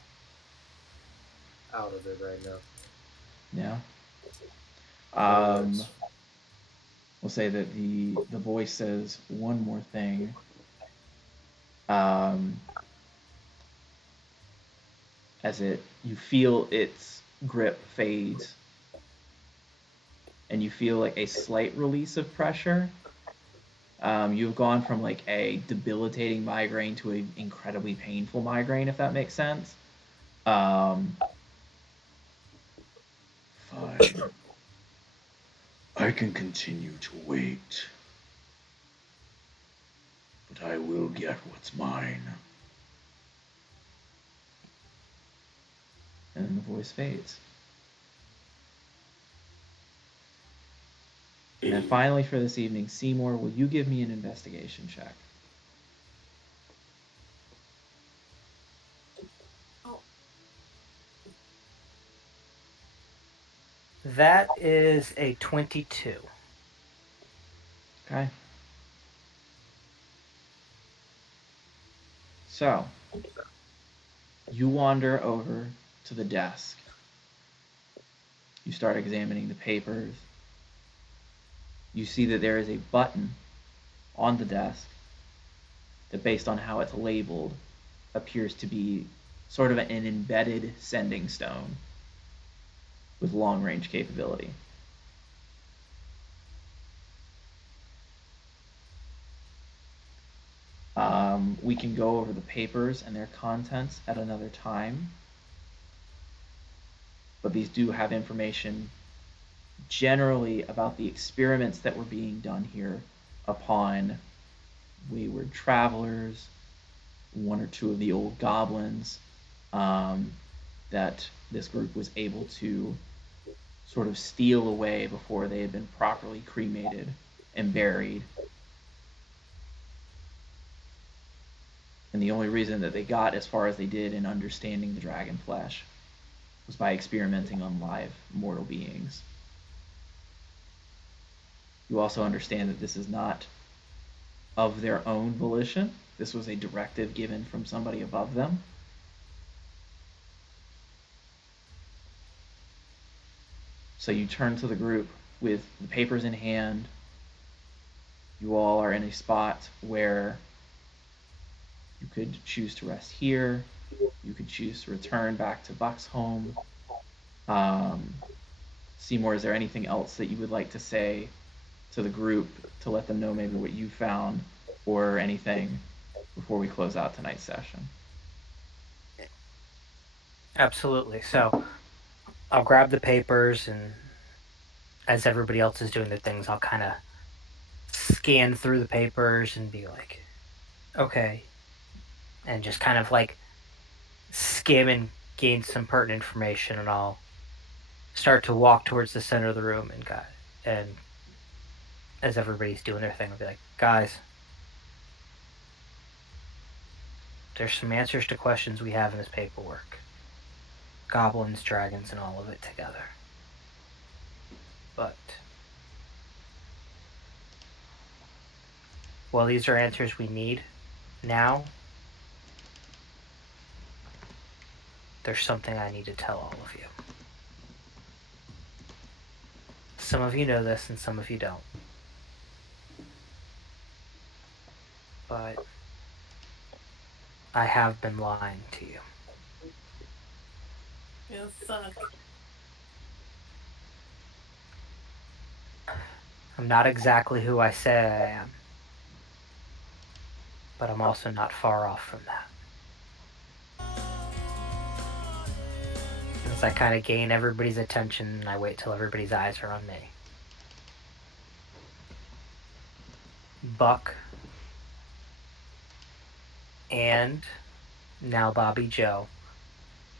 out of it right now. Yeah. Words. We'll say that the voice says one more thing. As you feel its grip fades, and you feel like a slight release of pressure. You've gone from like a debilitating migraine to an incredibly painful migraine, if that makes sense. Fine. I can continue to wait, but I will get what's mine. And then the voice fades. And then finally for this evening, Seymour, will you give me an investigation check? That is a 22. Okay. So, you wander over to the desk. You start examining the papers. You see that there is a button on the desk that, based on how it's labeled, appears to be sort of an embedded sending stone with long range capability. We can go over the papers and their contents at another time, but these do have information generally about the experiments that were being done here upon wayward travelers, one or two of the old goblins, that this group was able to sort of steal away before they had been properly cremated and buried. And the only reason that they got as far as they did in understanding the dragon flesh was by experimenting on live mortal beings. You also understand that this is not of their own volition. This was a directive given from somebody above them. So you turn to the group with the papers in hand. You all are in a spot where you could choose to rest here. You could choose to return back to Buck's home. Seymour, is there anything else that you would like to say to the group to let them know maybe what you found or anything before we close out tonight's session? Absolutely. So I'll grab the papers, and as everybody else is doing their things, I'll kind of scan through the papers and be like, okay, and just kind of like skim and gain some pertinent information, and I'll start to walk towards the center of the room, and as everybody's doing their thing, I'll be like, guys, there's some answers to questions we have in this paperwork. Goblins, dragons, and all of it together. But while these are answers we need now, there's something I need to tell all of you. Some of you know this and some of you don't. But I have been lying to you. Oh, fuck. I'm not exactly who I say I am, but I'm also not far off from that. As I kind of gain everybody's attention, and I wait till everybody's eyes are on me. Buck and now Bobby Joe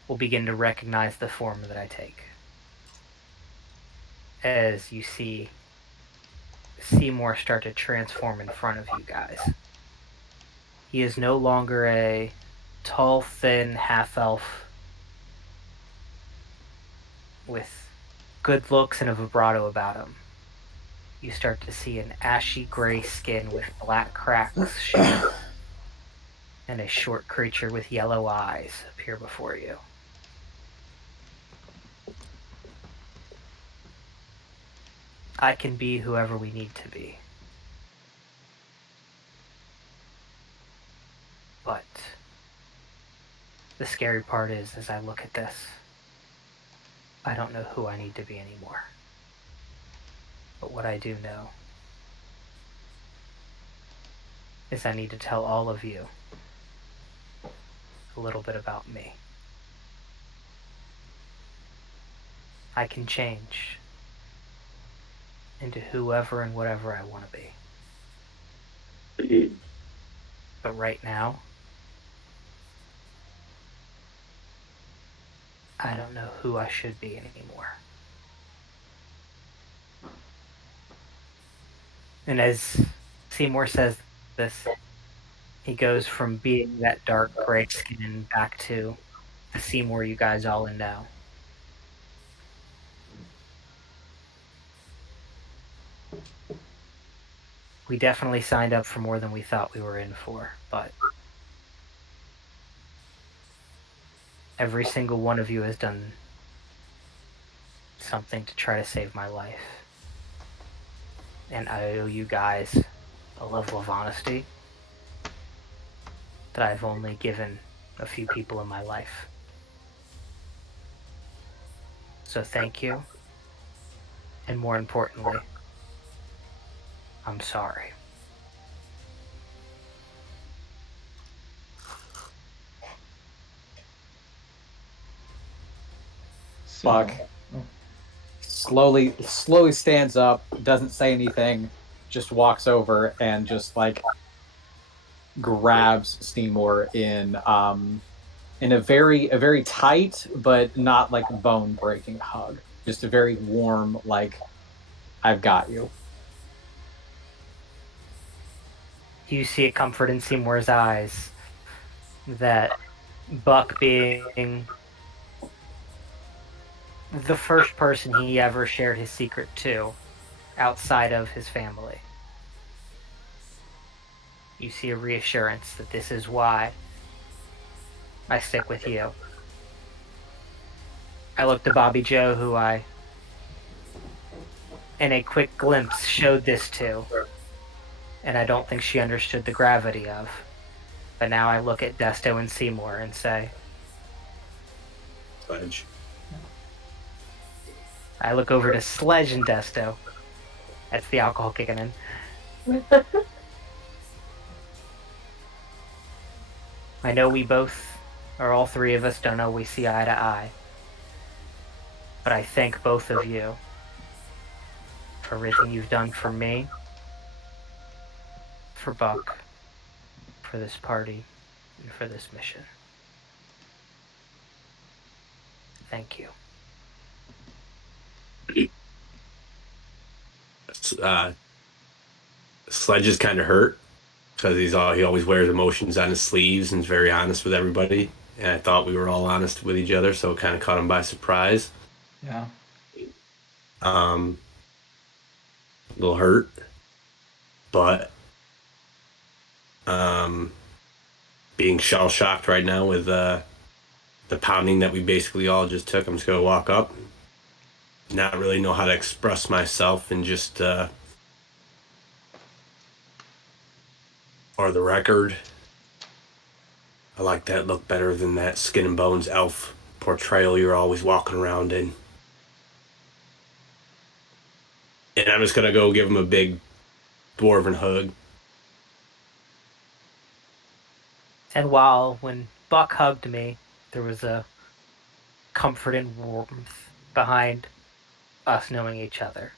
will begin to recognize the form that I take. As you see Seymour start to transform in front of you guys. He is no longer a tall, thin half-elf with good looks and a vibrato about him. You start to see an ashy gray skin with black cracks showing, and a short creature with yellow eyes appear before you. I can be whoever we need to be. But the scary part is, as I look at this, I don't know who I need to be anymore. But what I do know is I need to tell all of you a little bit about me. I can change into whoever and whatever I want to be. But right now, I don't know who I should be anymore. And as Seymour says this, he goes from being that dark gray skin back to the Seymour you guys all know. We definitely signed up for more than we thought we were in for, but every single one of you has done something to try to save my life. And I owe you guys a level of honesty that I've only given a few people in my life. So thank you. And more importantly, I'm sorry. Buck slowly stands up, doesn't say anything, just walks over and just like grabs Seymour in a very tight but not like bone breaking hug. Just a very warm, like, I've got you. You see a comfort in Seymour's eyes that Buck being the first person he ever shared his secret to outside of his family. You see a reassurance that this is why I stick with you. I looked to Bobby Joe, who I, in a quick glimpse, showed this to, and I don't think she understood the gravity of. But now I look at Desto and Seymour and say, Sledge. I look over to Sledge and Desto. That's the alcohol kicking in. I know we both, or all three of us, don't always see eye to eye. But I thank both of you for everything you've done for me, for Buck, for this party, and for this mission. Thank you. Sledge is kind of hurt because he always wears emotions on his sleeves and is very honest with everybody. And I thought we were all honest with each other, so it kind of caught him by surprise. Yeah. A little hurt, but being shell shocked right now with the pounding that we basically all just took. I'm just gonna walk up, not really know how to express myself, and just for the record, I like that look better than that skin and bones elf portrayal you're always walking around in. And I'm just gonna go give him a big dwarven hug. And when Buck hugged me, there was a comfort and warmth behind us knowing each other.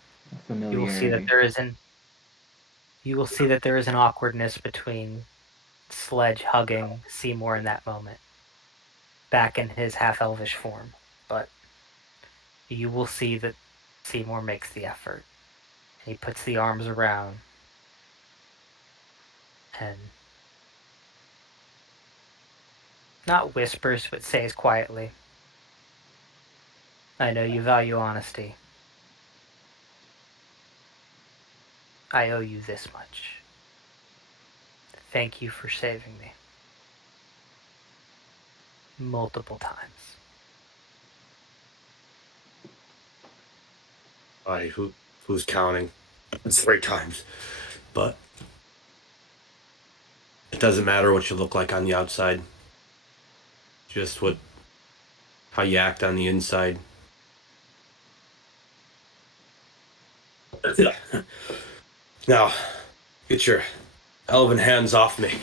You will see that there is an awkwardness between Sledge hugging Seymour in that moment, back in his half-elvish form. But you will see that Seymour makes the effort. He puts the arms around and not whispers, but says quietly, I know you value honesty. I owe you this much. Thank you for saving me. Multiple times. Who's counting? It's 3 times. But it doesn't matter what you look like on the outside. Just how you act on the inside. Now, get your elven hands off me.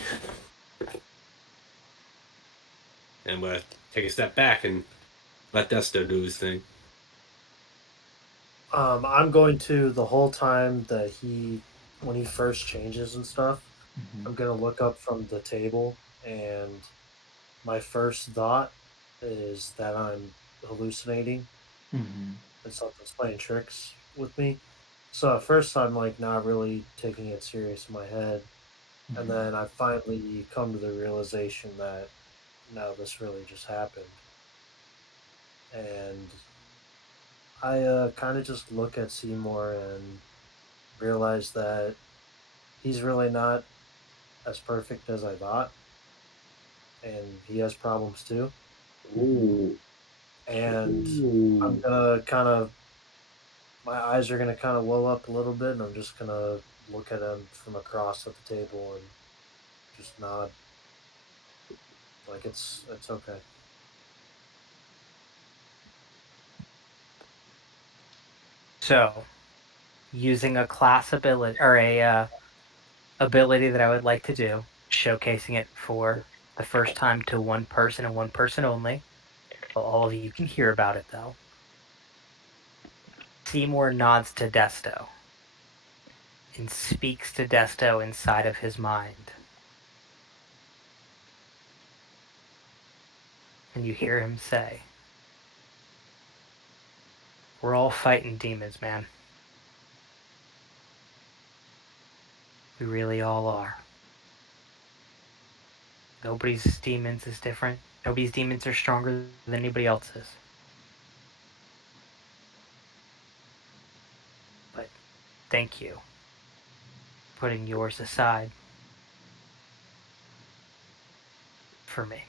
And we'll take a step back and let Desto do his thing. I'm going to the whole time that when he first changes and stuff, Mhm. I'm gonna look up from the table, and my first thought is that I'm hallucinating Mhm. and something's playing tricks with me. So at first I'm like not really taking it serious in my head, and Mhm. then I finally come to the realization that no, this really just happened, and I kind of just look at Seymour and realize that he's really not as perfect as I thought, and he has problems too. Ooh. And I'm Ooh. gonna kind of my eyes are gonna kind of well up a little bit, and I'm just gonna look at him from across at the table and just nod, like it's okay. So, using a class ability or a ability that I would like to do, showcasing it for the first time to one person and one person only. All of you can hear about it though. Seymour nods to Desto and speaks to Desto inside of his mind. And you hear him say, "We're all fighting demons, man. We really all are. Nobody's demons is different. Nobody's demons are stronger than anybody else's. But thank you for putting yours aside for me.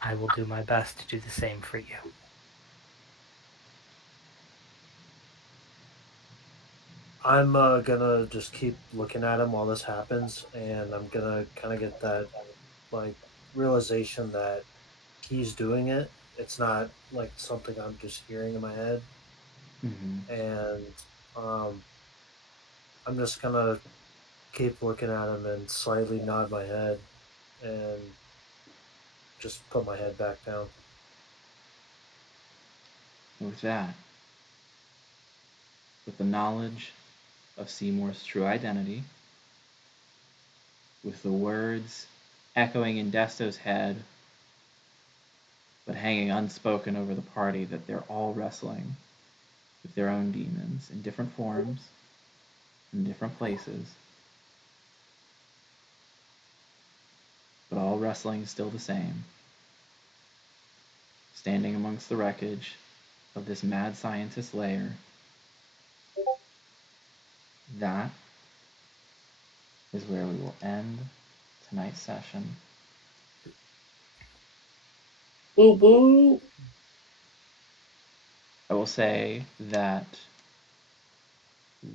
I will do my best to do the same for you." I'm gonna just keep looking at him while this happens, and I'm gonna kind of get that like realization that he's doing it. It's not like something I'm just hearing in my head, Mhm. and um, I'm just gonna keep looking at him and slightly nod my head and just put my head back down. With that, with the knowledge of Seymour's true identity, with the words echoing in Desto's head, but hanging unspoken over the party that they're all wrestling with their own demons in different forms, in different places, but all wrestling still the same, standing amongst the wreckage of this mad scientist lair. That is where we will end tonight's session. Boo boo. I will say that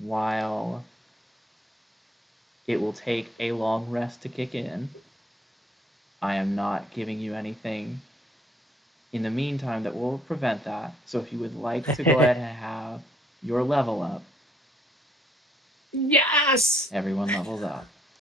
while it will take a long rest to kick in, I am not giving you anything in the meantime that will prevent that. So if you would like to go ahead and have your level up, Yes. everyone levels up.